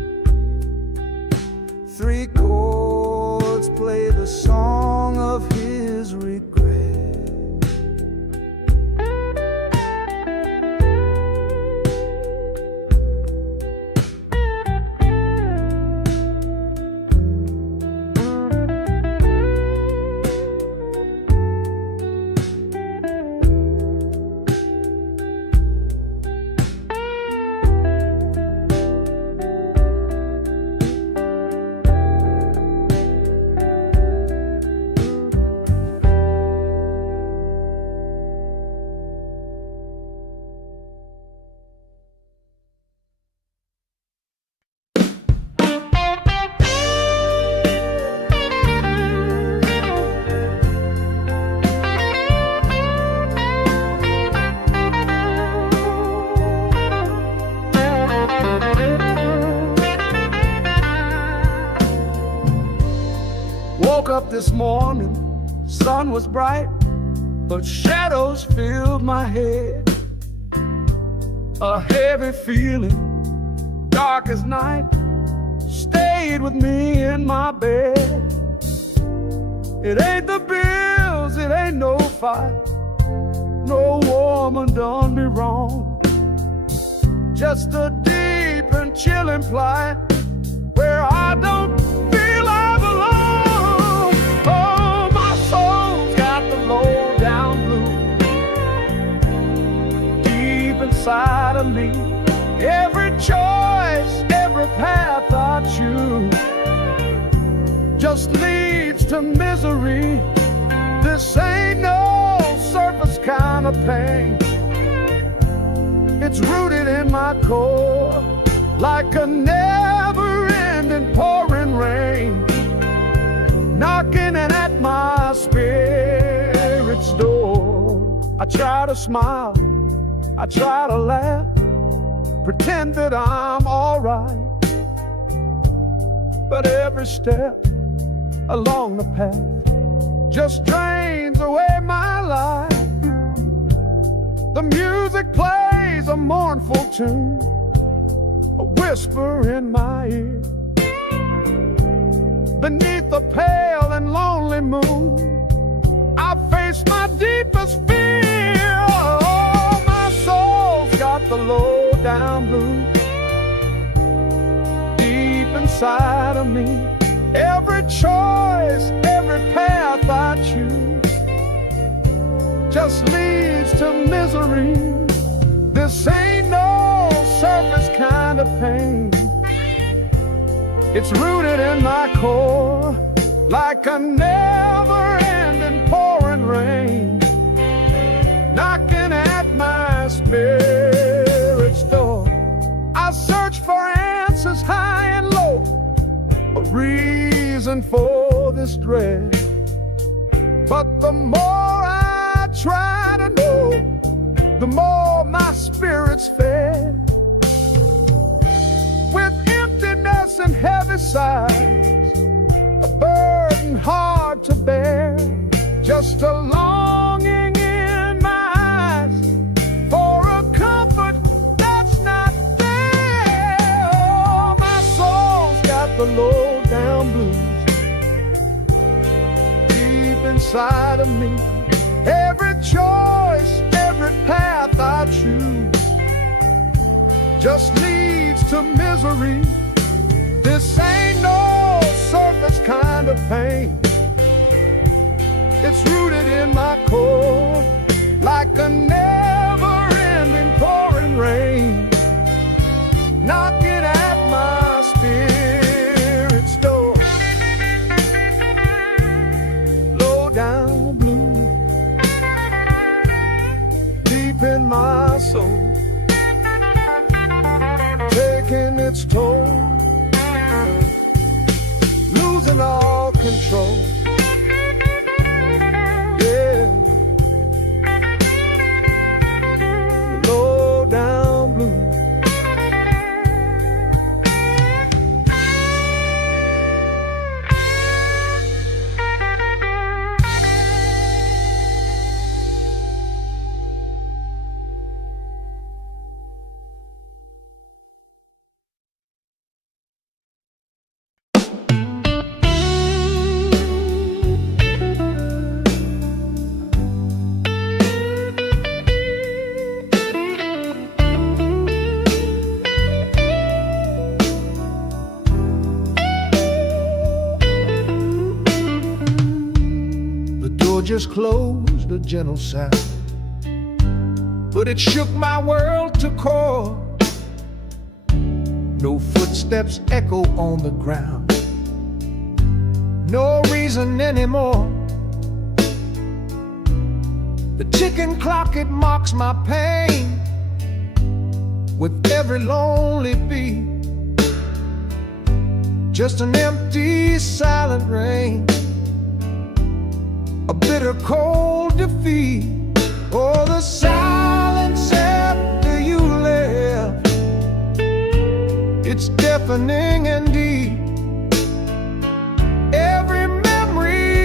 up this morning, sun was bright, but shadows filled my head. A heavy feeling, dark as night, stayed with me in my bed. It ain't the bills, it ain't no fight, no woman done me wrong. Just a deep and chilling plight where I don't feel I belong. Oh, my soul's got the low down blues deep inside of me. Every choice, every path I choose just leads to misery. This ain't no surface kind of pain. It's rooted in my core like a never-ending pouring rain, knocking at my spirit's door. I try to smile, I try to laugh, pretend that I'm alright, but every step along the path just drains away my life. The music plays a mournful tune, a whisper in my ear. Beneath the pale and lonely moon, I face my deepest fear. Oh, my soul's got the low down blues deep inside of me. Every choice, every path I choose just leads to misery. This ain't no surface kind of pain. It's rooted in my core like a never-ending pouring rain, knocking at my spirit's door. I search for answers high and low, a reason for this dread. But the more I try to know, the more my spirit's fed. With emptiness and heavy sighs, a burden hard to bear, just a longing in my eyes for a comfort that's not there. Oh, my soul's got the low down blues deep inside of me. Every choice, every path I choose just leads to misery. This ain't no surface kind of pain. It's rooted in my core like a never-ending pouring rain, knocking at my spirit's door. Low down blue deep in my soul, taking its toll, losing all control. Yeah, low down blue. Just closed, a gentle sound, but it shook my world to core. No footsteps echo on the ground, no reason anymore. The ticking clock, it mocks my pain with every lonely beat. Just an empty, silent rain, a bitter cold defeat. Oh, the silence after you left, it's deafening and deep. Every memory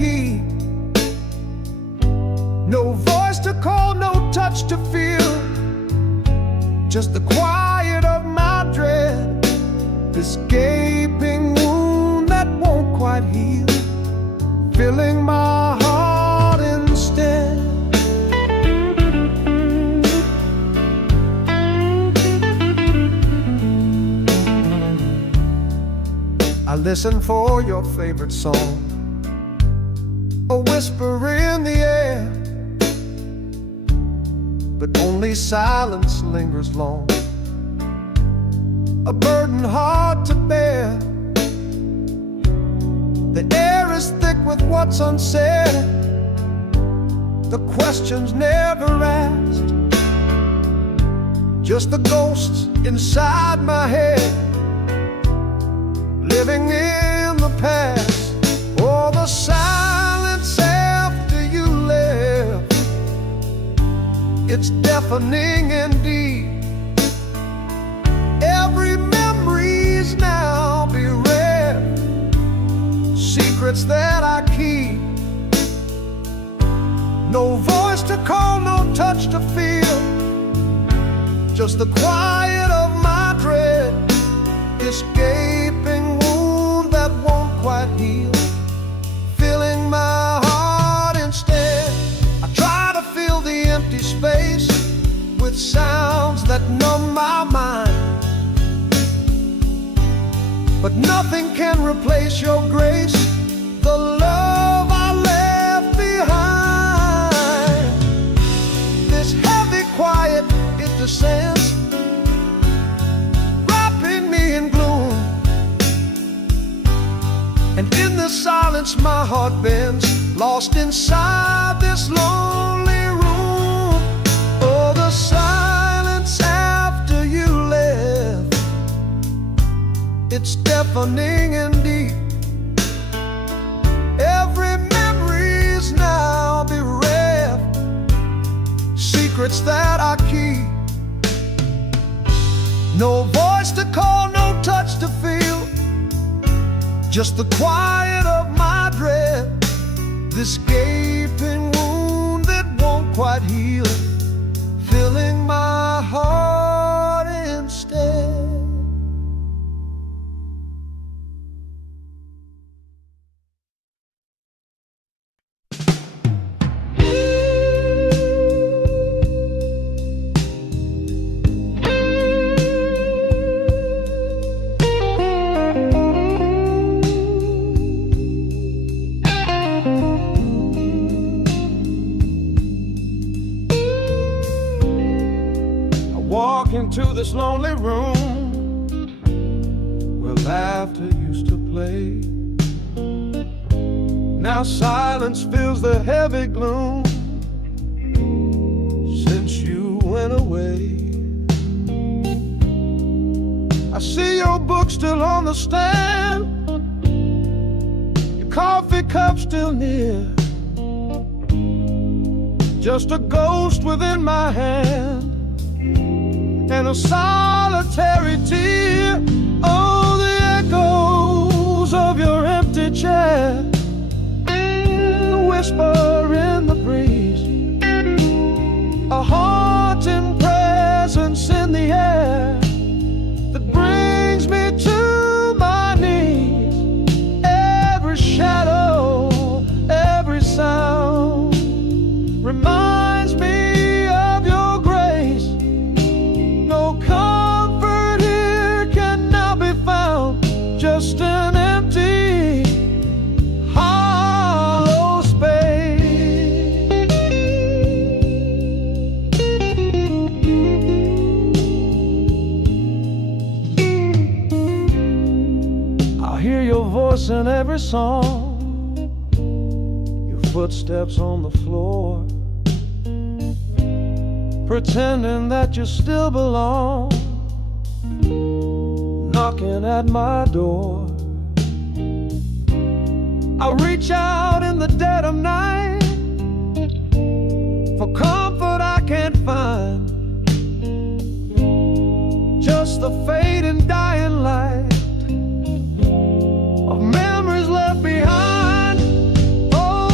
key. No voice to call, no touch to feel, just the quiet of my dread, this gaping wound that won't quite heal, filling my heart instead. I listen for your favorite song, a whisper in the air, but only silence lingers long, a burden hard to bear. The air is thick with what's unsaid, the questions never asked, just the ghosts inside my head, living in the past. Oh, the silence after you left, it's deafening indeed. Every memory's now bereft, secrets that I keep. No voice to call, no touch to feel, just the quiet of my dread, this gaping wound that won't quite heal, filling my heart instead. I try to fill the empty space with sounds that numb my mind, but nothing can replace your grace, the love I left behind. This heavy quiet, it descends, wrapping me in gloom, and in the silence my heart bends, lost inside this lonely room. Oh, the silence after you left, it's deafening indeed. Every memory's now bereft, secrets that I keep. No voice to call, no touch to feel, just the quiet of my dread, this gaping wound that won't quite heal, filling my heart instead. Walk into this lonely room where laughter used to play. Now silence fills the heavy gloom since you went away. I see your book still on the stand, your coffee cup still near, just a ghost within my hand and a solitary tear. Oh, the echoes of your empty chair, the whisper in the breeze, a haunting presence in the air that brings me to my knees. Every shadow, every sound reminds me of your grace. No comfort here can now be found, just an empty, hollow space. I hear your voice in every song, your footsteps on the floor, pretending that you still belong, knocking at my door. I reach out in the dead of night for comfort I can't find, just the fading dying light of memories left behind. Oh,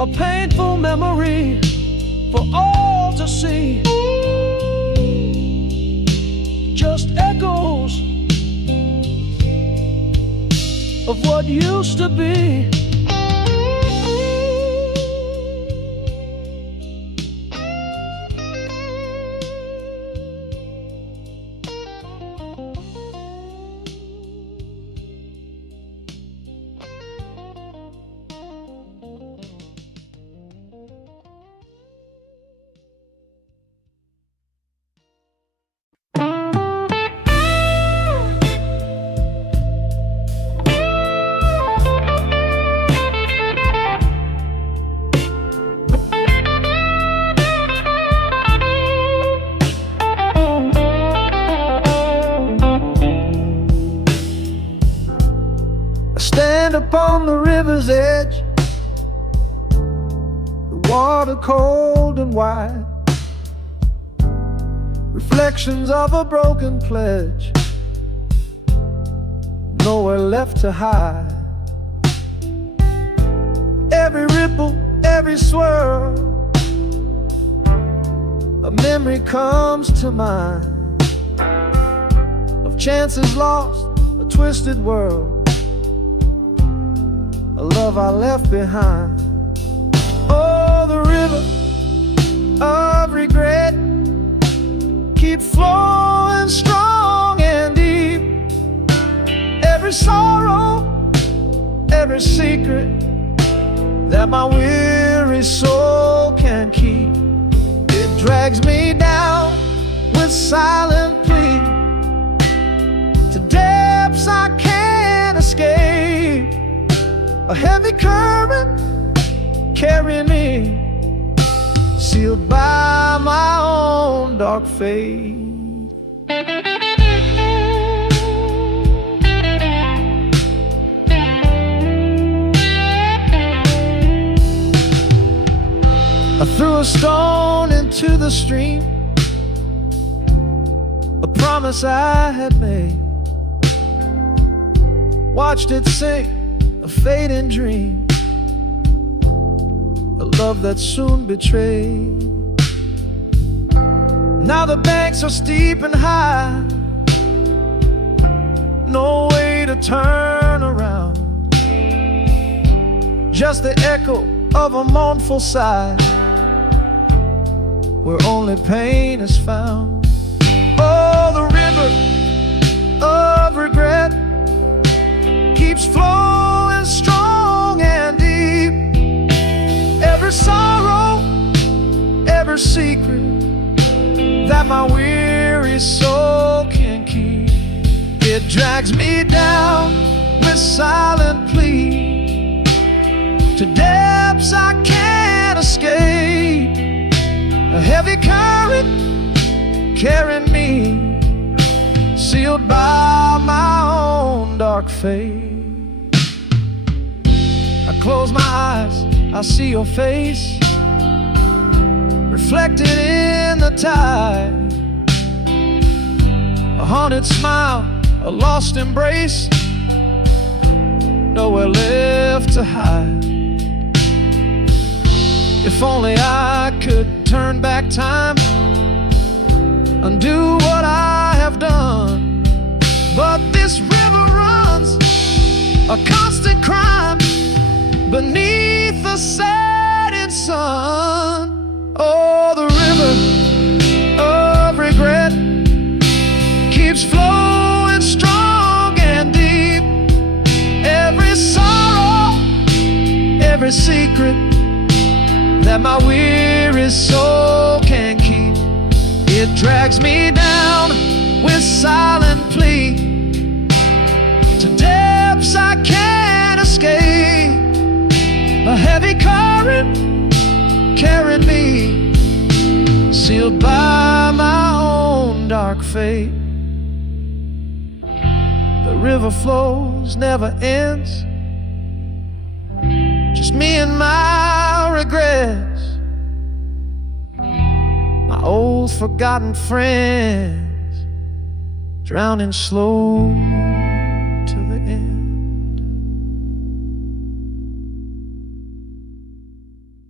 a painful memory for all to see. Just echoes of what used to be. Stand upon the river's edge, the water cold and wide, reflections of a broken pledge, nowhere left to hide. Every ripple, every swirl, a memory comes to mind of chances lost, a twisted world, a love I left behind. Oh, the river of regret keep flowing strong and deep. Every sorrow, every secret that my weary soul can keep, it drags me down with silent plea to depths I can't escape. A heavy current carrying me, sealed by my own dark fate. I threw a stone into the stream, a promise I had made, watched it sink, a fading dream, a love that soon betrayed. Now the banks are steep and high, no way to turn around, just the echo of a mournful sigh, where only pain is found. Oh, the river of regret keeps flowing strong and deep. Every sorrow, every secret that my weary soul can keep, it drags me down with silent plea to depths I can't escape. A heavy current carrying me, sealed by my own dark fate. I close my eyes, I see your face reflected in the tide, a haunted smile, a lost embrace, nowhere left to hide. If only I could turn back time, undo what I have done, but this river runs a constant crime beneath the setting sun. Oh, the river of regret keeps flowing strong and deep. Every sorrow, every secret that my weary soul can keep, it drags me down with silent plea to depths I can't escape. A heavy current carrying me, sealed by my own dark fate. The river flows, never ends, just me and my regrets, my old forgotten friends, drowning slow to the end.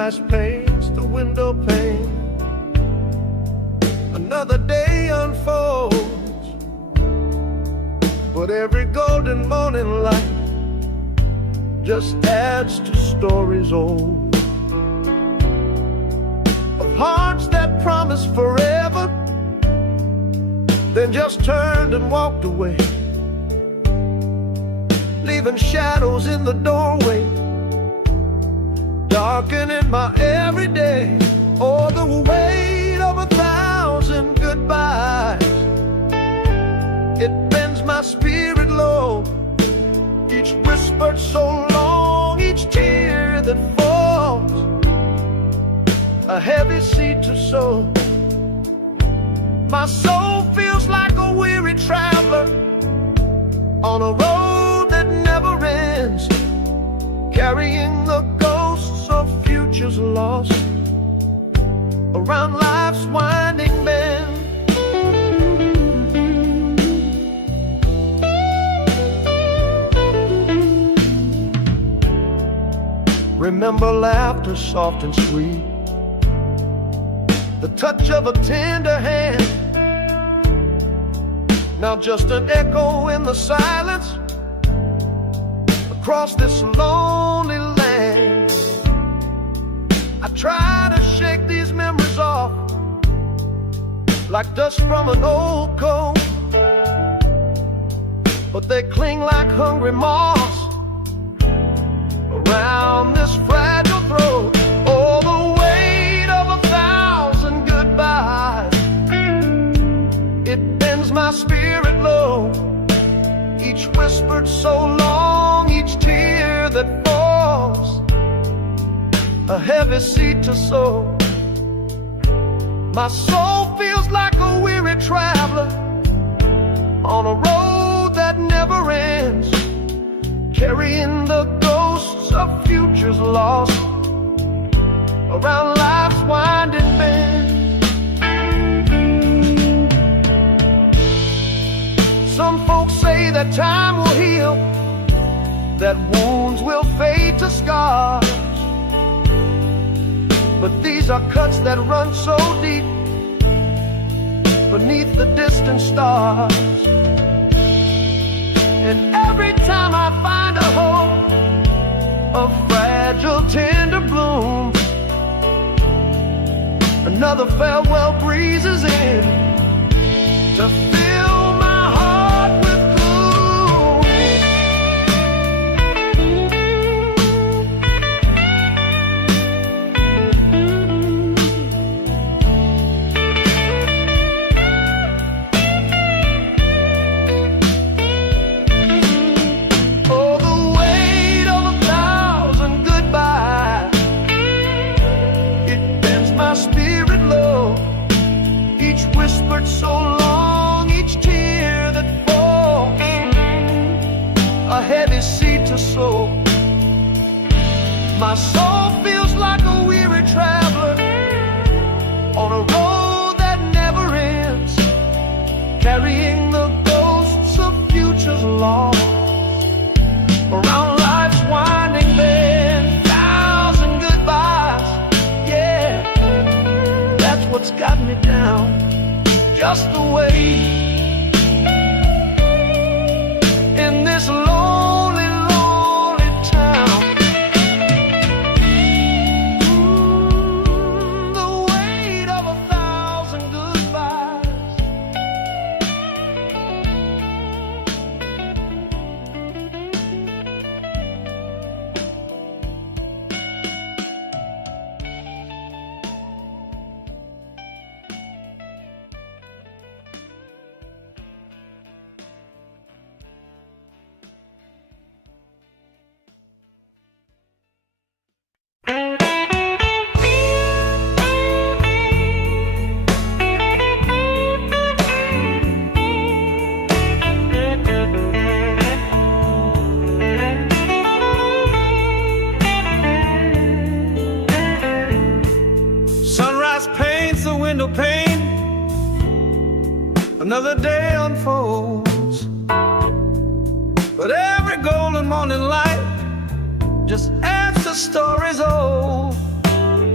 Sunrise paints the window pane. Another day unfolds, but every golden morning light just adds to stories old, of hearts that promised forever, then just turned and walked away, leaving shadows in the doorway, darkening my everyday. Oh, the weight of 1,000 goodbyes, it bends my spirit low. Each whispered so long, each tear that falls, a heavy seed to sow. My soul feels like a weary traveler on a road that never ends, carrying the ghosts of futures lost around life's winding bend. Remember laughter soft and sweet, the touch of a tender hand. Now just an echo in the silence across this lonely land. I try to shake these memories off like dust from an old coat, but they cling like hungry moths around this fragile throat. Oh, the weight of 1,000 goodbyes, it bends my spirit low. Each whispered so long, each tear that falls, a heavy seed to sow. My soul feels like a weary traveler on a road that never ends, carrying the ghosts of futures lost around life's winding bend. Some folks say that time will heal, that wounds will fade to scars, but these are cuts that run so deep beneath the distant stars. And every time I find a hope, a fragile tender bloom, another farewell breezes in to fill my heart with so long, each tear that falls, a heavy seed to sow. My soul feels like a weary traveler on a road that never ends, carrying the ghosts of futures lost around life's winding bend. 1,000 goodbyes, yeah, that's what's got me down. Just the way in this lonely, lonely town. The weight of 1,000 goodbyes. Window pane, another day unfolds, but every golden morning light just adds to stories old,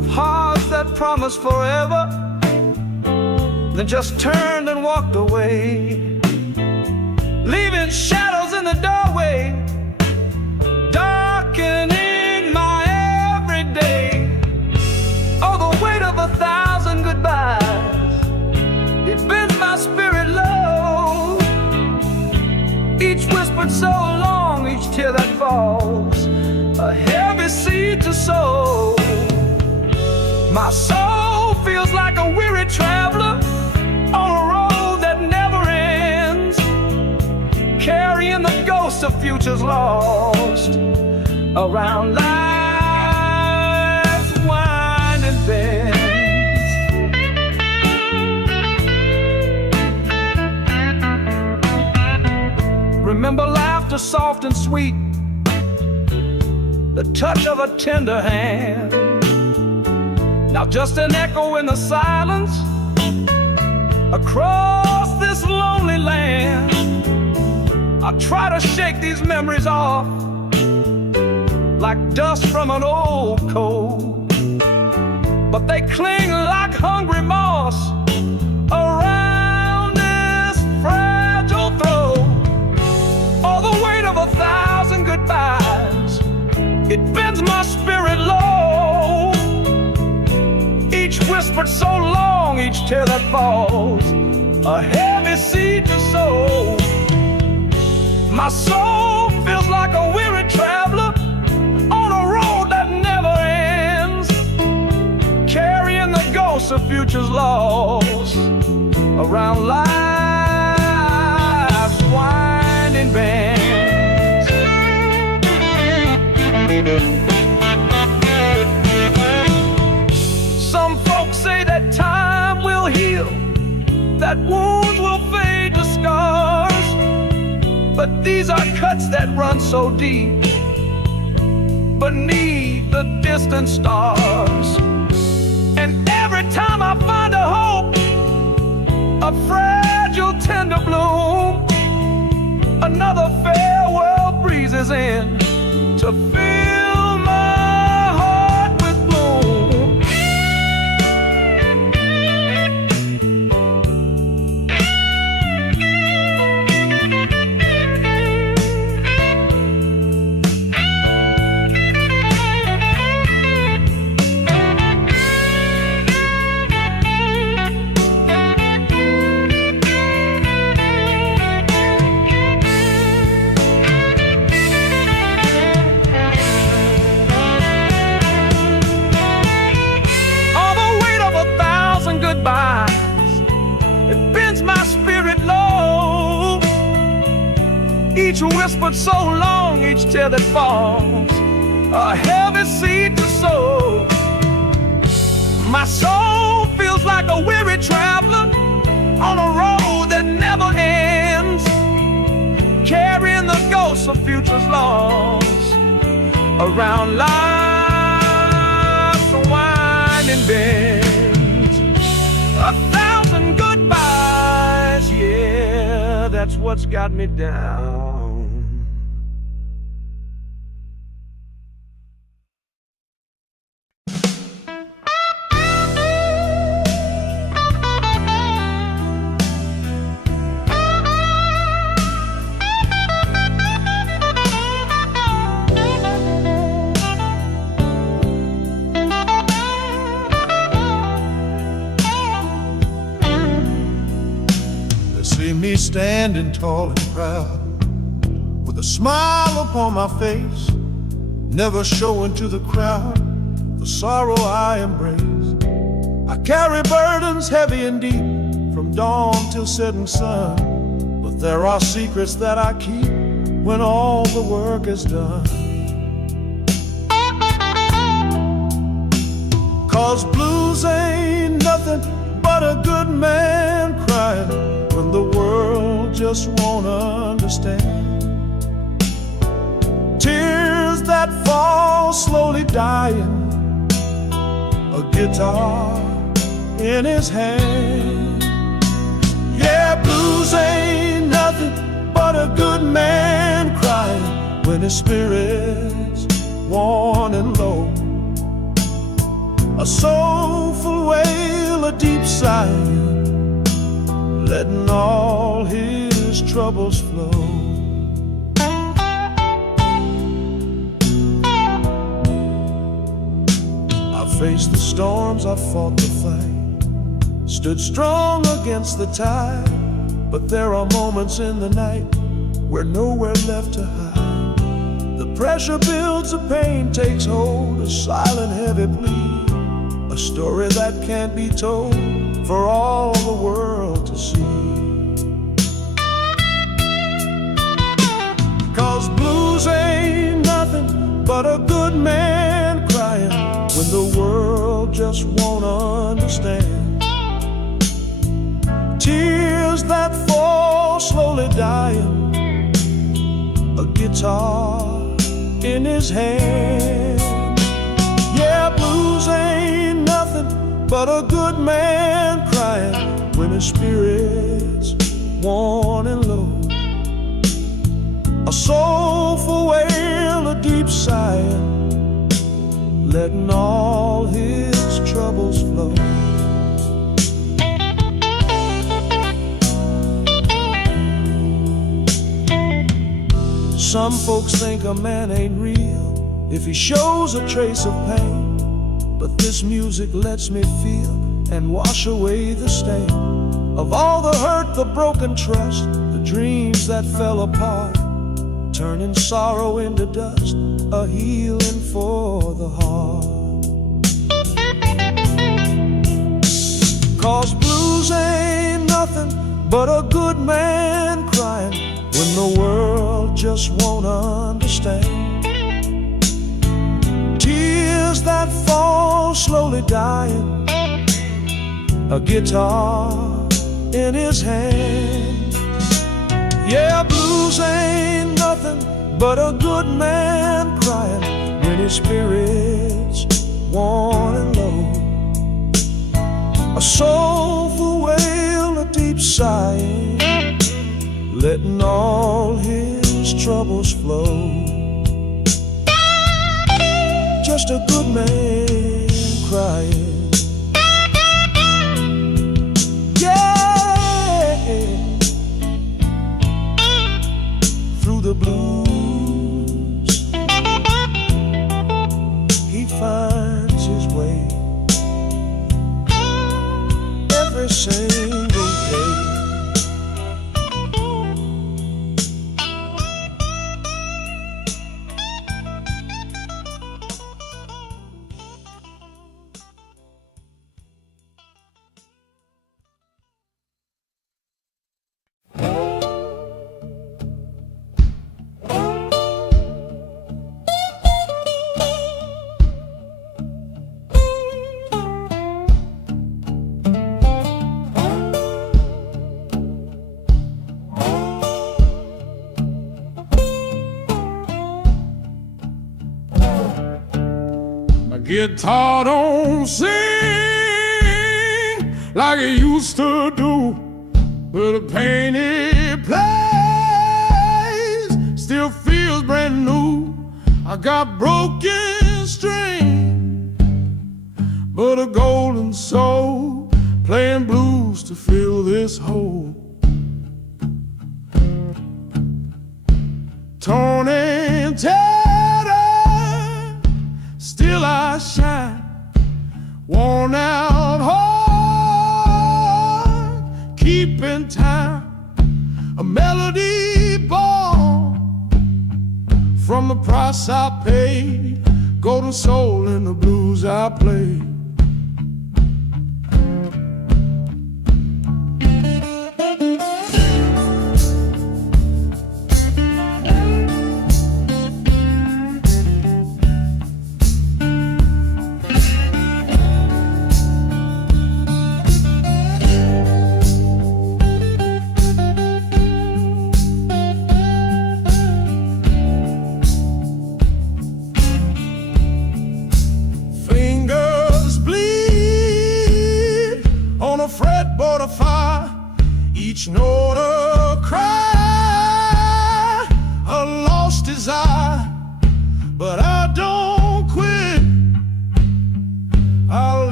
of hearts that promised forever, then just turned and walked away, leaving shadows in the doorway, darkening my everyday. Oh, the weight of 1,000 goodbyes, it bends my spirit low. Each whispered so long, each tear that falls, a heavy seed to sow. My soul feels like a weary traveler on a road that never ends, carrying the ghosts of futures lost around life's winding bends. Remember laughter soft and sweet, the touch of a tender hand. Now just an echo in the silence across this lonely land. I try to shake these memories off like dust from an old coat, but they cling like hungry moss around this fragile throat. All the weight of 1,000 goodbyes, it bends my spirit low. Each whispered so long, each tear that falls, a heavy seed to sow. My soul feels like a weary traveler on a road that never ends, carrying the ghosts of futures lost around life's winding bends. Some folks say that time will heal, that wounds will fade to scars, but these are cuts that run so deep beneath the distant stars. And every time I find a hope, a fragile tender bloom, another farewell breezes in to fill my heart with gloom. It bends my spirit low. Each whispered so long, each tear that falls, a heavy seed to sow. My soul feels like a weary traveler on a road that never ends, carrying the ghosts of futures lost around life's winding bend. 1,000 goodbyes, yeah, that's what's got me down. See me standing tall and proud, with a smile upon my face, never showing to the crowd the sorrow I embrace. I carry burdens heavy and deep, from dawn till setting sun, but there are secrets that I keep when all the work is done. 'Cause blues ain't nothing but a good man crying when the world just won't understand. Tears that fall slowly dying, a guitar in his hand. Yeah, blues ain't nothing but a good man crying when his spirit's worn and low. a soulful wail, a deep sigh, letting all his troubles flow. I faced the storms, I fought the fight, stood strong against the tide. But there are moments in the night where nowhere left to hide. The pressure builds, the pain takes hold, a silent heavy plea, a story that can't be told for all the world to see. 'Cause blues ain't nothing but a good man crying when the world just won't understand. Tears that fall slowly dying, a guitar in his hand. Yeah, blues ain't nothing but a good man crying when his spirit's worn and low. A soulful wail, a deep sigh, letting all his troubles flow. Some folks think a man ain't real if he shows a trace of pain, but this music lets me feel and wash away the stain of all the hurt, the broken trust, the dreams that fell apart, turning sorrow into dust, a healing for the heart. 'Cause blues ain't nothing but a good man crying when the world just won't understand. Tears that fall slowly dying, a guitar in his hand. Yeah, blues ain't nothing but a good man crying when his spirit's worn and low. A soulful wail, a deep sigh, letting all his troubles flow. Just a good man crying. Yeah, through the blues he finds his way every single day. Guitar don't sing like it used to do, but the pain it plays still feels brand new. I got broken strings, but a golden soul playing blues to fill this hole. Torn and tattered, still I shine, worn out heart, keeping time, a melody born from the price I paid, golden soul in the blues I played. Fretboard of fire, each note a cry, a lost desire, but I don't quit. I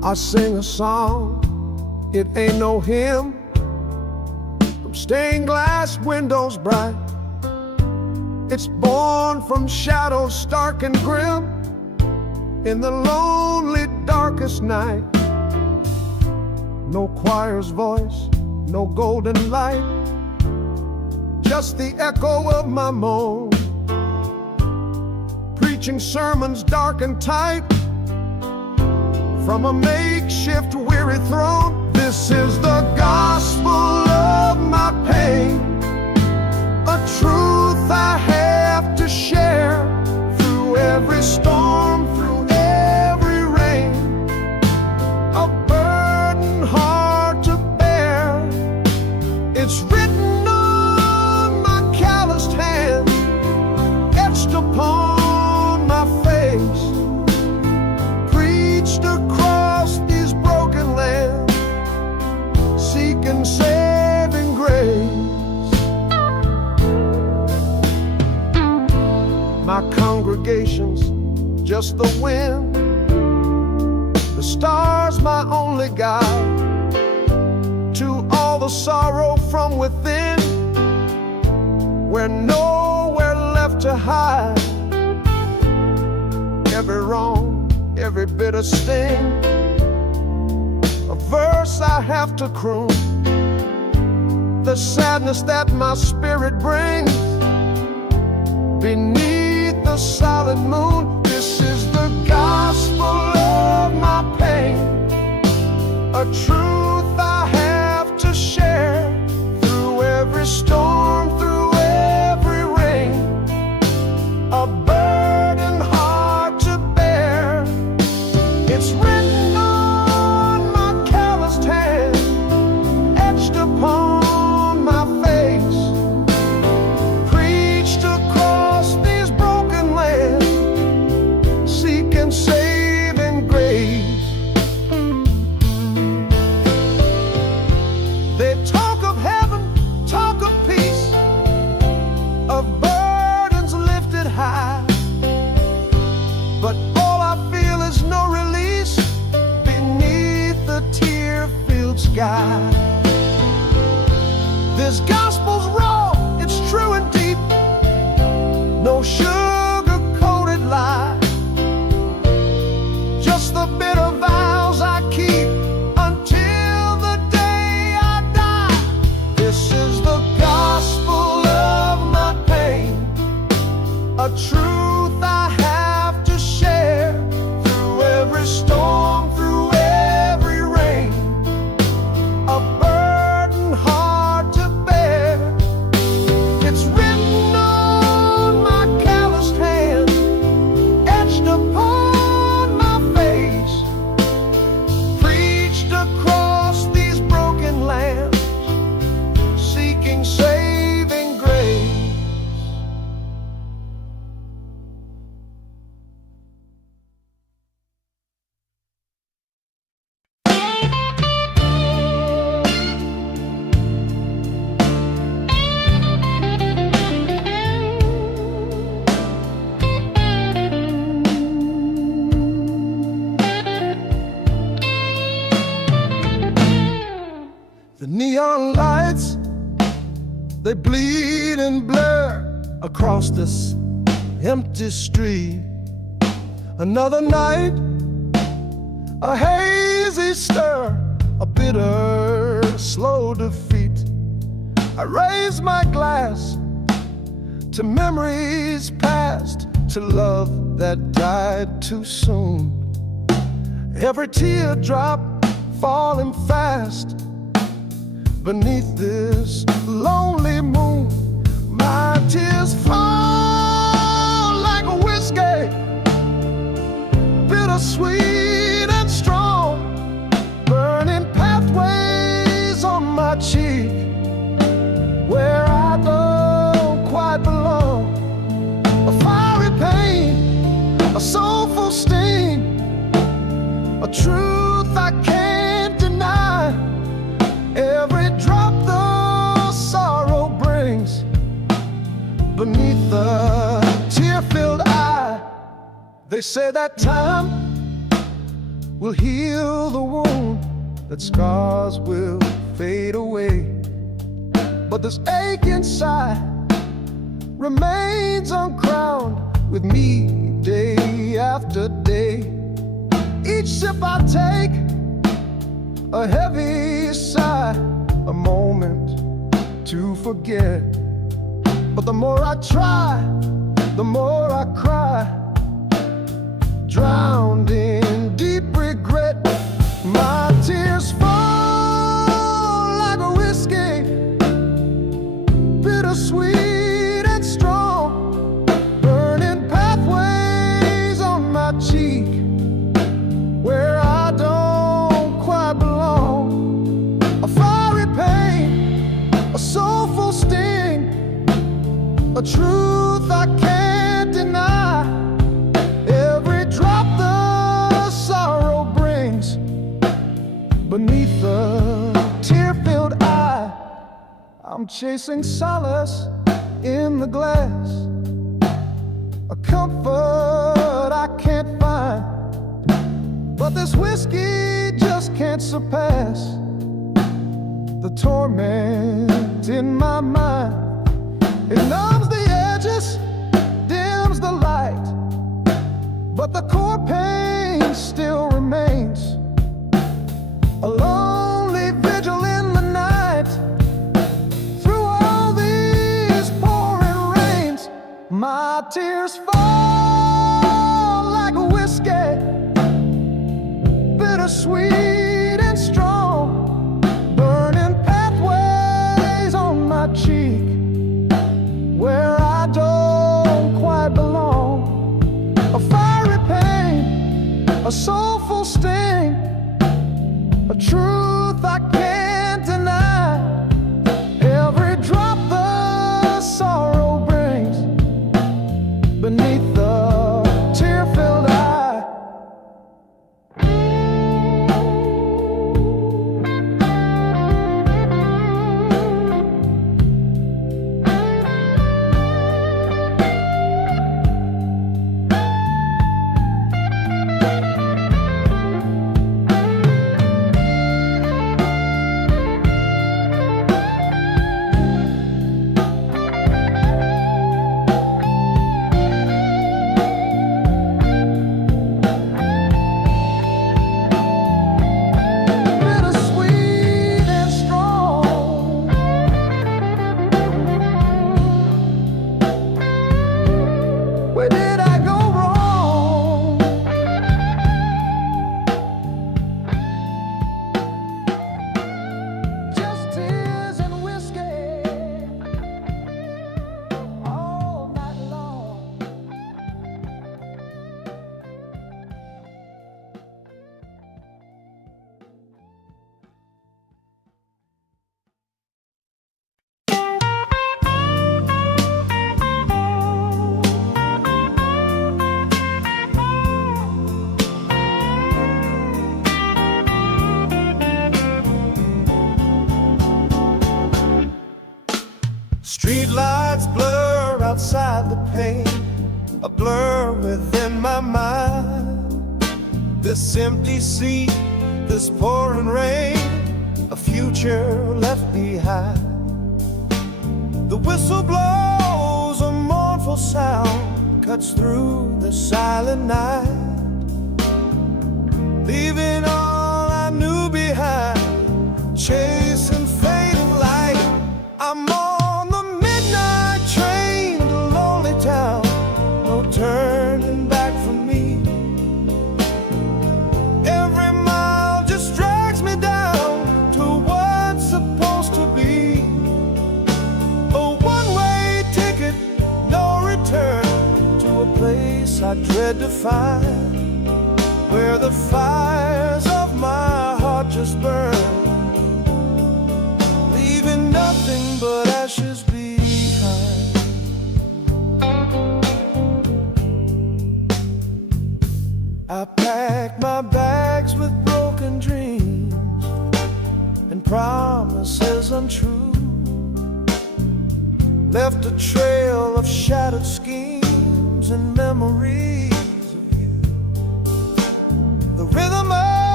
I sing a song, it ain't no hymn, from stained glass windows bright. It's born from shadows stark and grim, in the lonely darkest night. No choir's voice, no golden light, just the echo of my moan, preaching sermons dark and tight from a makeshift weary throne. This is the gospel of my pain, a truth I have to share through every storm, through every rain, a burden hard to bear. It's written on my calloused hand, etched upon my face, preached across these broken lands, seeking saving grace. My congregation's just the wind, the stars my only guide to all the sorrow from within, where nowhere left to hide. Every wrong, every bitter sting, a verse I have to croon, the sadness that my spirit brings beneath the solid moon. This is the gospel of my pain, a truth I have to share through every storm, through every rain, a burden hard to bear. It's written on my calloused hand, etched upon my face, preached across these broken lands, seeking saving grace. They talk of heaven, talk of peace, of burdens lifted high, but all I feel is no release beneath the tear-filled sky. This gospel's raw, it's true and deep, no sugar-coated lie, just the bitter vows I keep until the day I die. This is the gospel of my pain, a truth I have to share through every storm, through every rain, a burden hard to bear. It's written on my calloused hand, etched upon my face, preached across these broken lands, seeking saving grace. The neon lights, they bleed and blur across this empty street. Another night, a hazy stir, a bitter, slow defeat. I raise my glass to memories past, to love that died too soon. Every teardrop falling fast beneath this lonely moon. My tears fall like a whiskey, bittersweet and strong, burning pathways on my cheek where I don't quite belong. A fiery pain, a soulful sting, a truth I can't deny. Every drop the sorrow brings beneath the tear-filled eye. They say that time will heal the wound, that scars will fade away. But this ache inside remains uncrowned with me day after day. Each sip I take, a heavy sigh, a moment to forget. But the more I try, the more I cry, drowned in deep regret. My tears fall like a whiskey, bittersweet and strong, burning pathways on my cheek where I don't quite belong. A fiery pain, a soulful sting, a truth I can't deny. Every drop the sorrow brings beneath the tear-filled eye. I'm chasing solace in the glass, a comfort I can't find. But this whiskey just can't surpass the torment in my mind. It numbs the edges, dims the light, but the core pain still remains. A lonely vigil in the night, through all these pouring rains. My tears fall like a whiskey, bittersweet and strong, burning pathways on my cheek where I don't quite belong. A fiery pain, a soulful sting, a truth I can't deny. Every drop the sorrow brings beneath the tear-filled eye. Where did I go wrong? Just tears and whiskey all night long. Street lights blur outside the pane, a blur within my mind. This empty seat, this pouring rain, a future left behind. The whistle blows, a mournful sound cuts through the silent night, leaving all I knew behind, chasing fading light. I'm on the midnight train to lonely town, no turning back for me. Every mile just drags me down to what's supposed to be a one-way ticket, no return, to a place I dread to find, where the fires of my heart just burn, leaving nothing but ashes behind. I packed my bags with broken dreams and promises untrue, left a trail of shattered schemes and memories of you. The rhythm of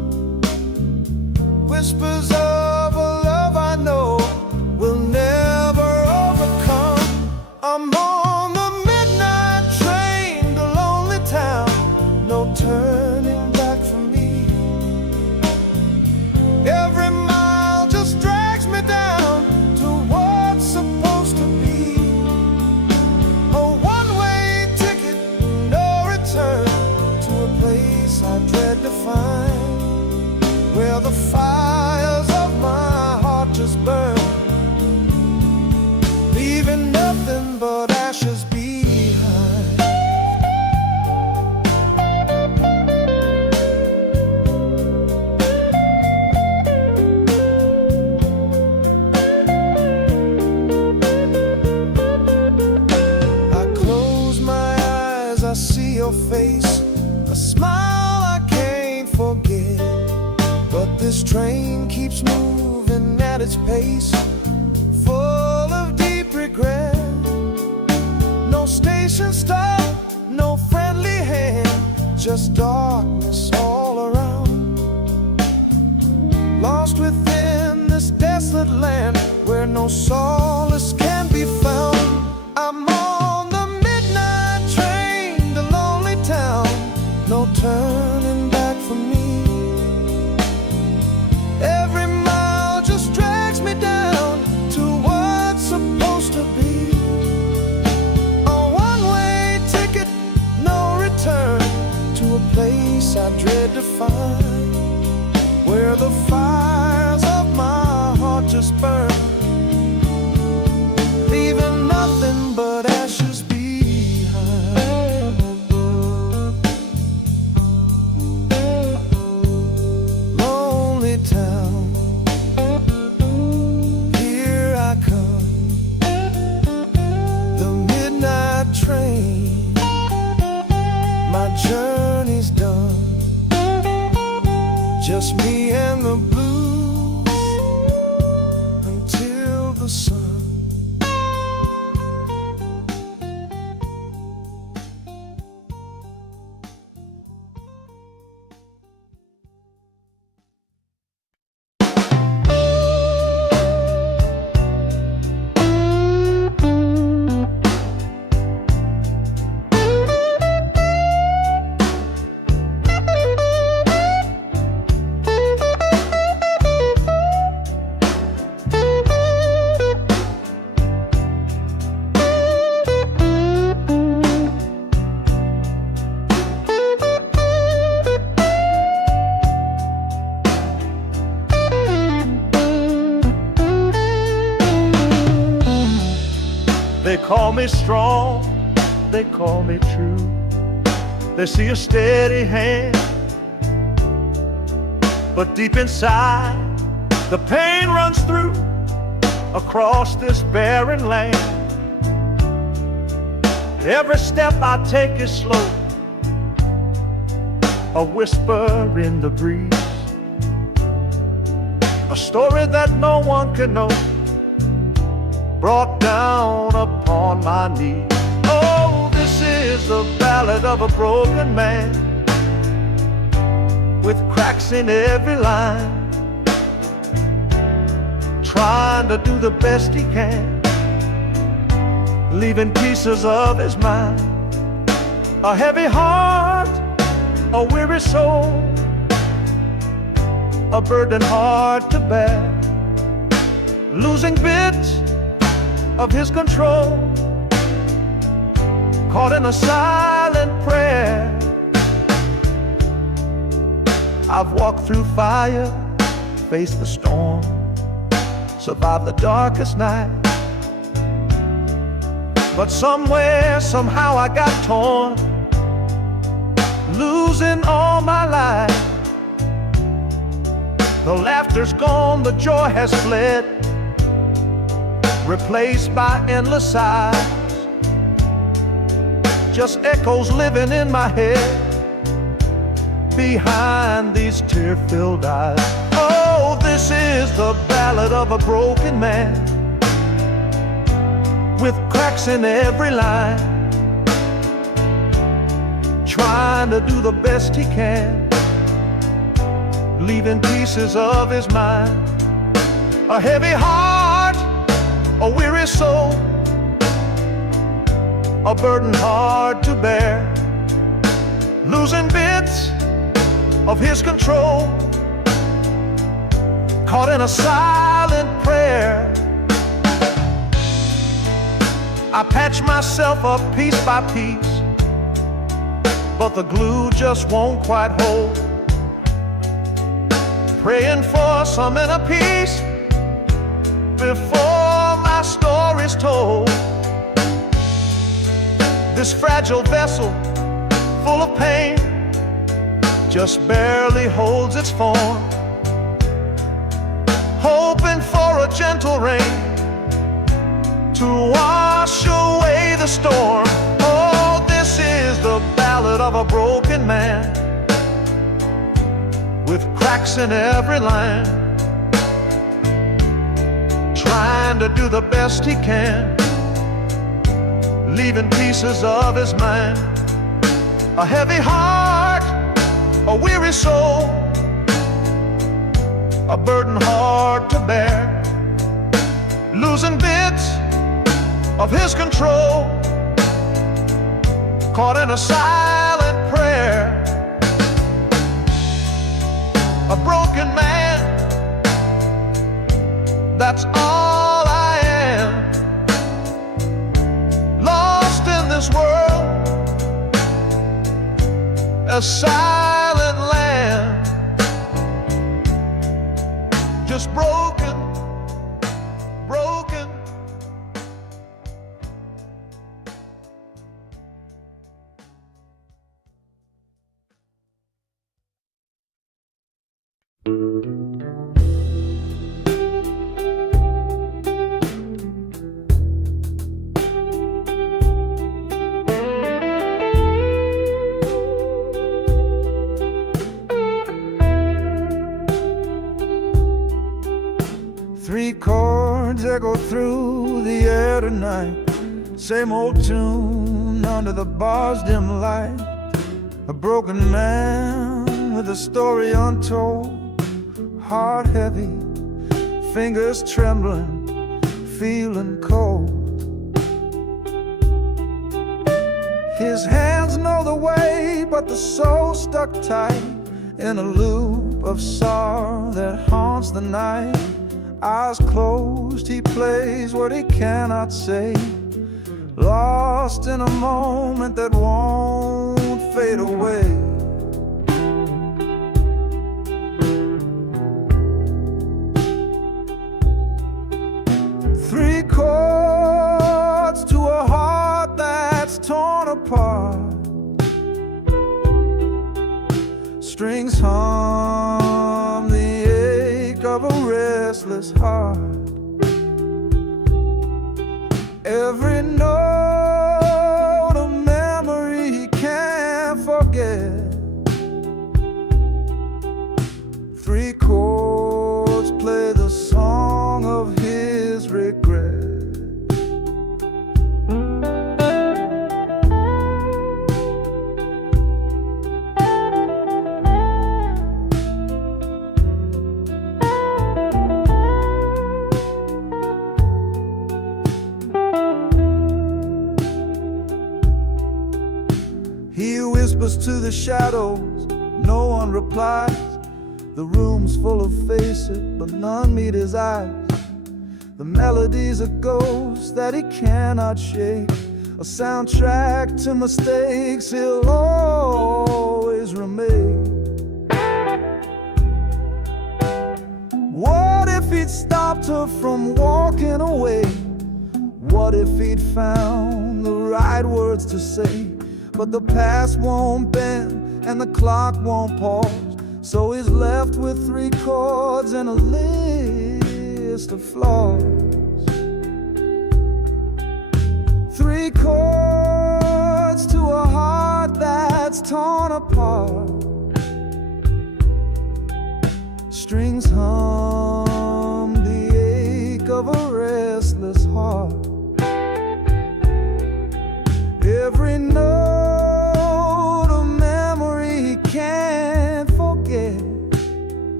whispers of a love I know will never overcome. I'm on the midnight train to lonely town, no turning back for me. Every mile just drags me down to what's supposed to be a one-way ticket, no return, to a place I dread to find, where the fires of my heart just burn, leaving nothing but ashes behind. I close my eyes, I see your face, a smile I can't forget. But this train keeps moving at its pace, full of deep regret. No station stop, no friendly hand, just darkness all around. Lost within this desolate land where no solace can be found. I'm on the midnight train to lonely town, no turning back for me. Every mile just drags me down to what's supposed to be a one-way ticket, no return, to a place I dread to find, where the fires of my heart just burn, leaving nothing but ashes behind. Lonely town, here I come, the midnight train, my journey's done, just me and the blues until the sun. They call me strong, they call me true. They see a steady hand, but deep inside the pain runs through across this barren land. Every step I take is slow, a whisper in the breeze, a story that no one can know, brought down upon my knees. Oh, this is the ballad of a broken man, with cracks in every line, trying to do the best he can, leaving pieces of his mind. A heavy heart, a weary soul, a burden hard to bear, losing bits of his control, caught in a silent prayer. I've walked through fire, faced the storm, survived the darkest night, but somewhere, somehow I got torn, losing all my life. The laughter's gone, the joy has fled, replaced by endless sighs, just echoes living in my head behind these tear-filled eyes. Oh, this is the ballad of a broken man, with cracks in every line, trying to do the best he can, leaving pieces of his mind. A heavy heart, a weary soul, a burden hard to bear, losing bits of his control, caught in a silent prayer. I patch myself up piece by piece, but the glue just won't quite hold. Praying for some inner peace before my story's told. This fragile vessel, full of pain, just barely holds its form, hoping for a gentle rain to wash away the storm. Oh, this is the ballad of a broken man, with cracks in every line, trying to do the best he can, leaving pieces of his mind. A heavy heart, a weary soul, a burden hard to bear, losing bits of his control, caught in a silent prayer. A broken man, that's all I am, lost in this world, a silent land, just broken, broken. Three chords echo through the air tonight, same old tune under the bar's dim light. A broken man with a story untold, heart heavy, fingers trembling, feeling cold. His hands know the way, but the soul stuck tight in a loop of sorrow that haunts the night. Eyes closed, he plays what he cannot say, lost in a moment that won't fade away. Three chords to a heart that's torn apart, strings hum the ache of a restless heart. Every note a memory he can't forget. Three chords play the song of his regret. He whispers to the shadows, no one replies. The room's full of faces, but none meet his eyes. The melody's a ghost that he cannot shake, a soundtrack to mistakes he'll always remake. What if he'd stopped her from walking away? What if he'd found the right words to say? But the past won't bend and the clock won't pause, so he's left with three chords and a list of flaws. Three chords to a heart that's torn apart, strings hum the ache of a restless heart. Every note a memory he can't forget.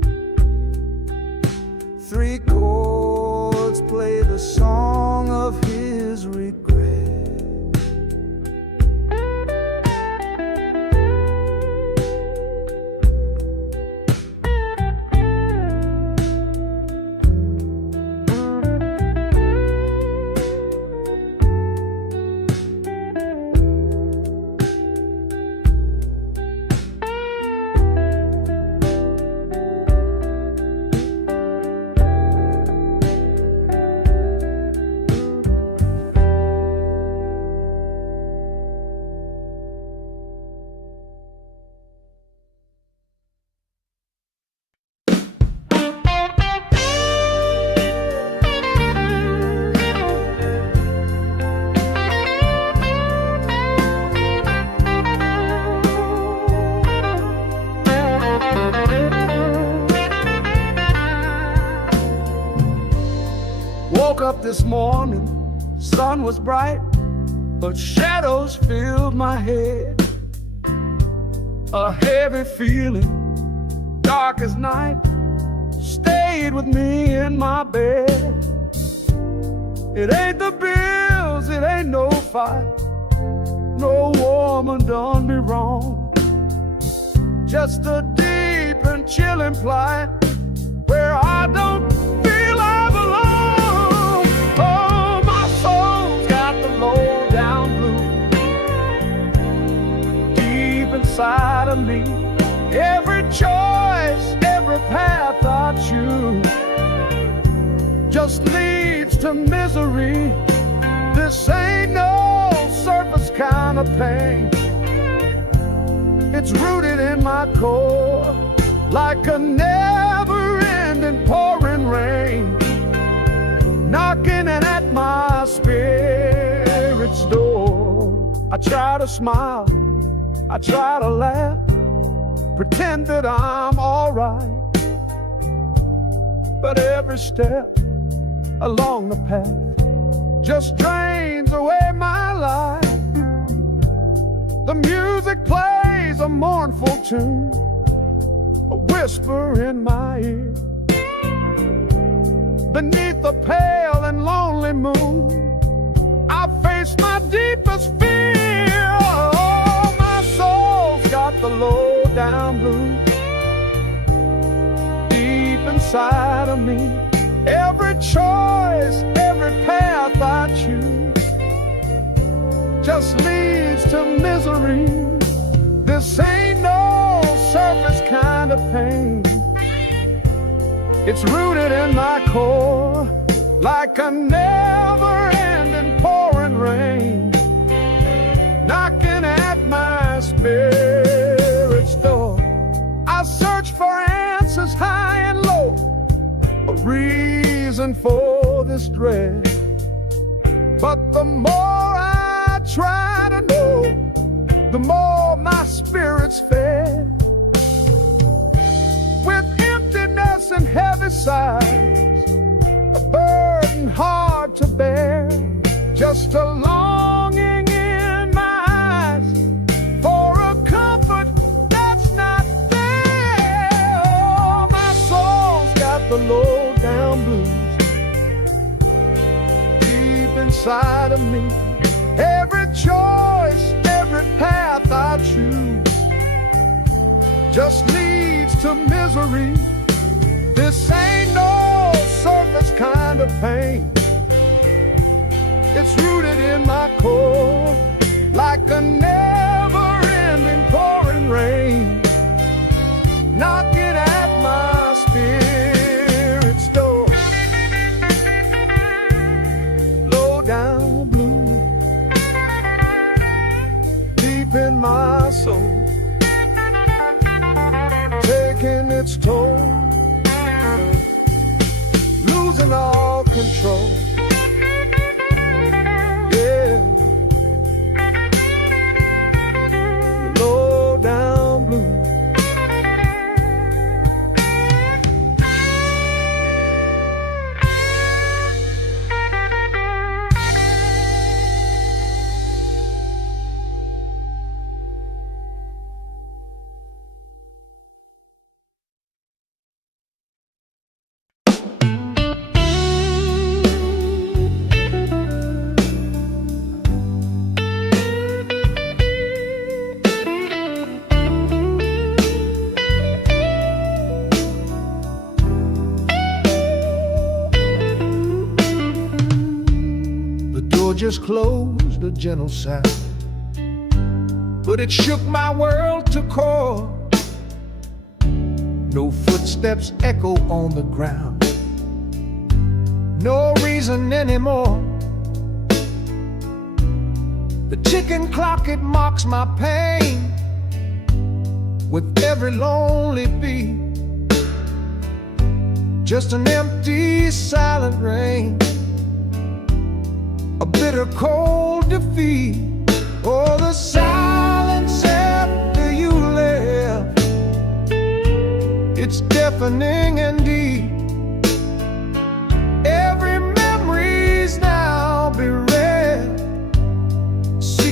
sun was bright, but shadows filled my head. A heavy feeling, dark as night, stayed with me in my bed. It ain't the bills, it ain't no fight, no woman done me wrong. Just a deep and chilling plight where I don't feel I belong. Oh, my soul's got the low down blues deep inside of me. Every choice, every path I choose just leads to misery. This ain't no surface kind of pain. It's rooted in my core like a never-ending pouring rain, knocking at my spirit's door. I try to smile, I try to laugh, pretend that I'm alright, but every step along the path just drains away my life. The music plays a mournful tune, a whisper in my ear. Beneath the pale and lonely moon, I face my deepest fear. Oh, my soul's got the low down blues deep inside of me. Every choice, every path I choose just leads to misery. This ain't no surface kind of pain. It's rooted in my core like a never-ending pouring rain, knocking at my spirit's door. I search for answers high and low, a reason for this dread. But the more I try to know, the more my spirit's fed. With emptiness and heavy sighs, a burden hard to bear, just a longing in my eyes for a comfort that's not there. Oh, my soul's got the low down blues deep inside of me. Every choice, every path I choose just leads to misery. This ain't no surface kind of pain. It's rooted in my core like a never-ending pouring rain, knocking at my spirit's door. Low down blue deep in my soul, taking its toll, losing all control. Yeah, low down blue. Just closed, a gentle sound, but it shook my world to core. No footsteps echo on the ground, no reason anymore. The ticking clock, it mocks my pain with every lonely beat. Just an empty, silent rain, a bitter cold defeat. Oh, the silence after you left, it's deafening and deep. Every memory's now bereft.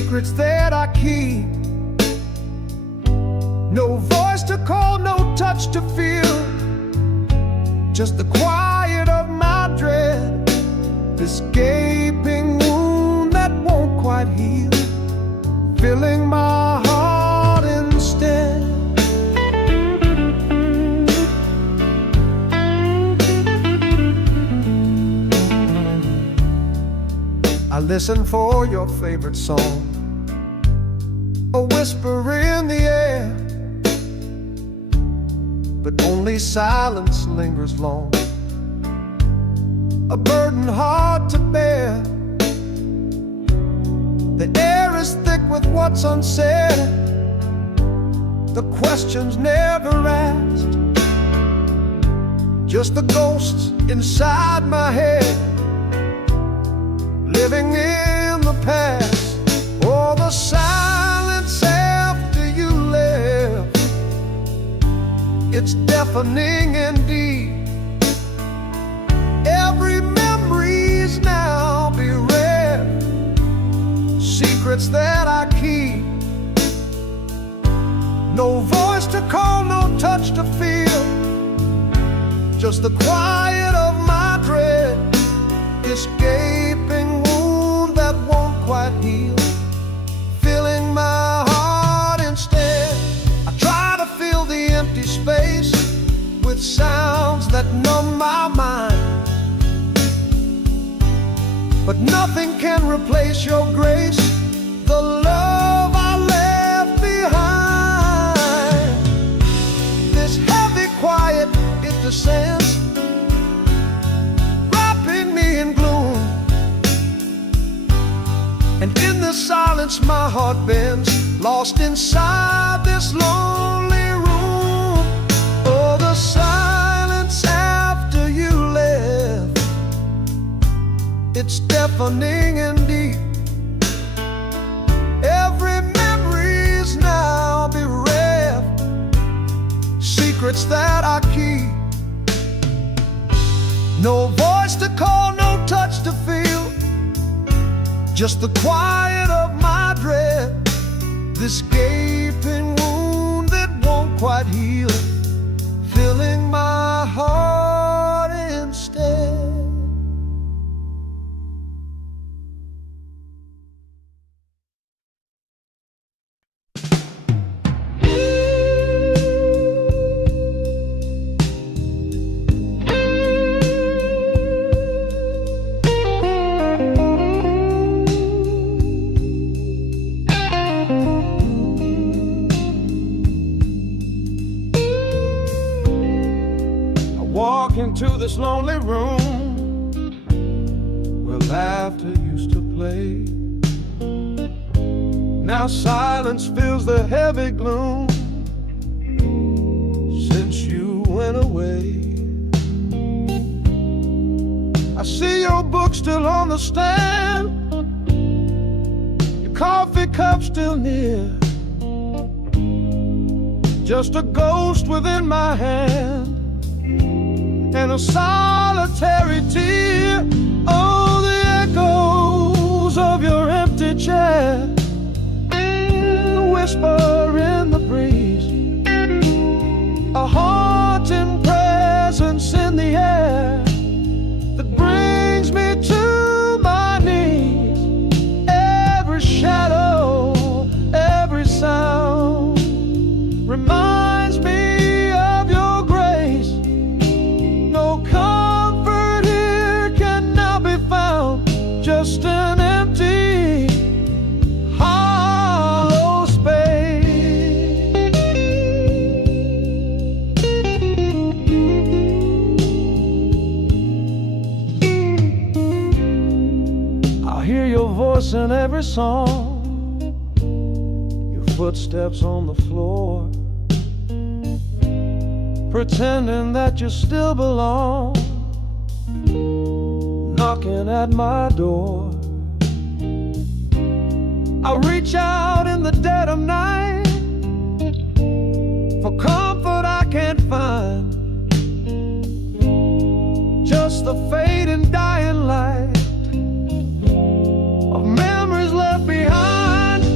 secrets that I keep. No voice to call, no touch to feel, just the quiet of my dread, this gaping wound that won't quite heal, filling my heart instead. I listen for your favorite song, a whisper in the air, but only silence lingers long, a burden hard to bear. The air is thick with what's unsaid, the questions never asked, just the ghosts inside my head, living in the past. Oh, the silence after you left, it's deafening indeed. Every memory's now bereft, secrets that I keep. No voice to call, no touch to feel, just the quiet of my dread, this gaping wound that won't quite heal, filling my heart instead. I try to fill the empty space with sounds that numb my mind, but nothing can replace your grace, the love I left behind. This heavy quiet, it descends, wrapping me in gloom, and in the silence my heart bends, lost inside this lonely room. Oh, the silence after you left, it's deafening indeed. Every memory's now bereft, secrets that I keep. No voice to call, no touch to feel, just the quiet of my dread, this gaping wound that won't quite heal, filling my heart instead. Walk into this lonely room where laughter used to play. Now silence fills the heavy gloom since you went away. I see your book still on the stand, your coffee cup still near, just a ghost within my hand and a solitary tear. Oh, the echoes of your empty chair, the whisper in the breeze, a haunting presence in the air that brings me to my knees. Every shadow, every sound reminds me of your grace. No comfort here can now be found, just an empty, hollow space. I hear your voice in every song, your footsteps on the floor, pretending that you still belong, knocking at my door. I reach out in the dead of night for comfort I can't find, just the fading dying light of memories left behind.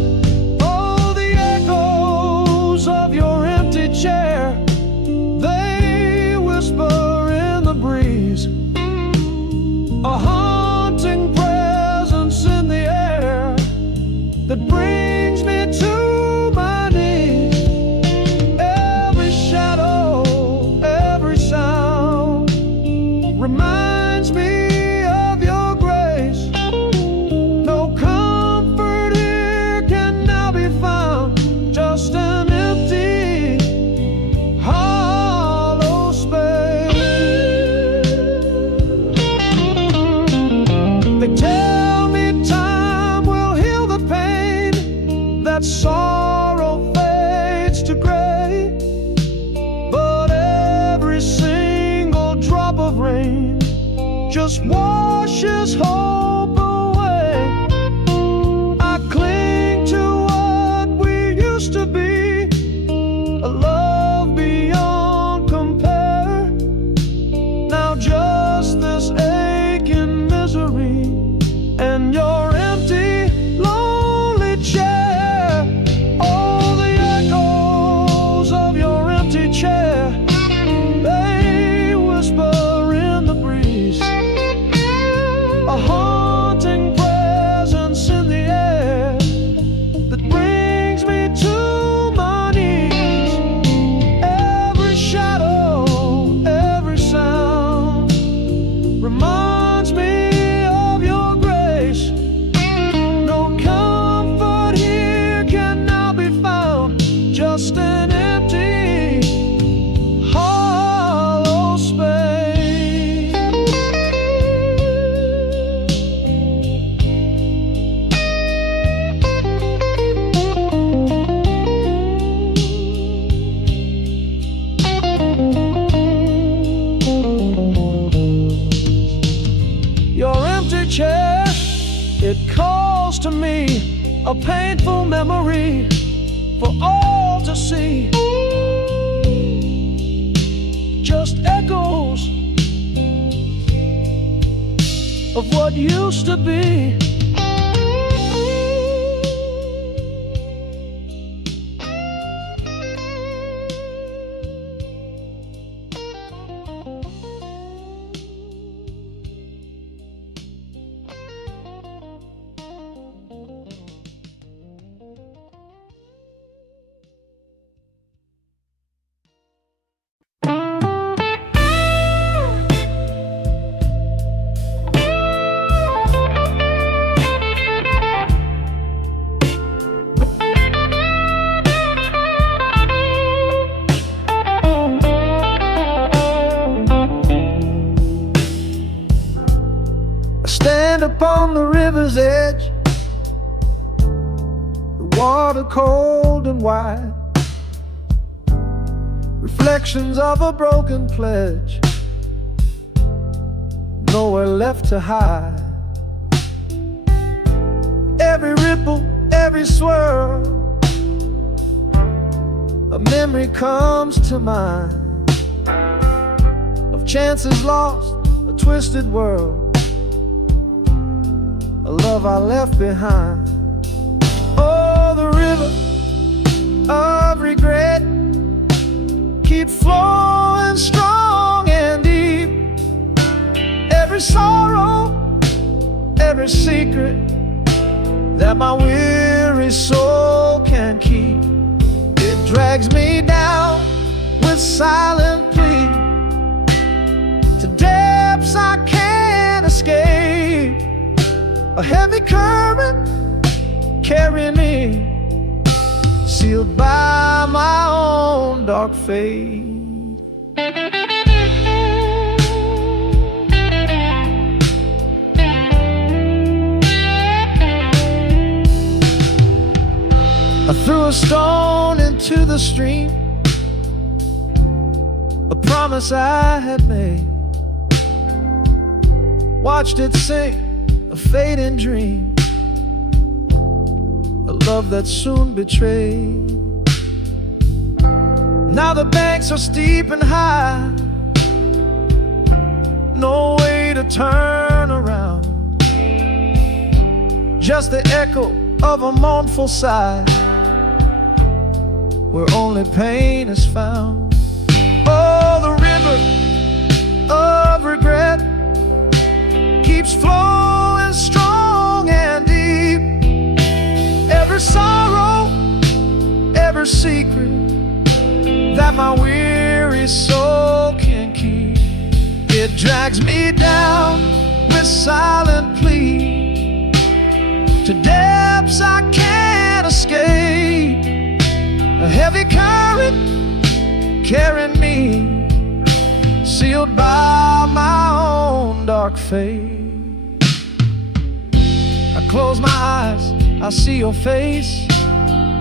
that sorrow fades to gray, but every single drop of rain just washes hope away. I cling to what we used to be, a love beyond compare. Now just this aching misery and your empty, lonely chair. Oh, the echoes of your empty chair, they whisper in the breeze, a haunting presence in the air that brings me to my knees. Every shadow, every sound reminds me of your grace. No comfort here can now be found, just an empty, hollow space. Your empty chair, it calls to me, a painful memory for all to see. Just echoes of what used to be. Stand upon the river's edge, the water cold and wide, reflections of a broken pledge, nowhere left to hide. Every ripple, every swirl, a memory comes to mind of chances lost, a twisted world, a love I left behind. Oh, the river of regret keep flowing strong and deep. Every sorrow, every secret that my weary soul can keep, it drags me down with silent plea to depths I can't escape. A heavy current carrying me, sealed by my own dark fate. I threw a stone into the stream, a promise I had made, watched it sink, a fading dream, a love that soon betrayed. Now the banks are steep and high, no way to turn around, just the echo of a mournful sigh, where only pain is found. Oh, the river of regret keeps flowing strong and deep. Every sorrow, every secret that my weary soul can keep, it drags me down with silent plea to depths I can't escape. A heavy current carrying me, sealed by my own dark fate. I close my eyes, I see your face,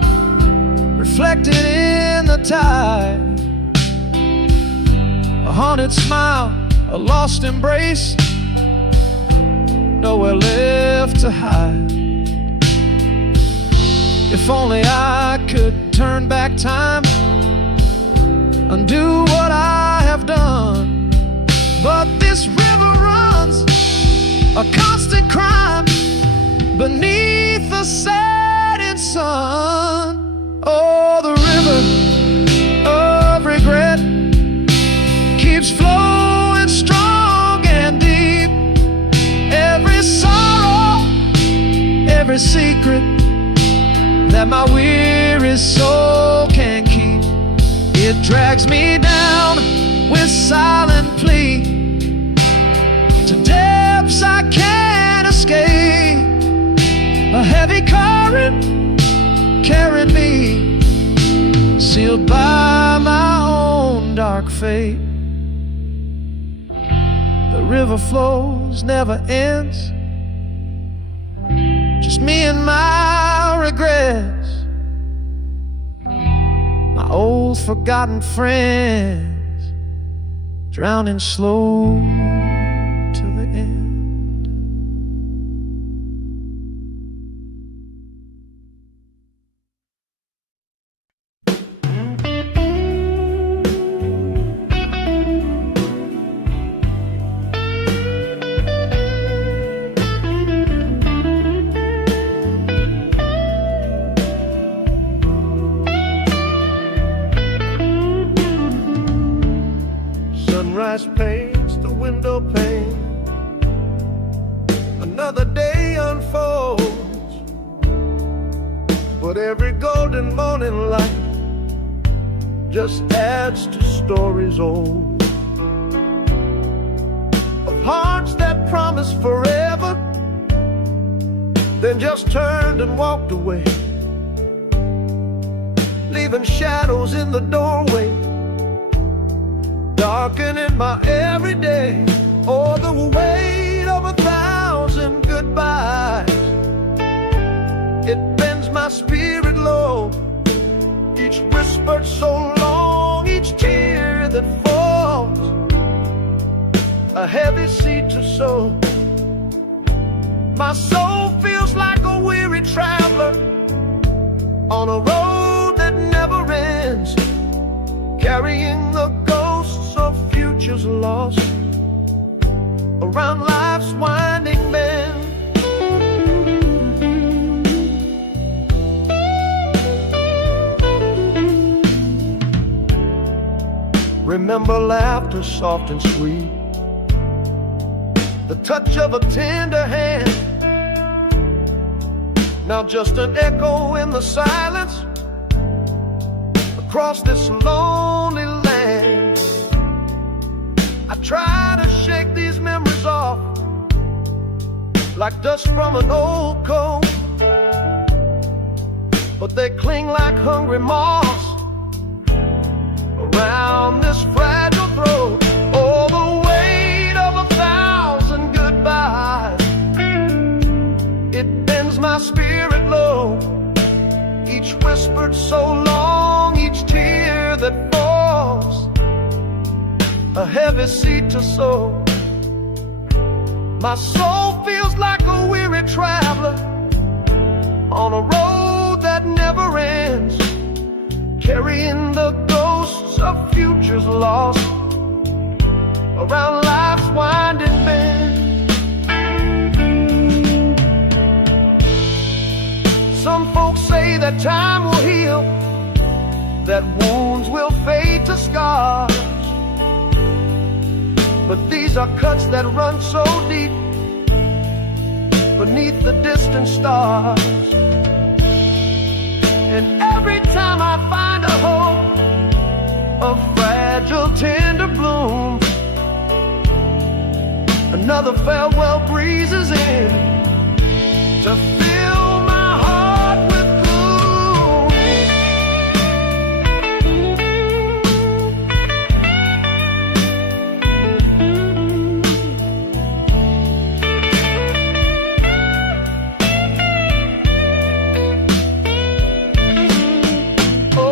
reflected in the tide. A haunted smile, a lost embrace, nowhere left to hide. If only I could turn back time, undo what I have done. But this river runs a constant crime beneath the setting sun. Oh, the river of regret keeps flowing strong and deep. Every sorrow, every secret that my weary soul can keep, it drags me down with silent plea to depths I can't escape. A heavy current carrying me, sealed by my own dark fate. The river flows, never ends, just me and my regrets, my old forgotten friends, drowning slow to the end. Sunrise paints the window pane, another day unfolds, but every golden morning light just adds to stories old, of hearts that promised forever, then just turned and walked away, leaving shadows in the doorway, darkening my everyday. Oh, the weight of 1,000 goodbyes, it bends my spirit low. Each whispered so long, each tear that falls, a heavy seed to sow. My soul feels like a weary traveler on a road that never ends, carrying the ghosts of futures lost around life's winding bend. Remember laughter soft and sweet, the touch of a tender hand, now just an echo in the silence across this lonely land. I try to shake these memories off like dust from an old coat, but they cling like hungry moths around this fragile throat. Oh, the weight of 1,000 goodbyes, it bends my spirit low. Each whispered so long, each tear that falls, a heavy seed to sow. My soul feels like a weary traveler on a road that never ends, carrying the ghosts of futures lost around life's winding bend. Some folks say that time will heal, that wounds will fade to scars, but these are cuts that run so deep beneath the distant stars. And every time I find a hope, a fragile tender bloom, another farewell breezes in to fill my heart with gloom.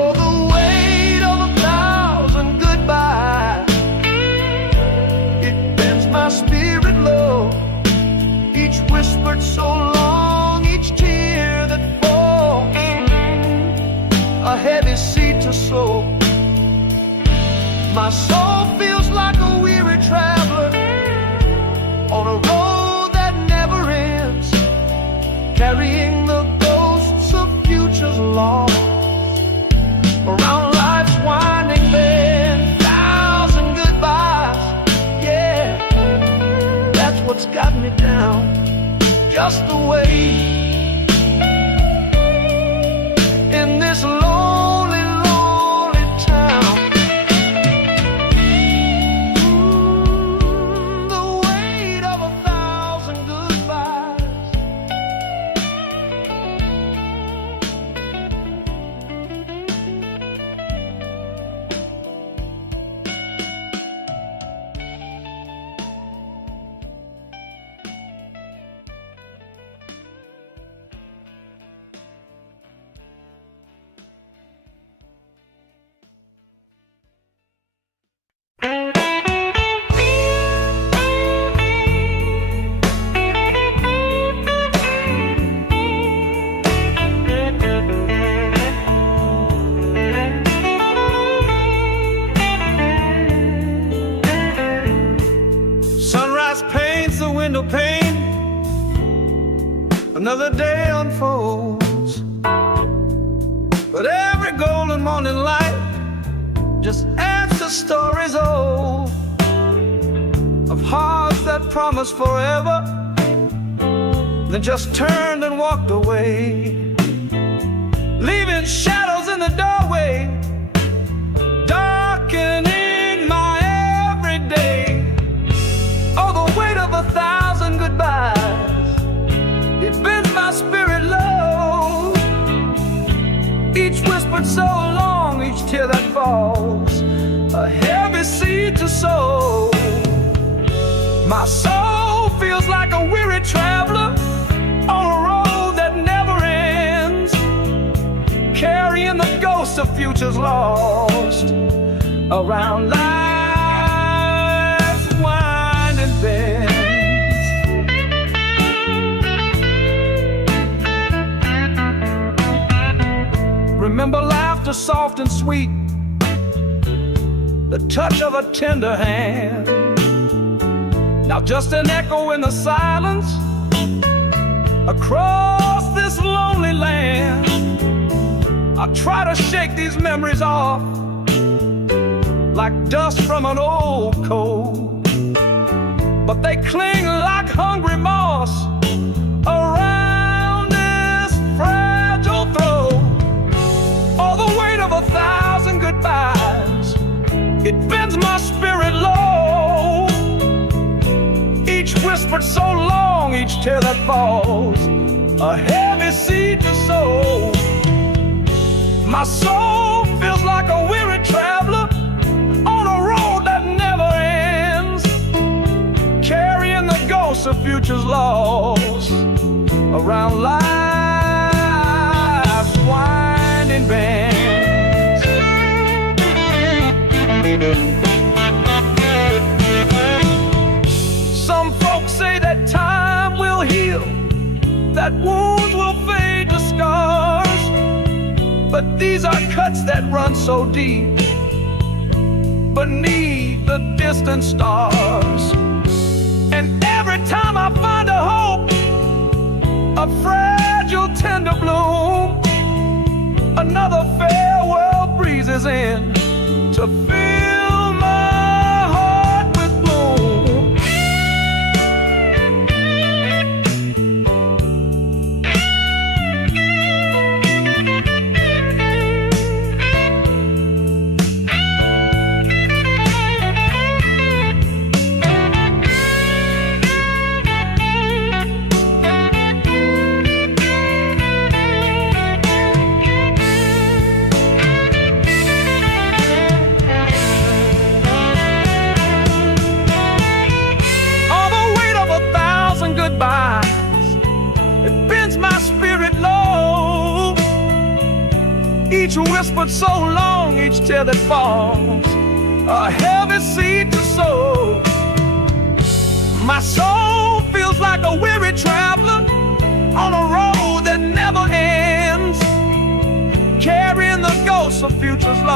to sow. My soul feels like a weary traveler on a road that never ends, carrying the ghosts of futures lost around life's winding bend. Thousand goodbyes, yeah, that's what's got me down. Just the way in this lonely, lonely town. The weight of 1,000 goodbyes. Sunrise paints the window pane, another day unfolds, but every golden morning light just adds to stories old of hearts that promised forever, then just turned and walked away, leaving shadows in the doorway, darkening my everyday. Oh, the weight of 1,000 goodbyes, it bends my spirit low. Each whispered so long, each tear that falls, a heavy seed to sow. My soul feels like a weary traveler on a road that never ends, carrying the ghosts of futures lost around life's winding bends. Remember laughter soft and sweet, the touch of a tender hand. Now just an echo in the silence across this lonely land. I try to shake these memories off like dust from an old coat, but they cling like hungry moss around this fragile throat. All the weight of 1,000 goodbyes, it bends my spirit low. Each whispered so long, each tear that falls, a heavy seed to sow. My soul feels like a weary traveler on a road that never ends, carrying the ghosts of futures lost around life's winding bends. Some folks say that time will heal, that wounds will fade to scars, but these are cuts that run so deep beneath the distant stars. And every time I find a hope, a fragile tender bloom, another farewell breezes in to fill my heart with gloom. Each whispered so long, each tear that falls, a heavy seed to sow. My soul feels like a weary traveler on a road that never ends, carrying the ghosts of futures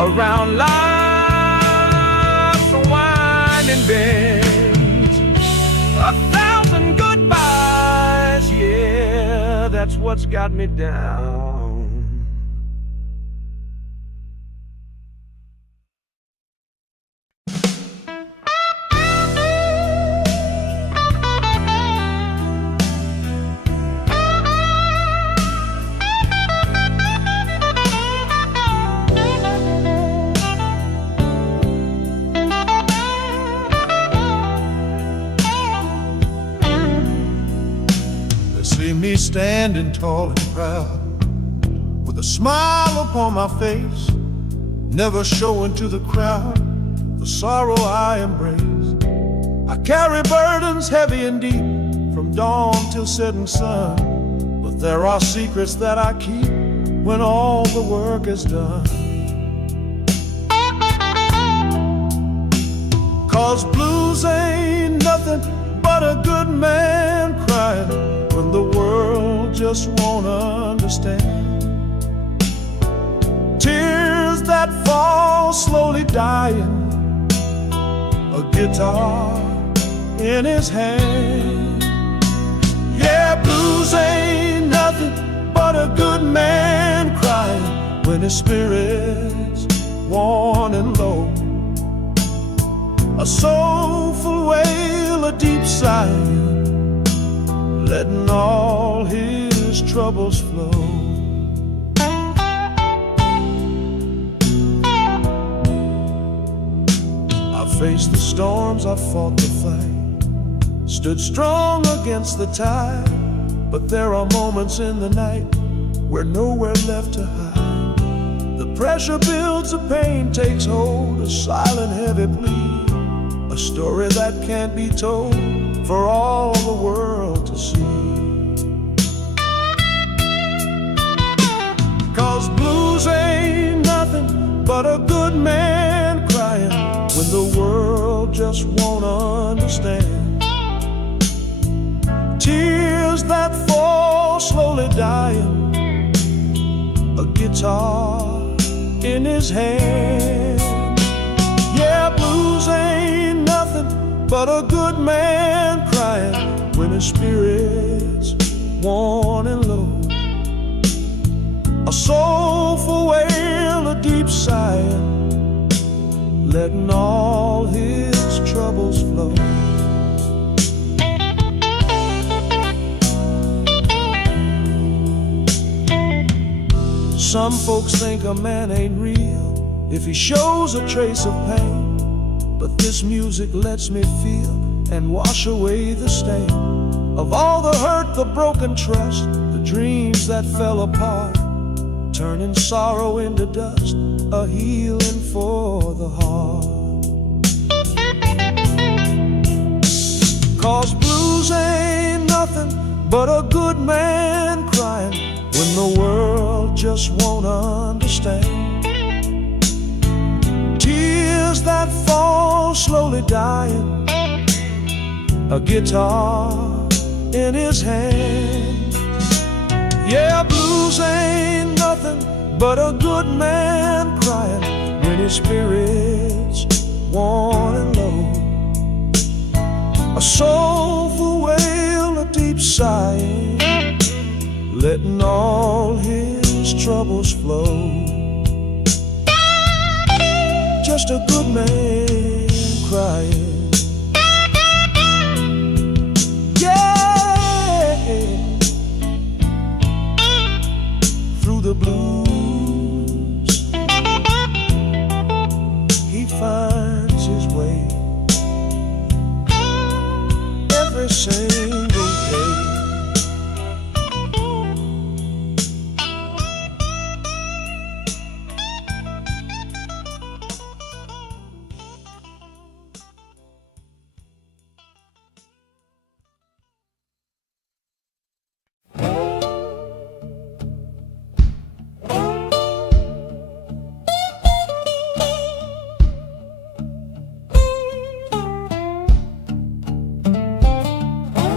around life's winding bends. 1,000 goodbyes, yeah, that's what's got me down. See me standing tall and proud, with a smile upon my face, never showing to the crowd the sorrow I embrace. I carry burdens heavy and deep, from dawn till setting sun, but there are secrets that I keep when all the work is done. 'Cause blues ain't nothing but a good man crying when the world just won't understand. Tears that fall slowly dying, a guitar in his hand. Yeah, blues ain't nothing but a good man crying when his spirit's worn and low. A soulful wail, a deep sigh, letting all his troubles flow. I faced the storms, I fought the fight, stood strong against the tide, but there are moments in the night where nowhere left to hide. The pressure builds, the pain takes hold, a silent heavy plea, a story that can't be told for all the world to see. 'Cause blues ain't nothing but a good man crying when the world just won't understand. Tears that fall slowly dying, a guitar in his hand. Yeah, blues ain't nothing but a good man crying when his spirit's worn and low. A soulful wail, a deep sigh, letting all his troubles flow. Some folks think a man ain't real if he shows a trace of pain, but this music lets me feel and wash away the stain of all the hurt, the broken trust, the dreams that fell apart, turning sorrow into dust, a healing for the heart. 'Cause blues ain't nothing but a good man crying when the world just won't understand. Tears that fall slowly dying, a guitar in his hand. Yeah, blues ain't nothing but a good man crying when his spirit's worn and low. A soulful wail, a deep sigh, letting all his troubles flow. Just a good man crying. Yeah, through the blues he finds his way every single day.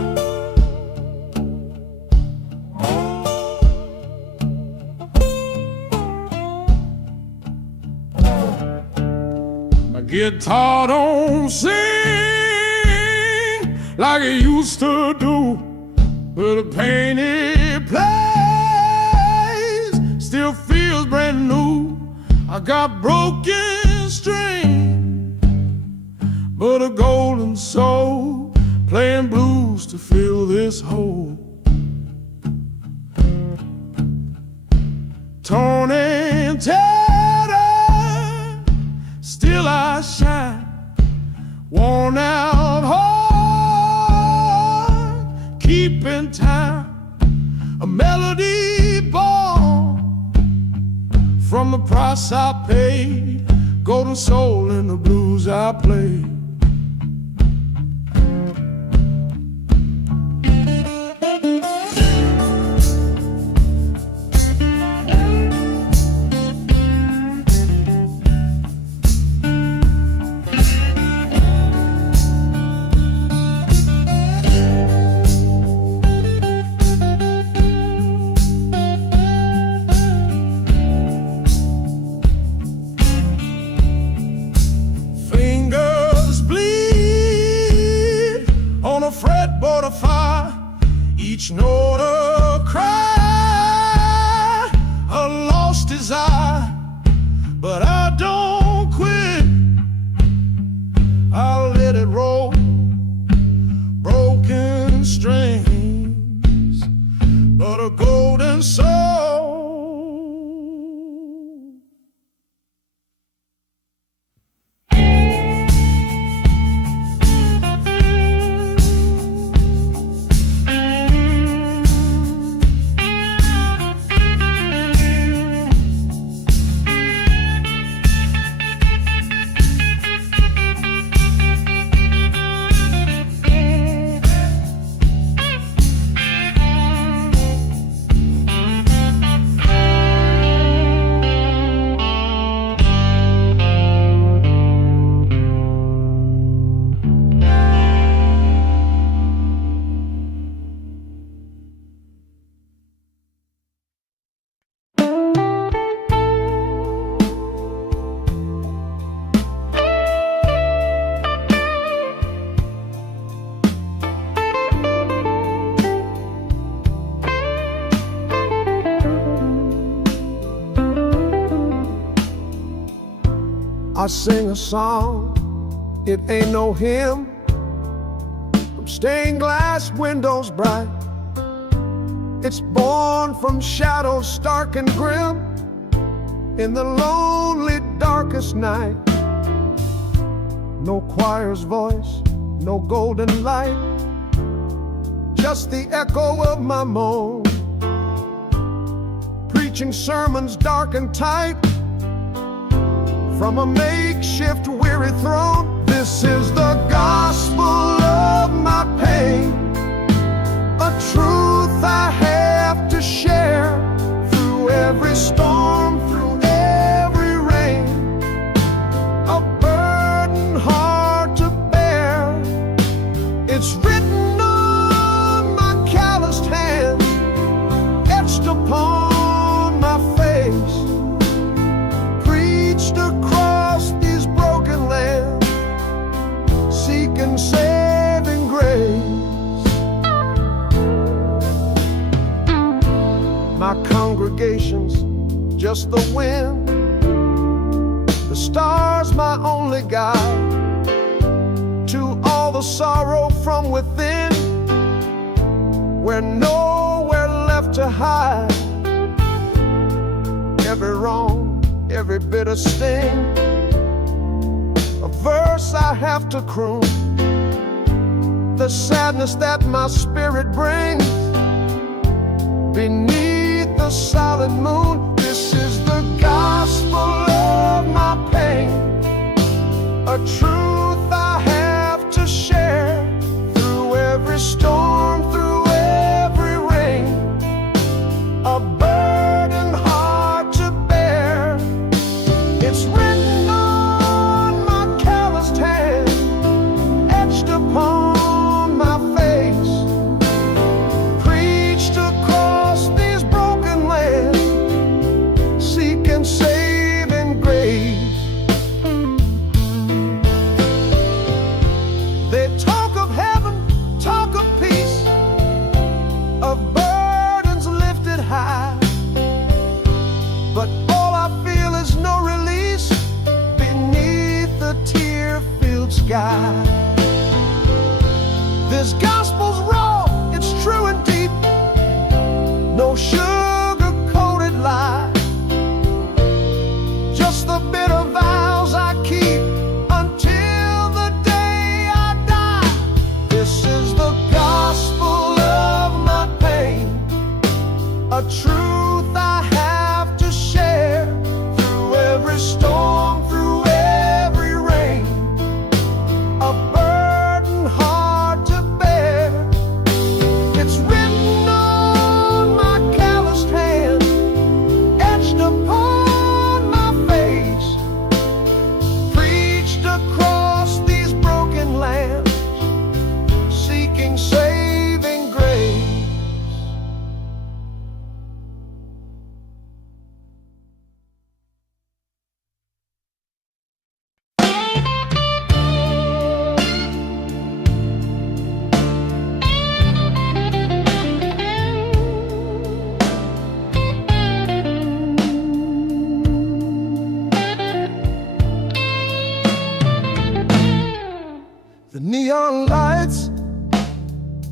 Guitar don't sing like it used to do, but the pain it plays still feels brand new. I got broken strings, but a golden soul playing blues to fill this hole. Torn and tattered, still I shine. Worn out heart, keeping time. A melody born from the price I paid. Golden soul in the blues I played. Fretboard of fire, each note a cry, a lost desire. But I don't quit, I'll let it roll. Broken strings, but a golden soul. I sing a song, it ain't no hymn, from stained glass windows bright. It's born from shadows stark and grim, in the lonely darkest night. No choir's voice, no golden light, just the echo of my moan, preaching sermons dark and tight from a makeshift weary throne. This is the gospel of my pain, a truth I have to share through every storm, through every rain, a burden hard to bear. It's written on my calloused hands, etched upon my face, preached across these broken lands, seeking saving grace. My congregation's just the wind, the stars my only guide to all the sorrow from within, where nowhere left to hide. Every wrong, every bitter sting, a verse I have to croon, the sadness that my spirit brings beneath the solid moon. This is the gospel of my pain, a truth I have to share through every storm, through every rain, a burden hard to bear. It's written on my calloused hand, etched upon my face, preached across these broken lands, seeking saving grace.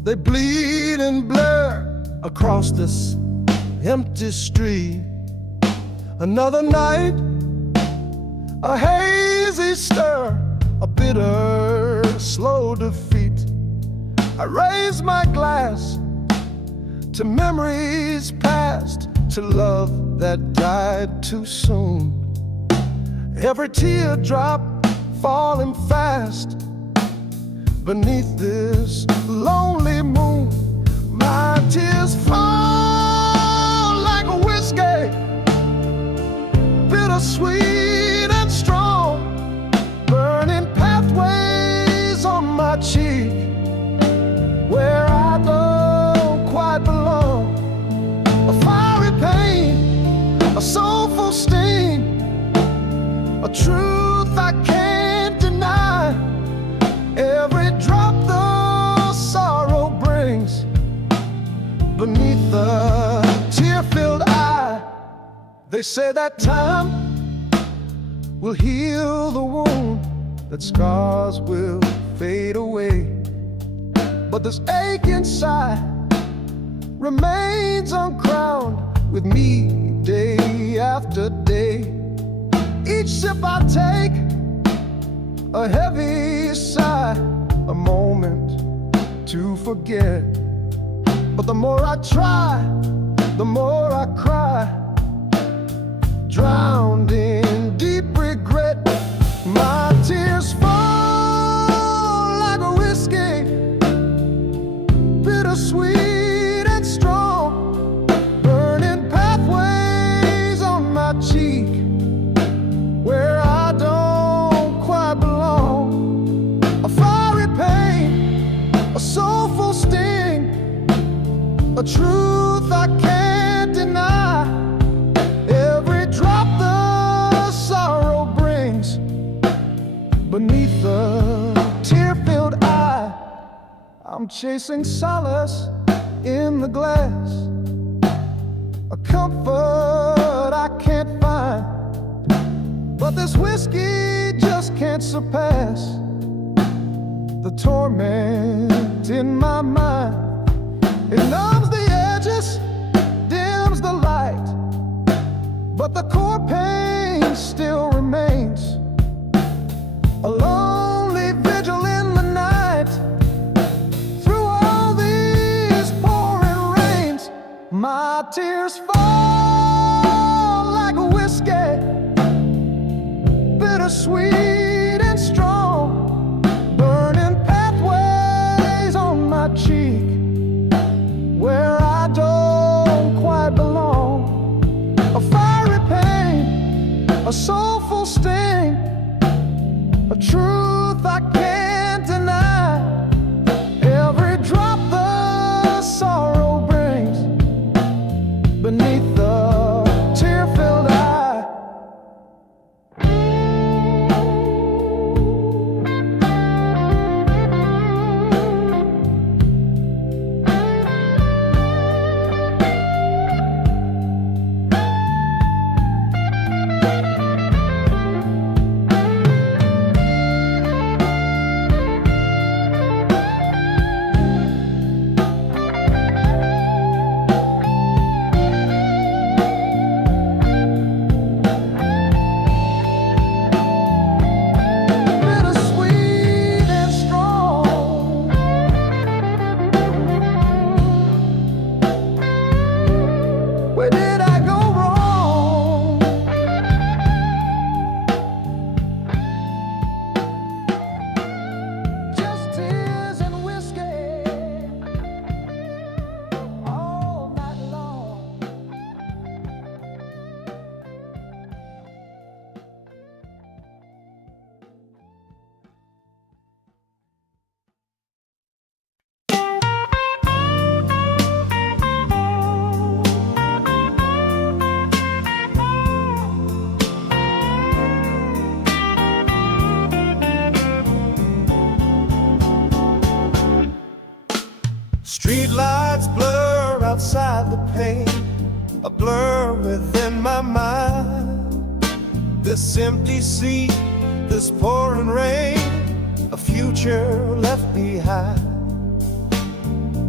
They bleed and blur across this empty street. Another night, a hazy stir, a bitter, slow defeat. I raise my glass to memories past, to love that died too soon. Every teardrop falling fast beneath this lonely moon. My tears fall like a whiskey, bittersweet and strong, burning pathways on my cheek where I don't quite belong. A fiery pain, a soulful sting, a truth I can't deny. Every drop the sorrow brings beneath the tear-filled eye. They say that time will heal the wound, that scars will fade away, but this ache inside remains uncrowned with me day after day. Each sip I take, a heavy sigh, a moment to forget. But the more I try, the more I cry, drowned in deep regret. My tears fall like a whiskey, bittersweet and strong, burning pathways on my cheek where I don't quite belong. A fiery pain, a soulful sting, a truth I can't deny. Every drop the sorrow brings beneath the tear-filled eye. I'm chasing solace in the glass, a comfort I can't find, but this whiskey just can't surpass the torment in my mind. It numbs the edges, dims the light, but the core pain still remains. A lonely vigil in the night, through all these pouring rains. My tears fall like a whiskey, bittersweet and strong, burning pathways on my cheek where I don't quite belong. A fiery pain, a soulful sting, a truth I can't deny. Every drop the sorrow brings beneath the tear-filled eye. Bittersweet and strong, where did I go wrong? Just tears and whiskey all night long. Street lights blur outside the pane, a blur within my mind. This empty sea, this pouring rain, a future left behind.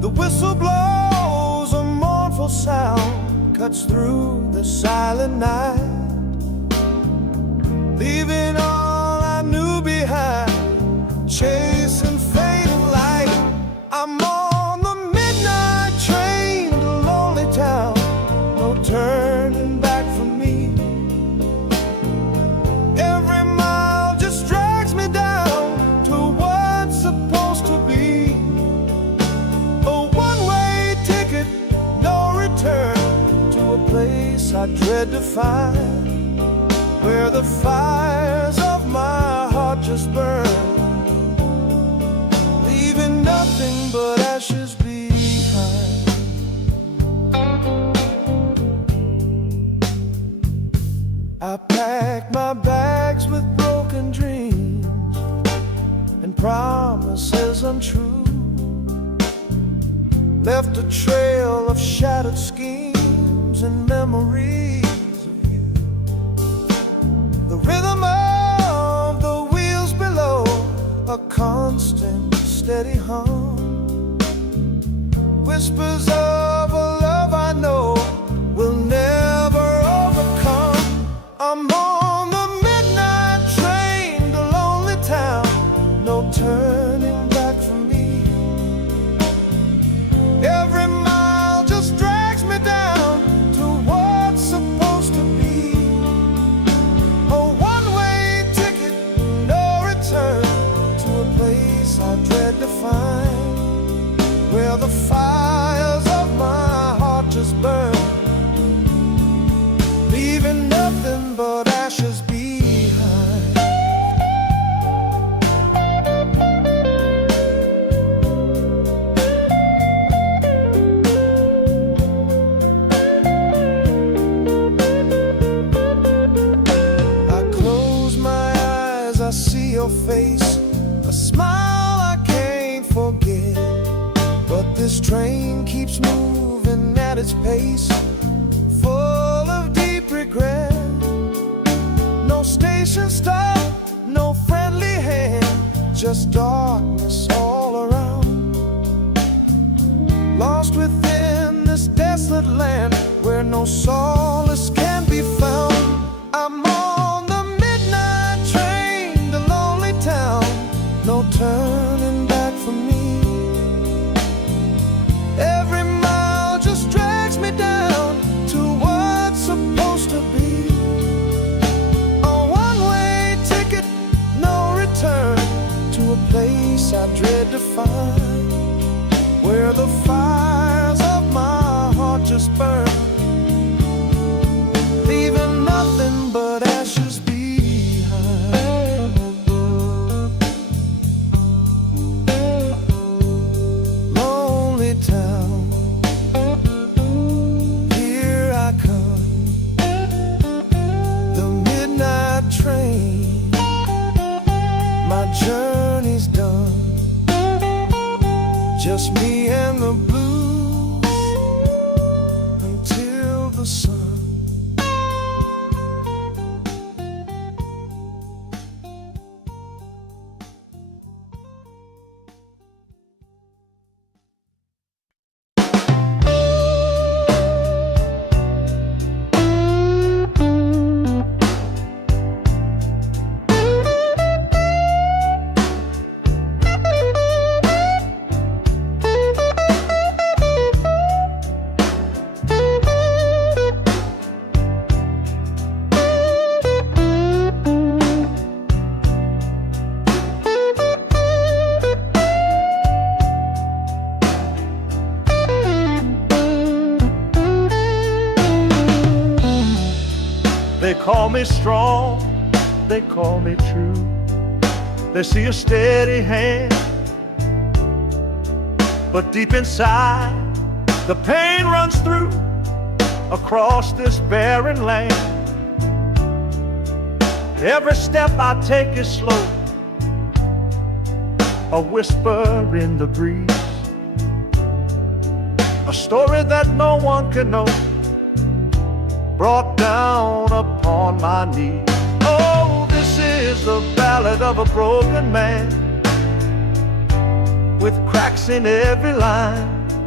The whistle blows a mournful sound, cuts through the silent night, leaving all I knew behind, chasing fading light. I'm on the midnight train to lonely town, no turning back for me. Every mile just drags me down to what's supposed to be a one-way ticket, no return, to a place I dread to find, where the fires of my heart just burn, leaving nothing but ashes behind. I packed my bags with broken dreams and promises untrue, left a trail of shattered schemes and memories of you. The rhythm of the wheels below, a constant steady hum, whispers of a love I know will never overcome. I'm on the midnight train to lonely town, no turning back for me. Every mile just drags me down to what's supposed to be a one-way ticket, no return, to a place I dread to find, where the fires of my heart just burn, leaving nothing but ashes behind. I close my eyes, I see your face, a smile I can't forget. But this train keeps moving at its pace, full of deep regret. No station stop, no friendly hand, just darkness all around. Lost within this desolate land, where no solace can be found. I'm on the midnight train to lonely town, no turning back for me. Every mile just drags me down to what's supposed to be a one-way ticket, no return, to a place I dread to find, where the fires of my heart just burn, leaving nothing but ashes behind. Lonely town, here I come, the midnight train, my journey's done, just me and the blues until the sun. They call me strong, they call me true. They see a steady hand, but deep inside the pain runs through across this barren land. Every step I take is slow, a whisper in the breeze, a story that no one can know, brought down upon my knees. Oh, this is the ballad of a broken man, with cracks in every line.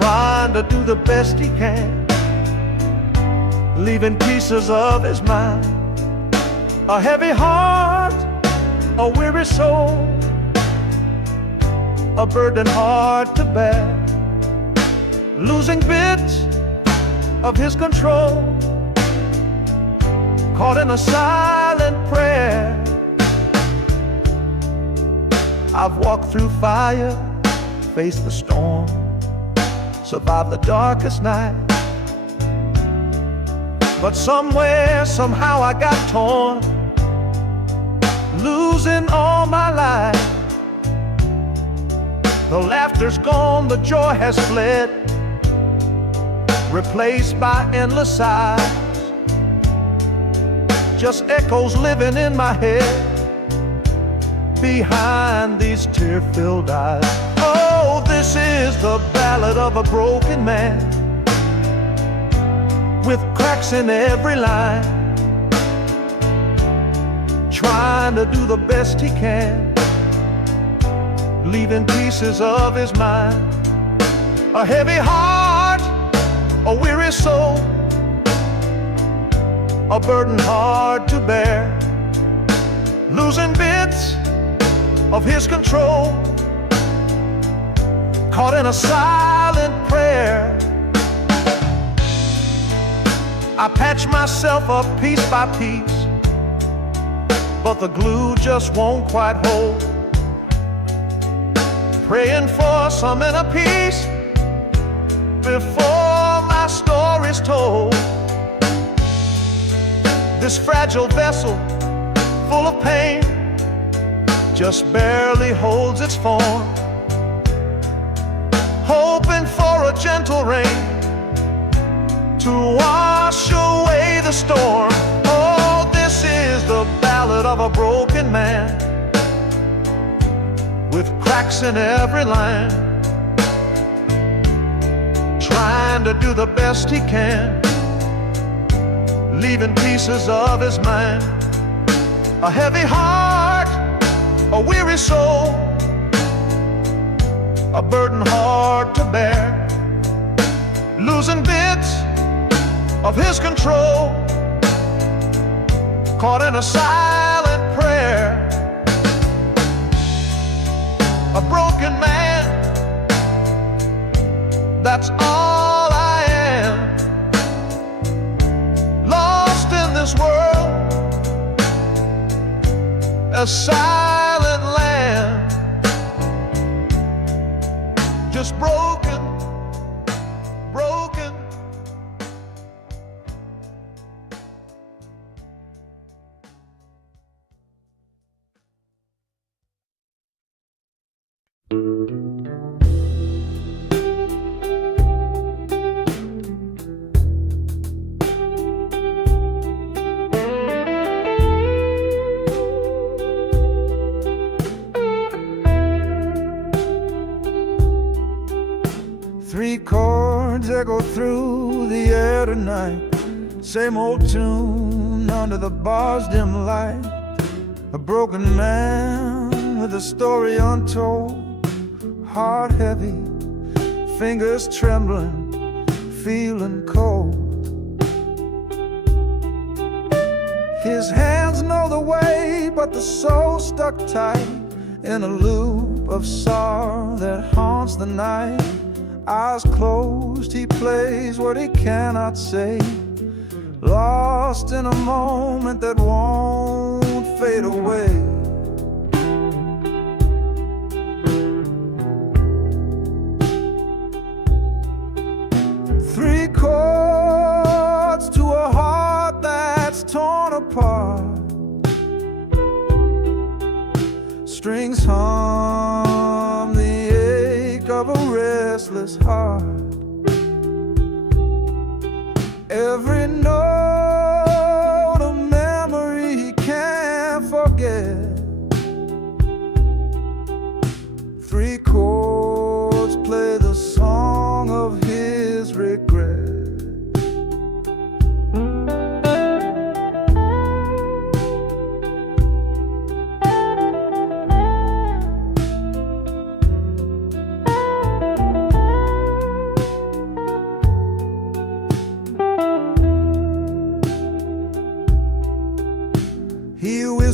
trying to do the best he can, leaving pieces of his mind. A heavy heart, a weary soul, a burden hard to bear, losing bits of his control, caught in a silent prayer. I've walked through fire, faced the storm, survived the darkest night. But somewhere, somehow I got torn, losing all my life. The laughter's gone, the joy has fled, replaced by endless sighs. Just echoes living in my head, behind these tear-filled eyes. Oh, this is the ballad of a broken man, with cracks in every line, trying to do the best he can, leaving pieces of his mind. A heavy heart, a weary soul, a burden hard to bear, losing bits of his control, caught in a silent prayer. I patch myself up piece by piece, but the glue just won't quite hold. Praying for some inner peace before my story's told. This fragile vessel, full of pain, just barely holds its form, hoping for a gentle rain to wash away the storm. Oh, this is the ballad of a broken man, with cracks in every line, trying to do the best he can, leaving pieces of his mind. A heavy heart, a weary soul, a burden hard to bear, losing bits of his control, caught in a silent prayer. A broken man, that's all I am, lost in this world, a silent land, just broken, broken. Three chords echo through the air tonight, same old tune under the bar's dim light. A broken man with a story untold, heart heavy, fingers trembling, feeling cold. His hands know the way, but the soul stuck tight in a loop of sorrow that haunts the night. Eyes closed, he plays what he cannot say, lost in a moment that won't fade away. Three chords to a heart that's torn apart, strings hum the ache of a restless heart. Every note a memory he can't forget. Three chords play the song of his regret.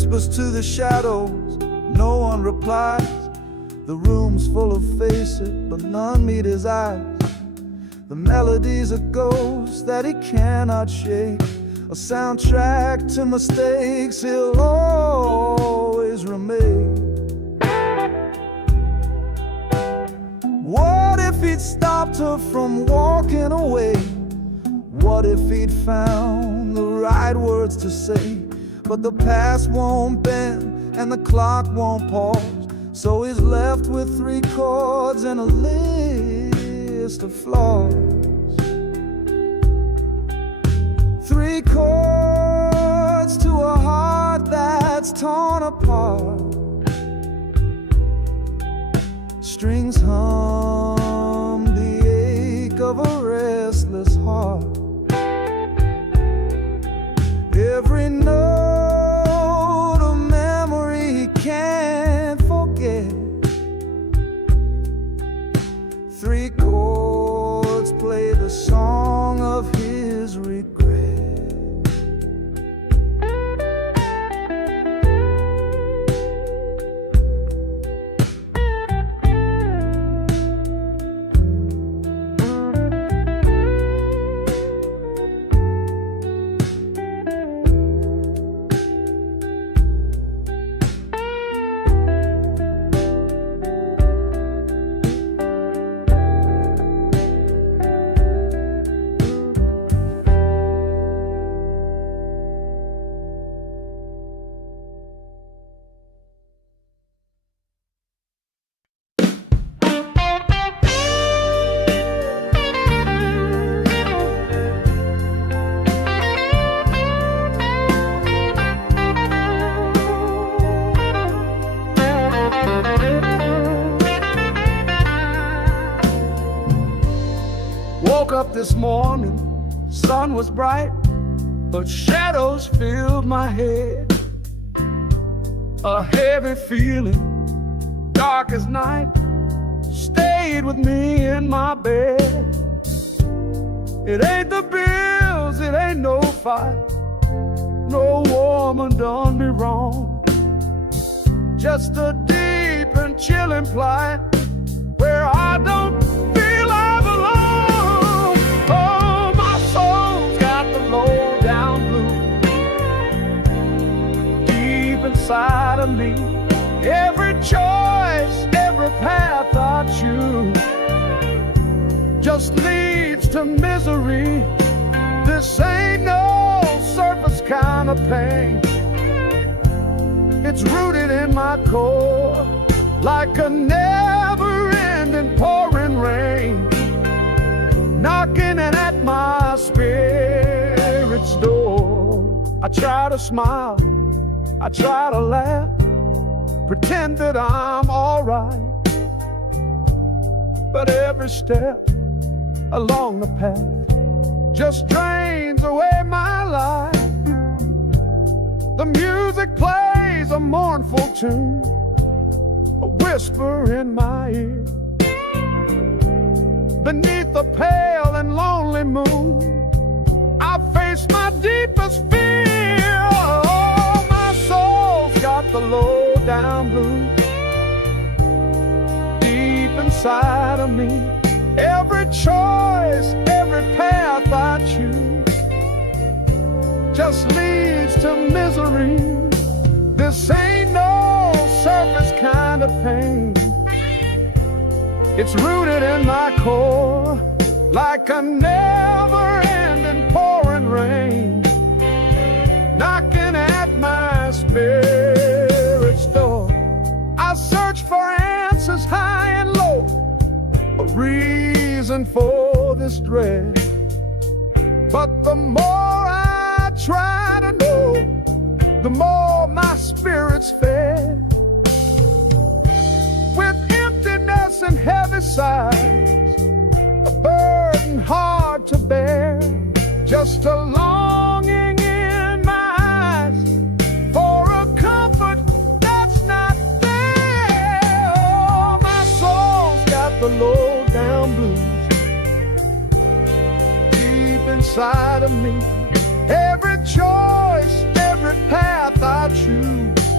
whispers to the shadows, no one replies. The room's full of faces, but none meet his eyes. The melody's a ghost that he cannot shake, a soundtrack to mistakes he'll always remain. What if he'd stopped her from walking away? What if he'd found the right words to say? But the past won't bend and the clock won't pause, so he's left with 3 chords and a list of flaws. 3 chords to a heart that's torn apart. Strings hum the ache of a restless heart. Every note a memory he can't forget. 3 chords play the song of his regret. Woke up this morning, sun was bright, but shadows filled my head. A heavy feeling, dark as night, stayed with me in my bed. It ain't the bills, it ain't no fight, no woman done me wrong. Just a deep and chilling plight where I don't feel I belong. Oh, my soul's got the low down blues deep inside of me. Every choice, every path I choose just leads to misery. This ain't no surface kind of pain. It's rooted in my core like a never-ending pouring rain, knocking at my spirit's door. I try to smile, I try to laugh, pretend that I'm alright, but every step along the path just drains away my life. The music plays a mournful tune, a whisper in my ear. Beneath the pale and lonely moon, I face my deepest fear. Oh, my soul's got the low down blues deep inside of me. Every choice, every path I choose just leads to misery. This ain't no surface kind of pain. It's rooted in my core like a never-ending pouring rain, knocking at my spirit's door. I search for answers high and low, a reason for this dread, but the more I try to know, the more my spirit's fed. With emptiness and heavy sighs, a burden hard to bear, just a longing in my eyes for a comfort that's not there. Oh, my soul's got the low down blues deep inside of me. Every choice, every path I choose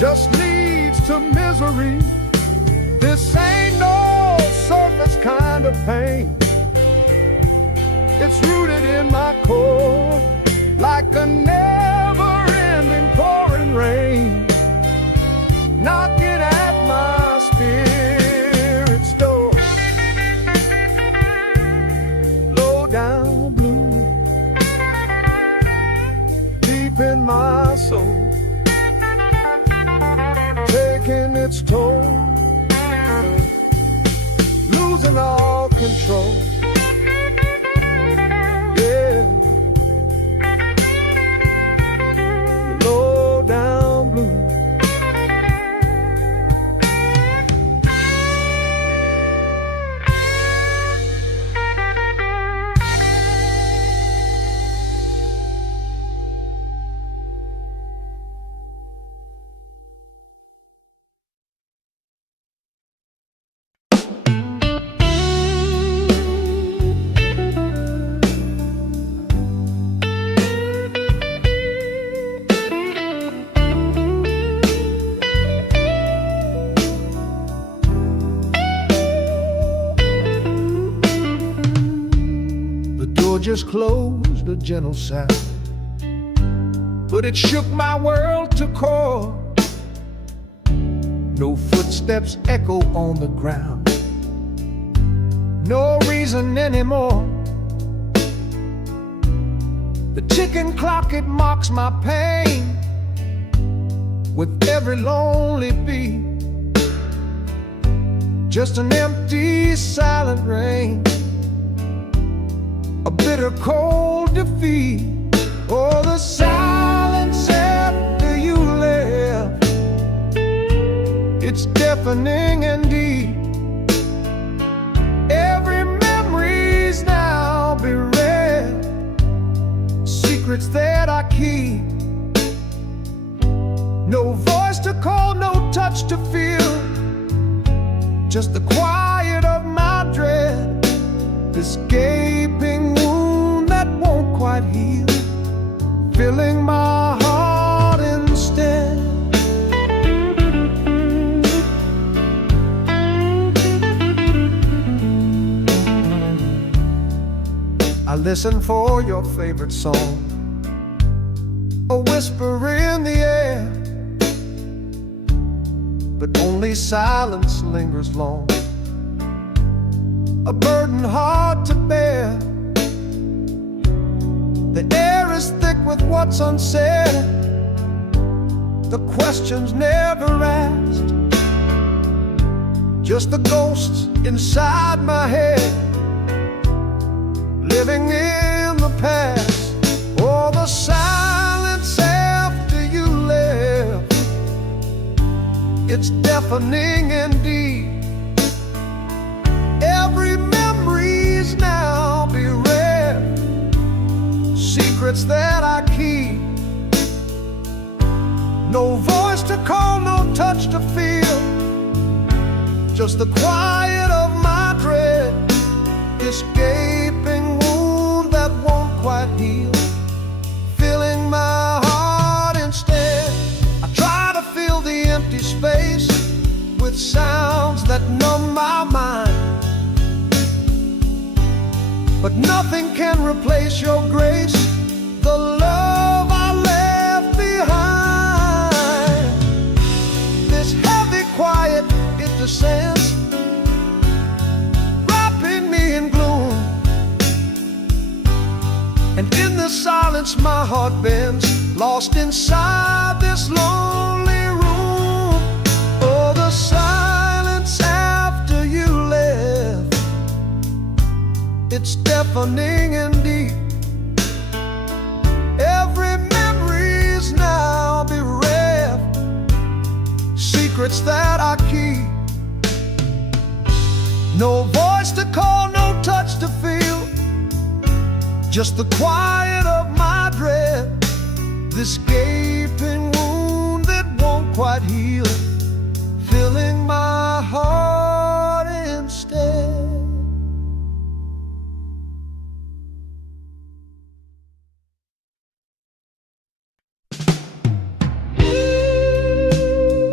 just leads to misery. This ain't no surface kind of pain. It's rooted in my core, like a never-ending pouring rain, knocking at my spirit's door. Low down blue, deep in my soul, taking its toll, losing all control. Yeah, low down blue. Just closed, a gentle sound, but it shook my world to core. No footsteps echo on the ground, no reason anymore. The ticking clock, it mocks my pain with every lonely beat. Just an empty, silent rain, a bitter cold defeat. Oh, the silence after you left, it's deafening indeed. Every memory's now bereft, secrets that I keep. No voice to call, no touch to feel, just the quiet of my dread. This gaping wound that won't quite heal, filling my heart instead. I listen for your favorite song, a whisper in the air, but only silence lingers long, a burden hard to bear. The air is thick with what's unsaid, the questions never asked, just the ghosts inside my head, living in the past. Oh, the silence after you left, it's deafening indeed. Every memory's now bereft, secrets that I keep. No voice to call, no touch to feel, just the quiet of my dread. This gaping wound that won't quite heal, filling my heart instead. I try to fill the empty space with sounds that numb my mind, but nothing can replace your grace, the love I left behind. This heavy quiet, it descends, wrapping me in gloom, and in the silence my heart bends, lost inside this lonely room. Oh, the silence after you left, it's deafening indeed. Every memory's now bereft, secrets that I keep. No voice to call, no touch to feel, just the quiet of my dread. This gaping wound that won't quite heal, filling my heart instead.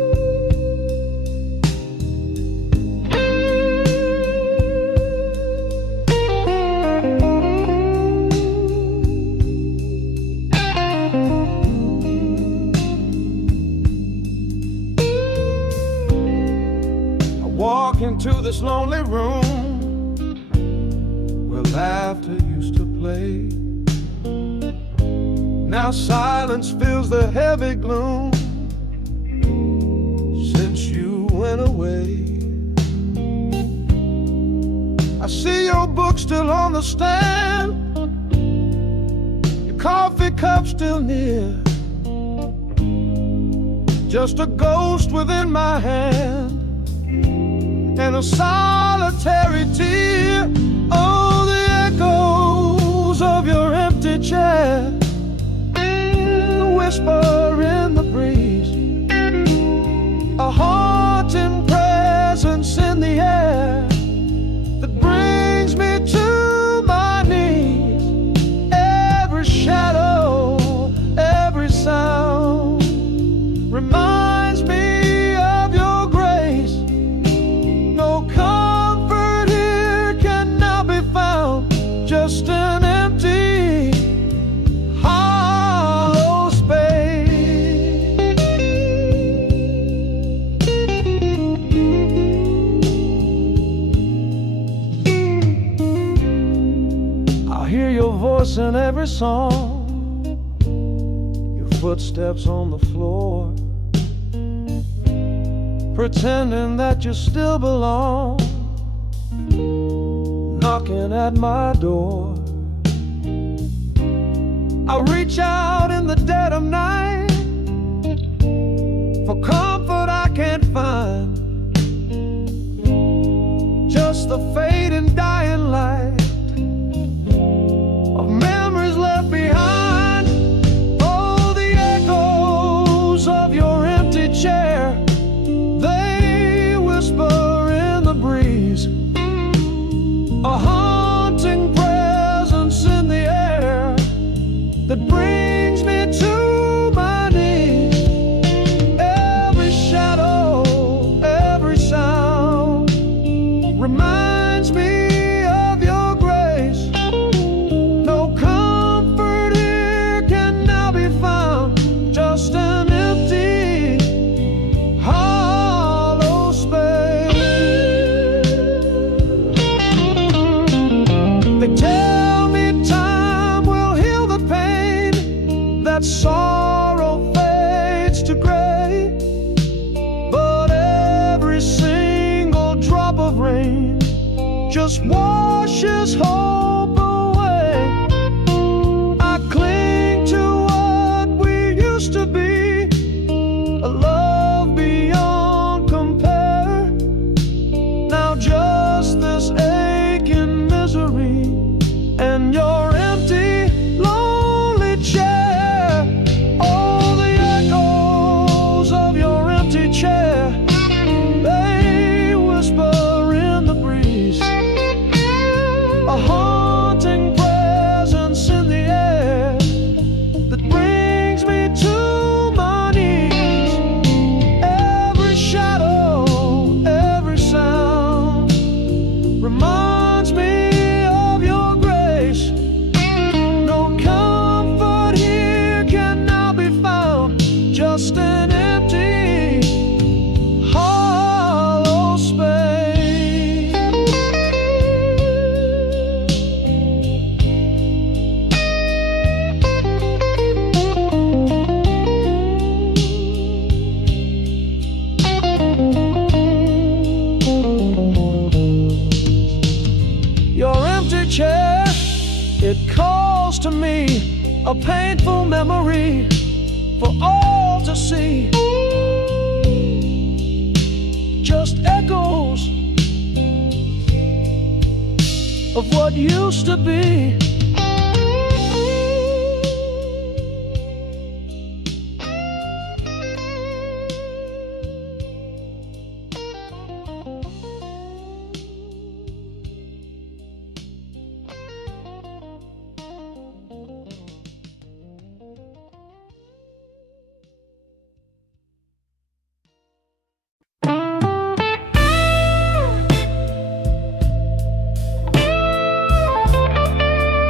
this lonely room where laughter used to play. Now silence fills the heavy gloom since you went away. I see your book still on the stand, your coffee cup still near, just a ghost within my hand and a solitary tear. Oh, the echoes of your empty chair, the whisper in the breeze, a haunting presence in the air that brings me to my knees. Every shadow, every sound reminds me of your grace. No comfort here can now be found, just an empty, hollow space. I hear your voice in every song, your footsteps on the floor, pretending that you still belong, knocking at my door. I reach out in the dead of night for comfort I can't find, just the fading dying light of memories left behind. Oh, the echoes of your empty chair, they whisper in the breeze, a haunting presence in the air that brings me to my knees. Every shadow, every sound reminds me of your grace. No comfort here can now be found, just an empty, hollow space. They tell me time will heal the pain, that sorrow fades to gray, but every single drop of rain just washes hope away. I cling to what we used to be, a love beyond compare. Now just this aching misery and your empty, lonely chair. Oh, the echoes of your empty chair, they whisper in the breeze, a haunting presence in the air that brings me to my knees. Every shadow, every sound reminds me of your grace. No comfort here can now be found, just an empty, hollow space. Your empty chair, it calls to me, a painful memory for all to see. Just echoes of what used to be.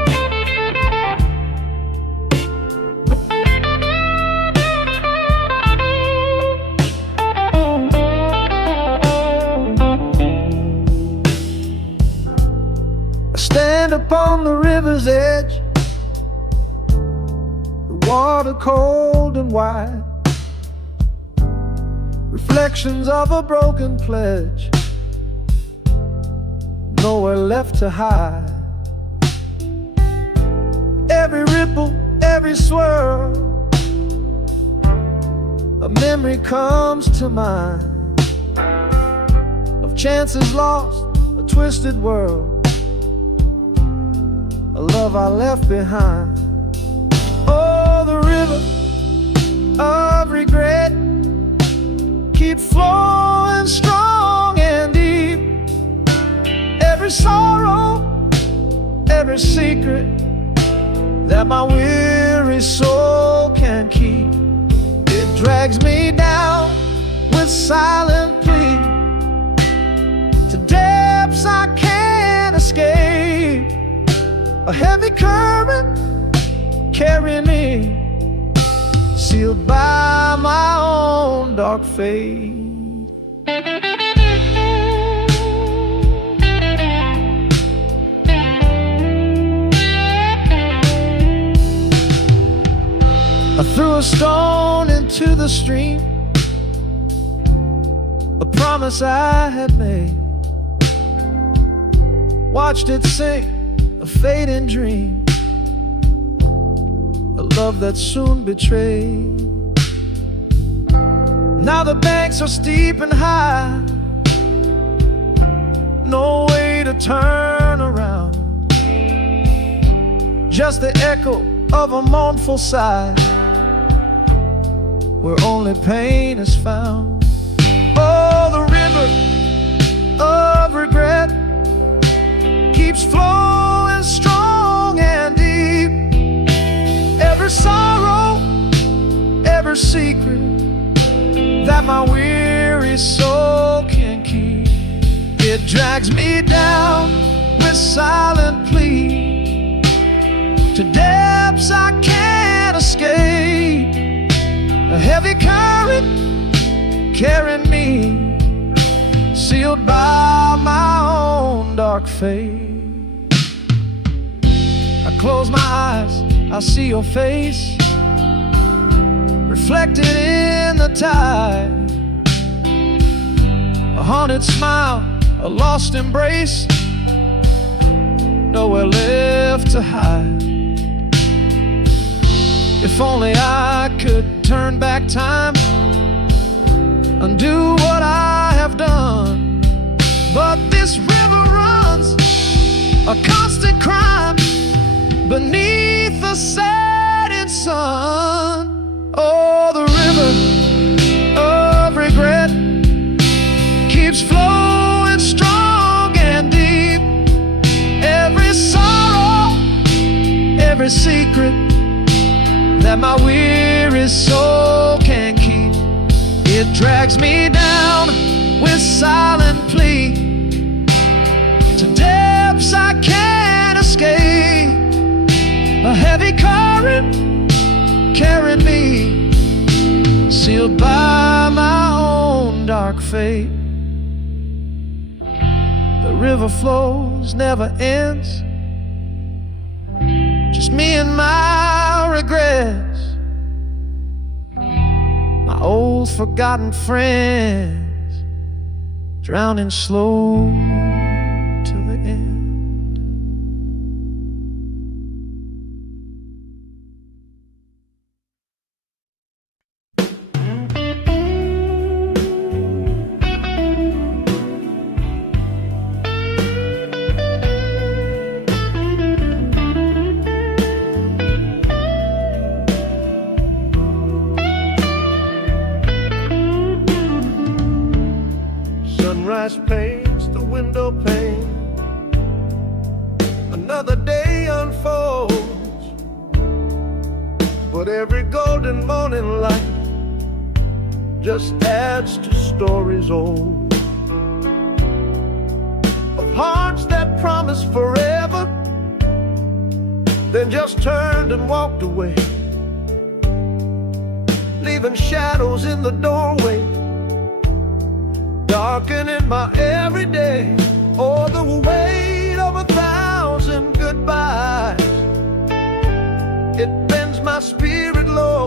water cold and wide, reflections of a broken pledge, nowhere left to hide. Every ripple, every swirl, a memory comes to mind of chances lost, a twisted world, a love I left behind. Oh, the river of regret keep flowing strong and deep. Every sorrow, every secret that my weary soul can keep, it drags me down with silent plea to depths I can't escape. A heavy current carrying me, sealed by my own dark fate. I threw a stone into the stream, a promise I had made, watched it sink, a fading dream, a love that soon betrayed. Now the banks are steep and high, no way to turn around, just the echo of a mournful sigh, where only pain is found. Oh, the river of regret keeps flowing strong and deep. Every sorrow, every secret that my weary soul can keep, it drags me down with silent plea to depths I can't escape. A heavy current carrying me, sealed by my own dark fate. I close my eyes, I see your face reflected in the tide, a haunted smile, a lost embrace, nowhere left to hide. If only I could turn back time, undo what I have done, but this river runs a constant crime beneath the setting sun. Oh, the river of regret keeps flowing strong and deep. Every sorrow, every secret that my weary soul can keep, it drags me down with silent plea to depths I can't escape. A heavy current carrying me, sealed by my own dark fate. The river flows, never ends, just me and my regrets, my old forgotten friends, drowning slow to the end. Sunrise paints the window pane, another day unfolds, but every golden morning light just adds to stories old, of hearts that promised forever, then just turned and walked away, leaving shadows in the doorway, darkening my everyday. Oh, the weight of 1,000 goodbyes, it bends my spirit low.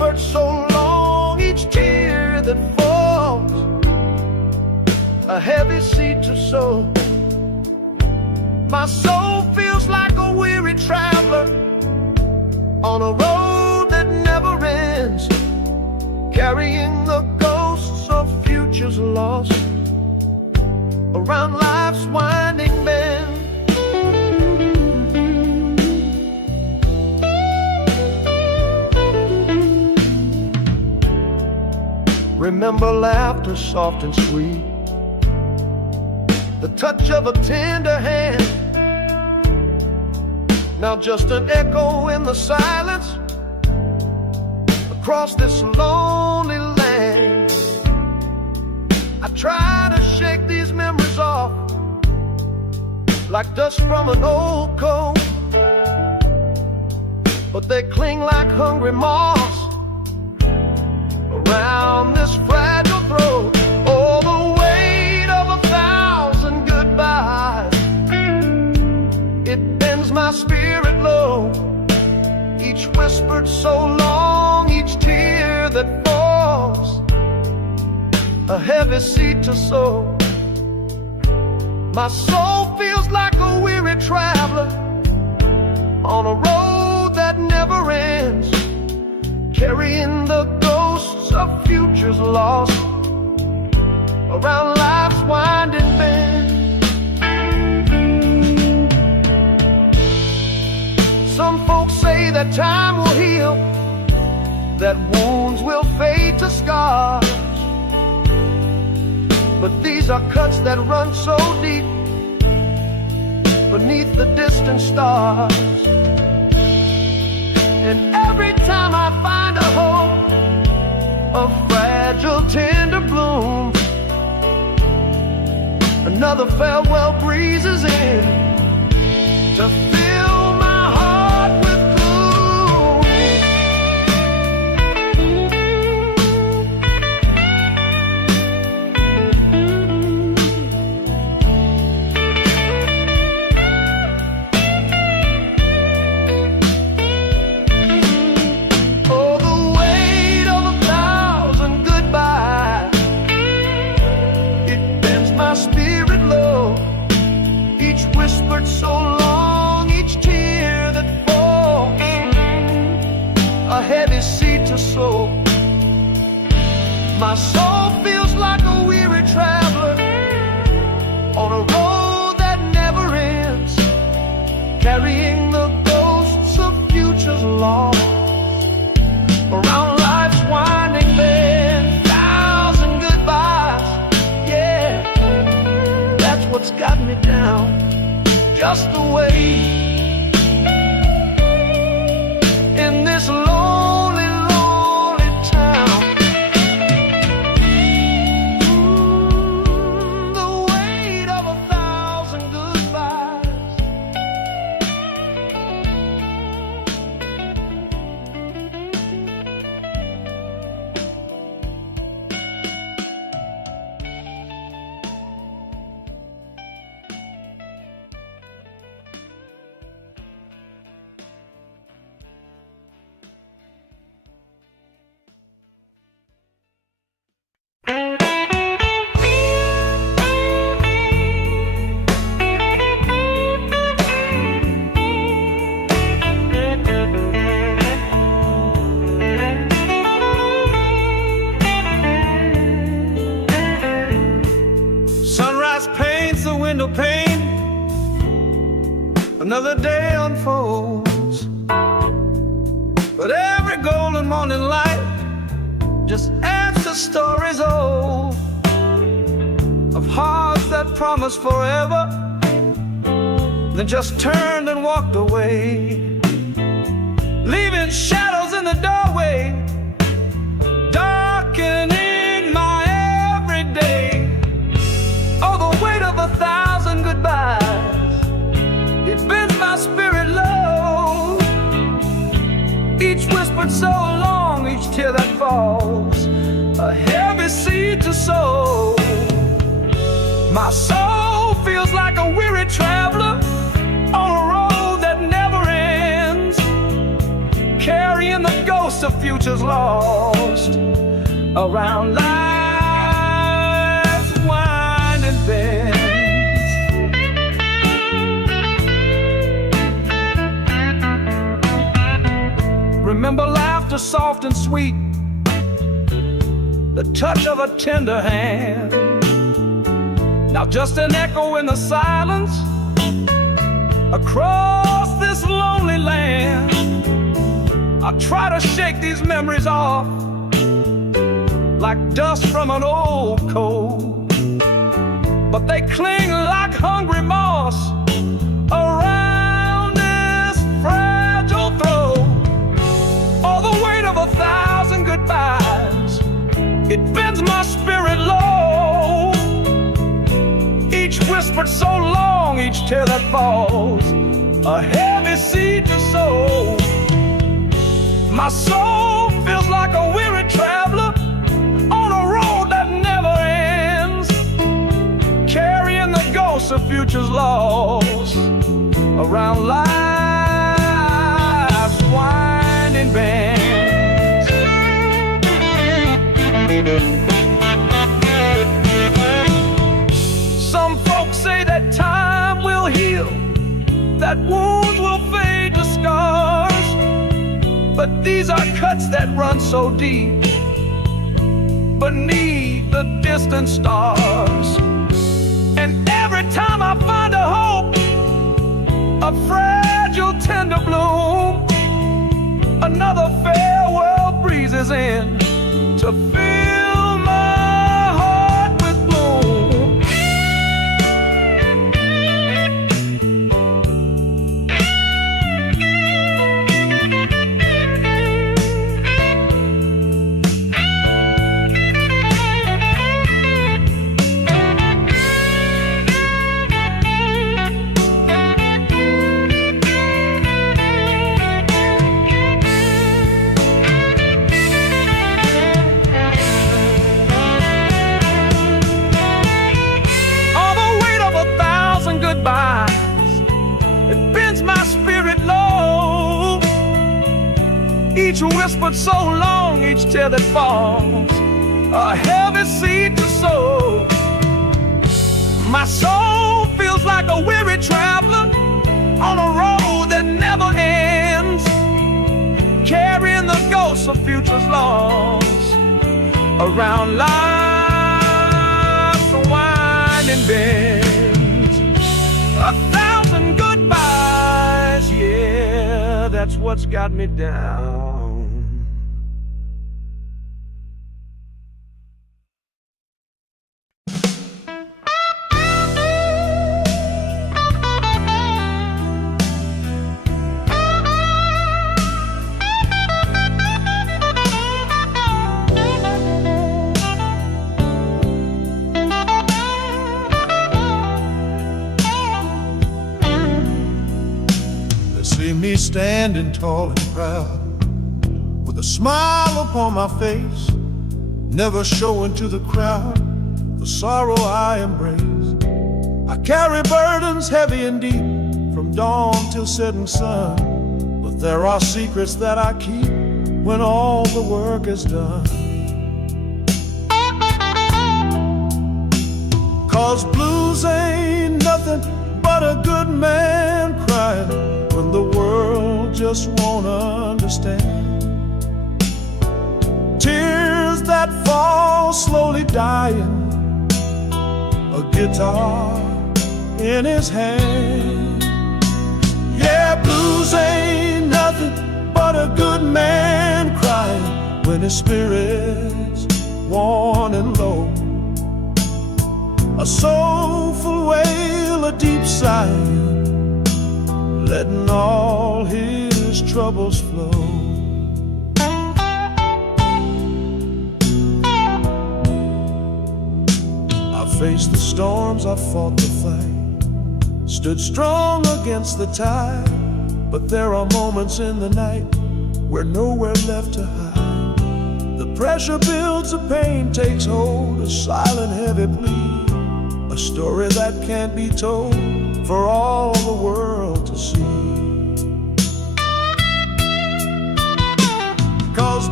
whispered so long, each tear that falls, a heavy seed to sow. My soul feels like a weary traveler on a road that never ends, carrying the ghosts of futures lost around life's winding bend. Remember laughter soft and sweet, the touch of a tender hand. Now just an echo in the silence across this lonely land. I try to shake these memories off like dust from an old coat, but they cling like hungry moths around this fragile throat. Oh, the weight of 1,000 goodbyes, it bends my spirit low. Each whispered so long, each tear that falls, a heavy seed to sow. My soul feels like a weary traveler on a road that never ends, carrying the ghosts of futures lost around life's winding bend. Some folks say that time will heal, that wounds will fade to scars, but these are cuts that run so deep beneath the distant stars. And every time I find a hope, a fragile tender bloom, another farewell breezes in to fill my heart with gloom. Oh, the weight of 1,000 goodbyes, it bends my spirit low. Each whispered so long, each tear that falls, a heavy seed to sow. My soul feels like a weary traveler on a road that never ends, carrying the ghosts of futures lost around life's winding bend. 1,000 goodbyes, yeah, that's what's got me down, just the way in this lonely, lonely town. The weight of 1,000 goodbyes. Sunrise paints the window pane, another day unfolds, but every golden morning light just adds to stories old of hearts that promised forever, then just turned and walked away, leaving shadows in the doorway, darkening my everyday. Oh, the weight of 1,000 goodbyes, it bends my spirit low. Each whispered so long, each tear that falls, a heavy seed to sow. My soul feels like a weary traveler on a road that never ends, carrying the ghosts ghosts of futures lost around life's winding bend. Remember laughter soft and sweet, the touch of a tender hand. Now just an echo in the silence across this lonely land. I try to shake these memories off like dust from an old coat, but they cling like hungry moss around this fragile throat. All the weight of 1,000 goodbyes, it bends my spirit low. Each whispered so long, each tear that falls, a heavy seed to sow. My soul feels like a weary traveler on a road that never ends, carrying the ghosts of futures lost around life's winding bends. Some folks say that time will heal, that wounds will fade to scars, but these are cuts that run so deep beneath the distant stars. And every time I find a hope, a fragile tender bloom, another farewell breezes in to fill my heart with gloom. It bends my spirit low. Each whispered so long, each tear that falls, a heavy seed to sow. My soul feels like a weary traveler on a road that never ends, carrying the ghosts of futures lost around life's winding bend. 1,000 goodbyes, yeah, that's what's got me down. See me standing tall and proud, with a smile upon my face, never showing to the crowd the sorrow I embrace. I carry burdens heavy and deep, from dawn till setting sun, but there are secrets that I keep when all the work is done. 'Cause blues ain't nothing but a good man crying when the world just won't understand. Tears that fall slowly dying, a guitar in his hand. Yeah, blues ain't nothing but a good man crying when his spirit's worn and low. A soulful wail, a deep sigh, letting all his troubles flow. I faced the storms, I fought the fight, stood strong against the tide, but there are moments in the night where nowhere left to hide. The pressure builds, the pain takes hold, a silent heavy plea, a story that can't be told for all the world to see. 'Cause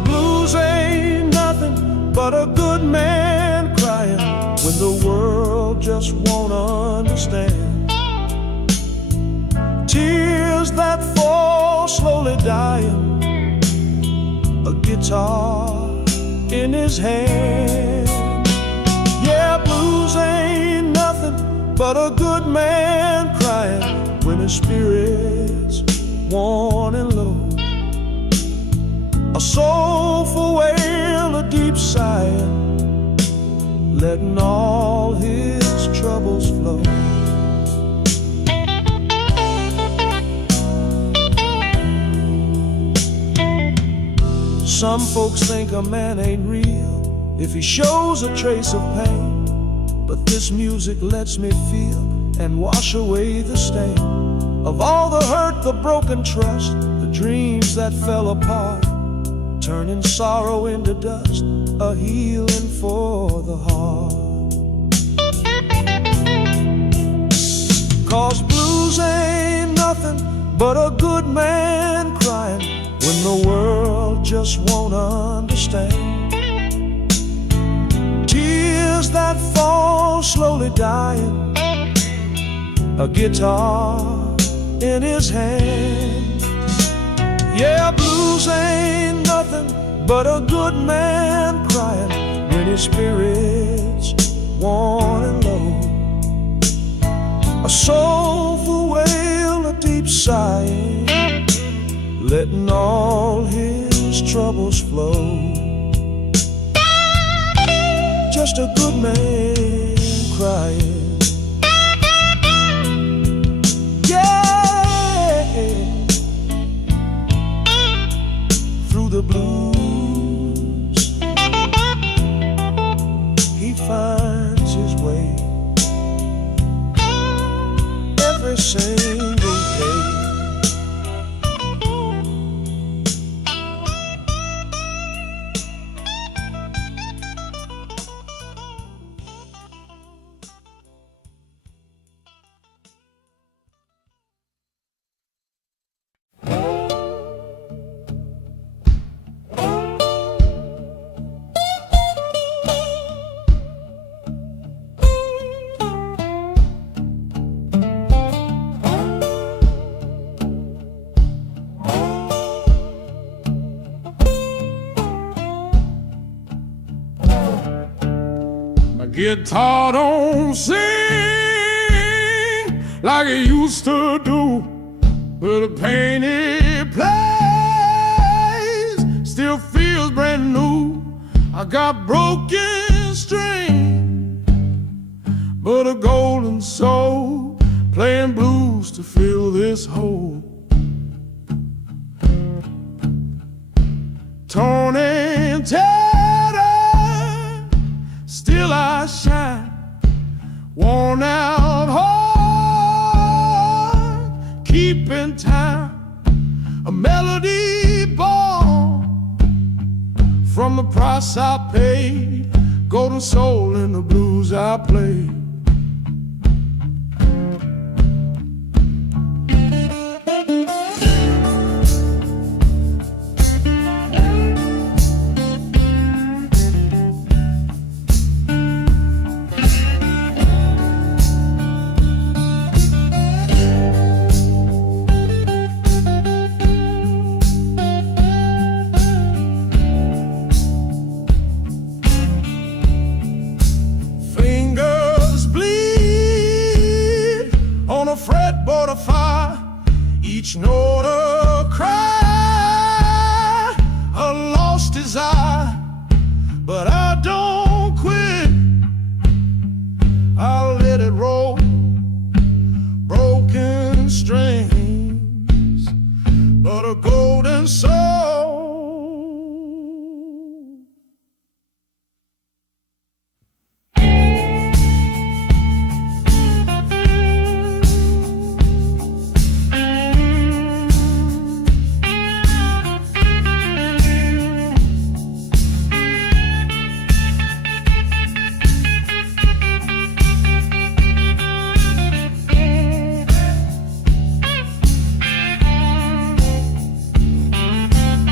but a good man crying when the world just won't understand. Tears that fall slowly dying, a guitar in his hand. Yeah, blues ain't nothing but a good man crying when his spirit's worn and low. A soulful wail, a deep sighing, letting all his troubles flow. Some folks think a man ain't real if he shows a trace of pain, but this music lets me feel and wash away the stain of all the hurt, the broken trust, the dreams that fell apart, turning sorrow into dust, a healing for the heart. 'Cause blues ain't nothing but a good man crying when the world just won't understand. Tears that fall slowly dying, a guitar in his hand. Yeah, blues ain't nothing but a good man crying when his spirit's worn and low. A soulful wail, a deep sighing, letting all his troubles flow. Just a good man crying. Yeah, through the blues he finds his way every single day. Guitar don't sing like it used to do, but the pain it plays still feels brand new. I got broken string, but a golden soul playing blues to fill this hole. Torn and tattered, still I shine, worn out heart, keeping time, a melody born from the price I paid, golden soul in the blues I played. Fretboard of fire, each note a cry, a lost desire, but I don't quit. I'll let it roll, broken strings, but a golden soul.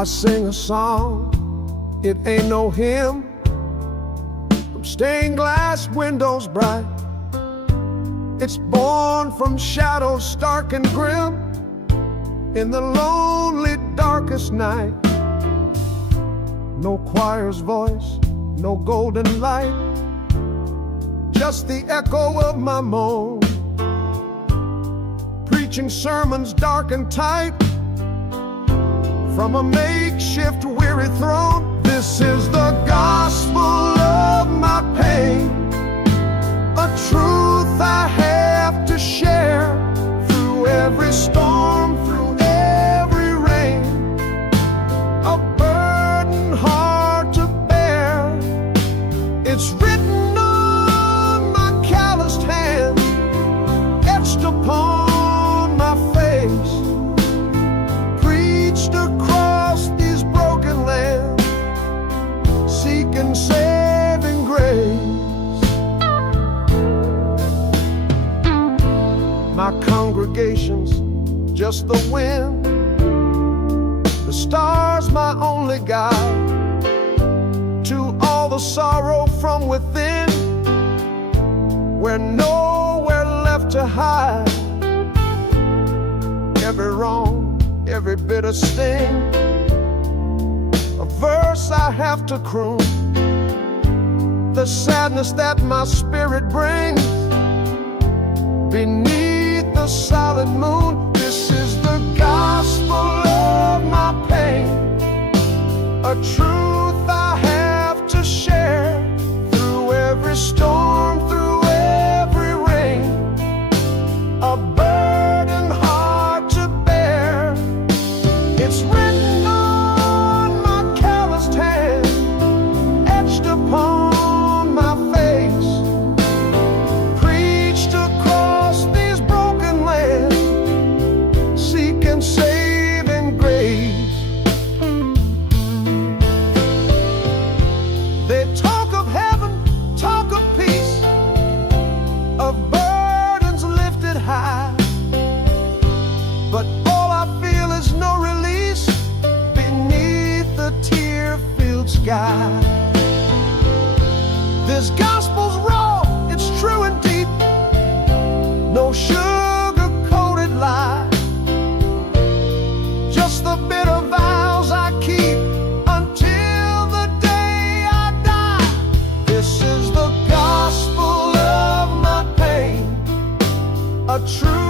I sing a song, it ain't no hymn, from stained glass windows bright. It's born from shadows stark and grim, in the lonely darkest night. No choir's voice, no golden light, just the echo of my moan, preaching sermons dark and tight from a makeshift weary throne. This is the gospel of my pain, a truth I have to share through every storm, through every rain, a burden hard to bear. It's written on my calloused hand, etched upon my face, preached across these broken lands, seeking saving grace. My congregation's just the wind, the stars my only guide to all the sorrow from within, where nowhere left to hide. Every wrong, every bitter sting, a verse I have to croon, the sadness that my spirit brings beneath the solid moon. This is the gospel of my pain, a truth I have to share through every storm, through every rain, a burden hard to bear. It's written on my calloused hand, etched upon my face, preached across these broken lands, seeking saving grace. They talk of heaven, talk of peace, of burdens lifted high, but all I feel is no release beneath the tear-filled sky. This gospel's raw, it's true and deep, no sugar-coated lie, just the bitter vows I keep until the day I die. This is the gospel of my pain, a true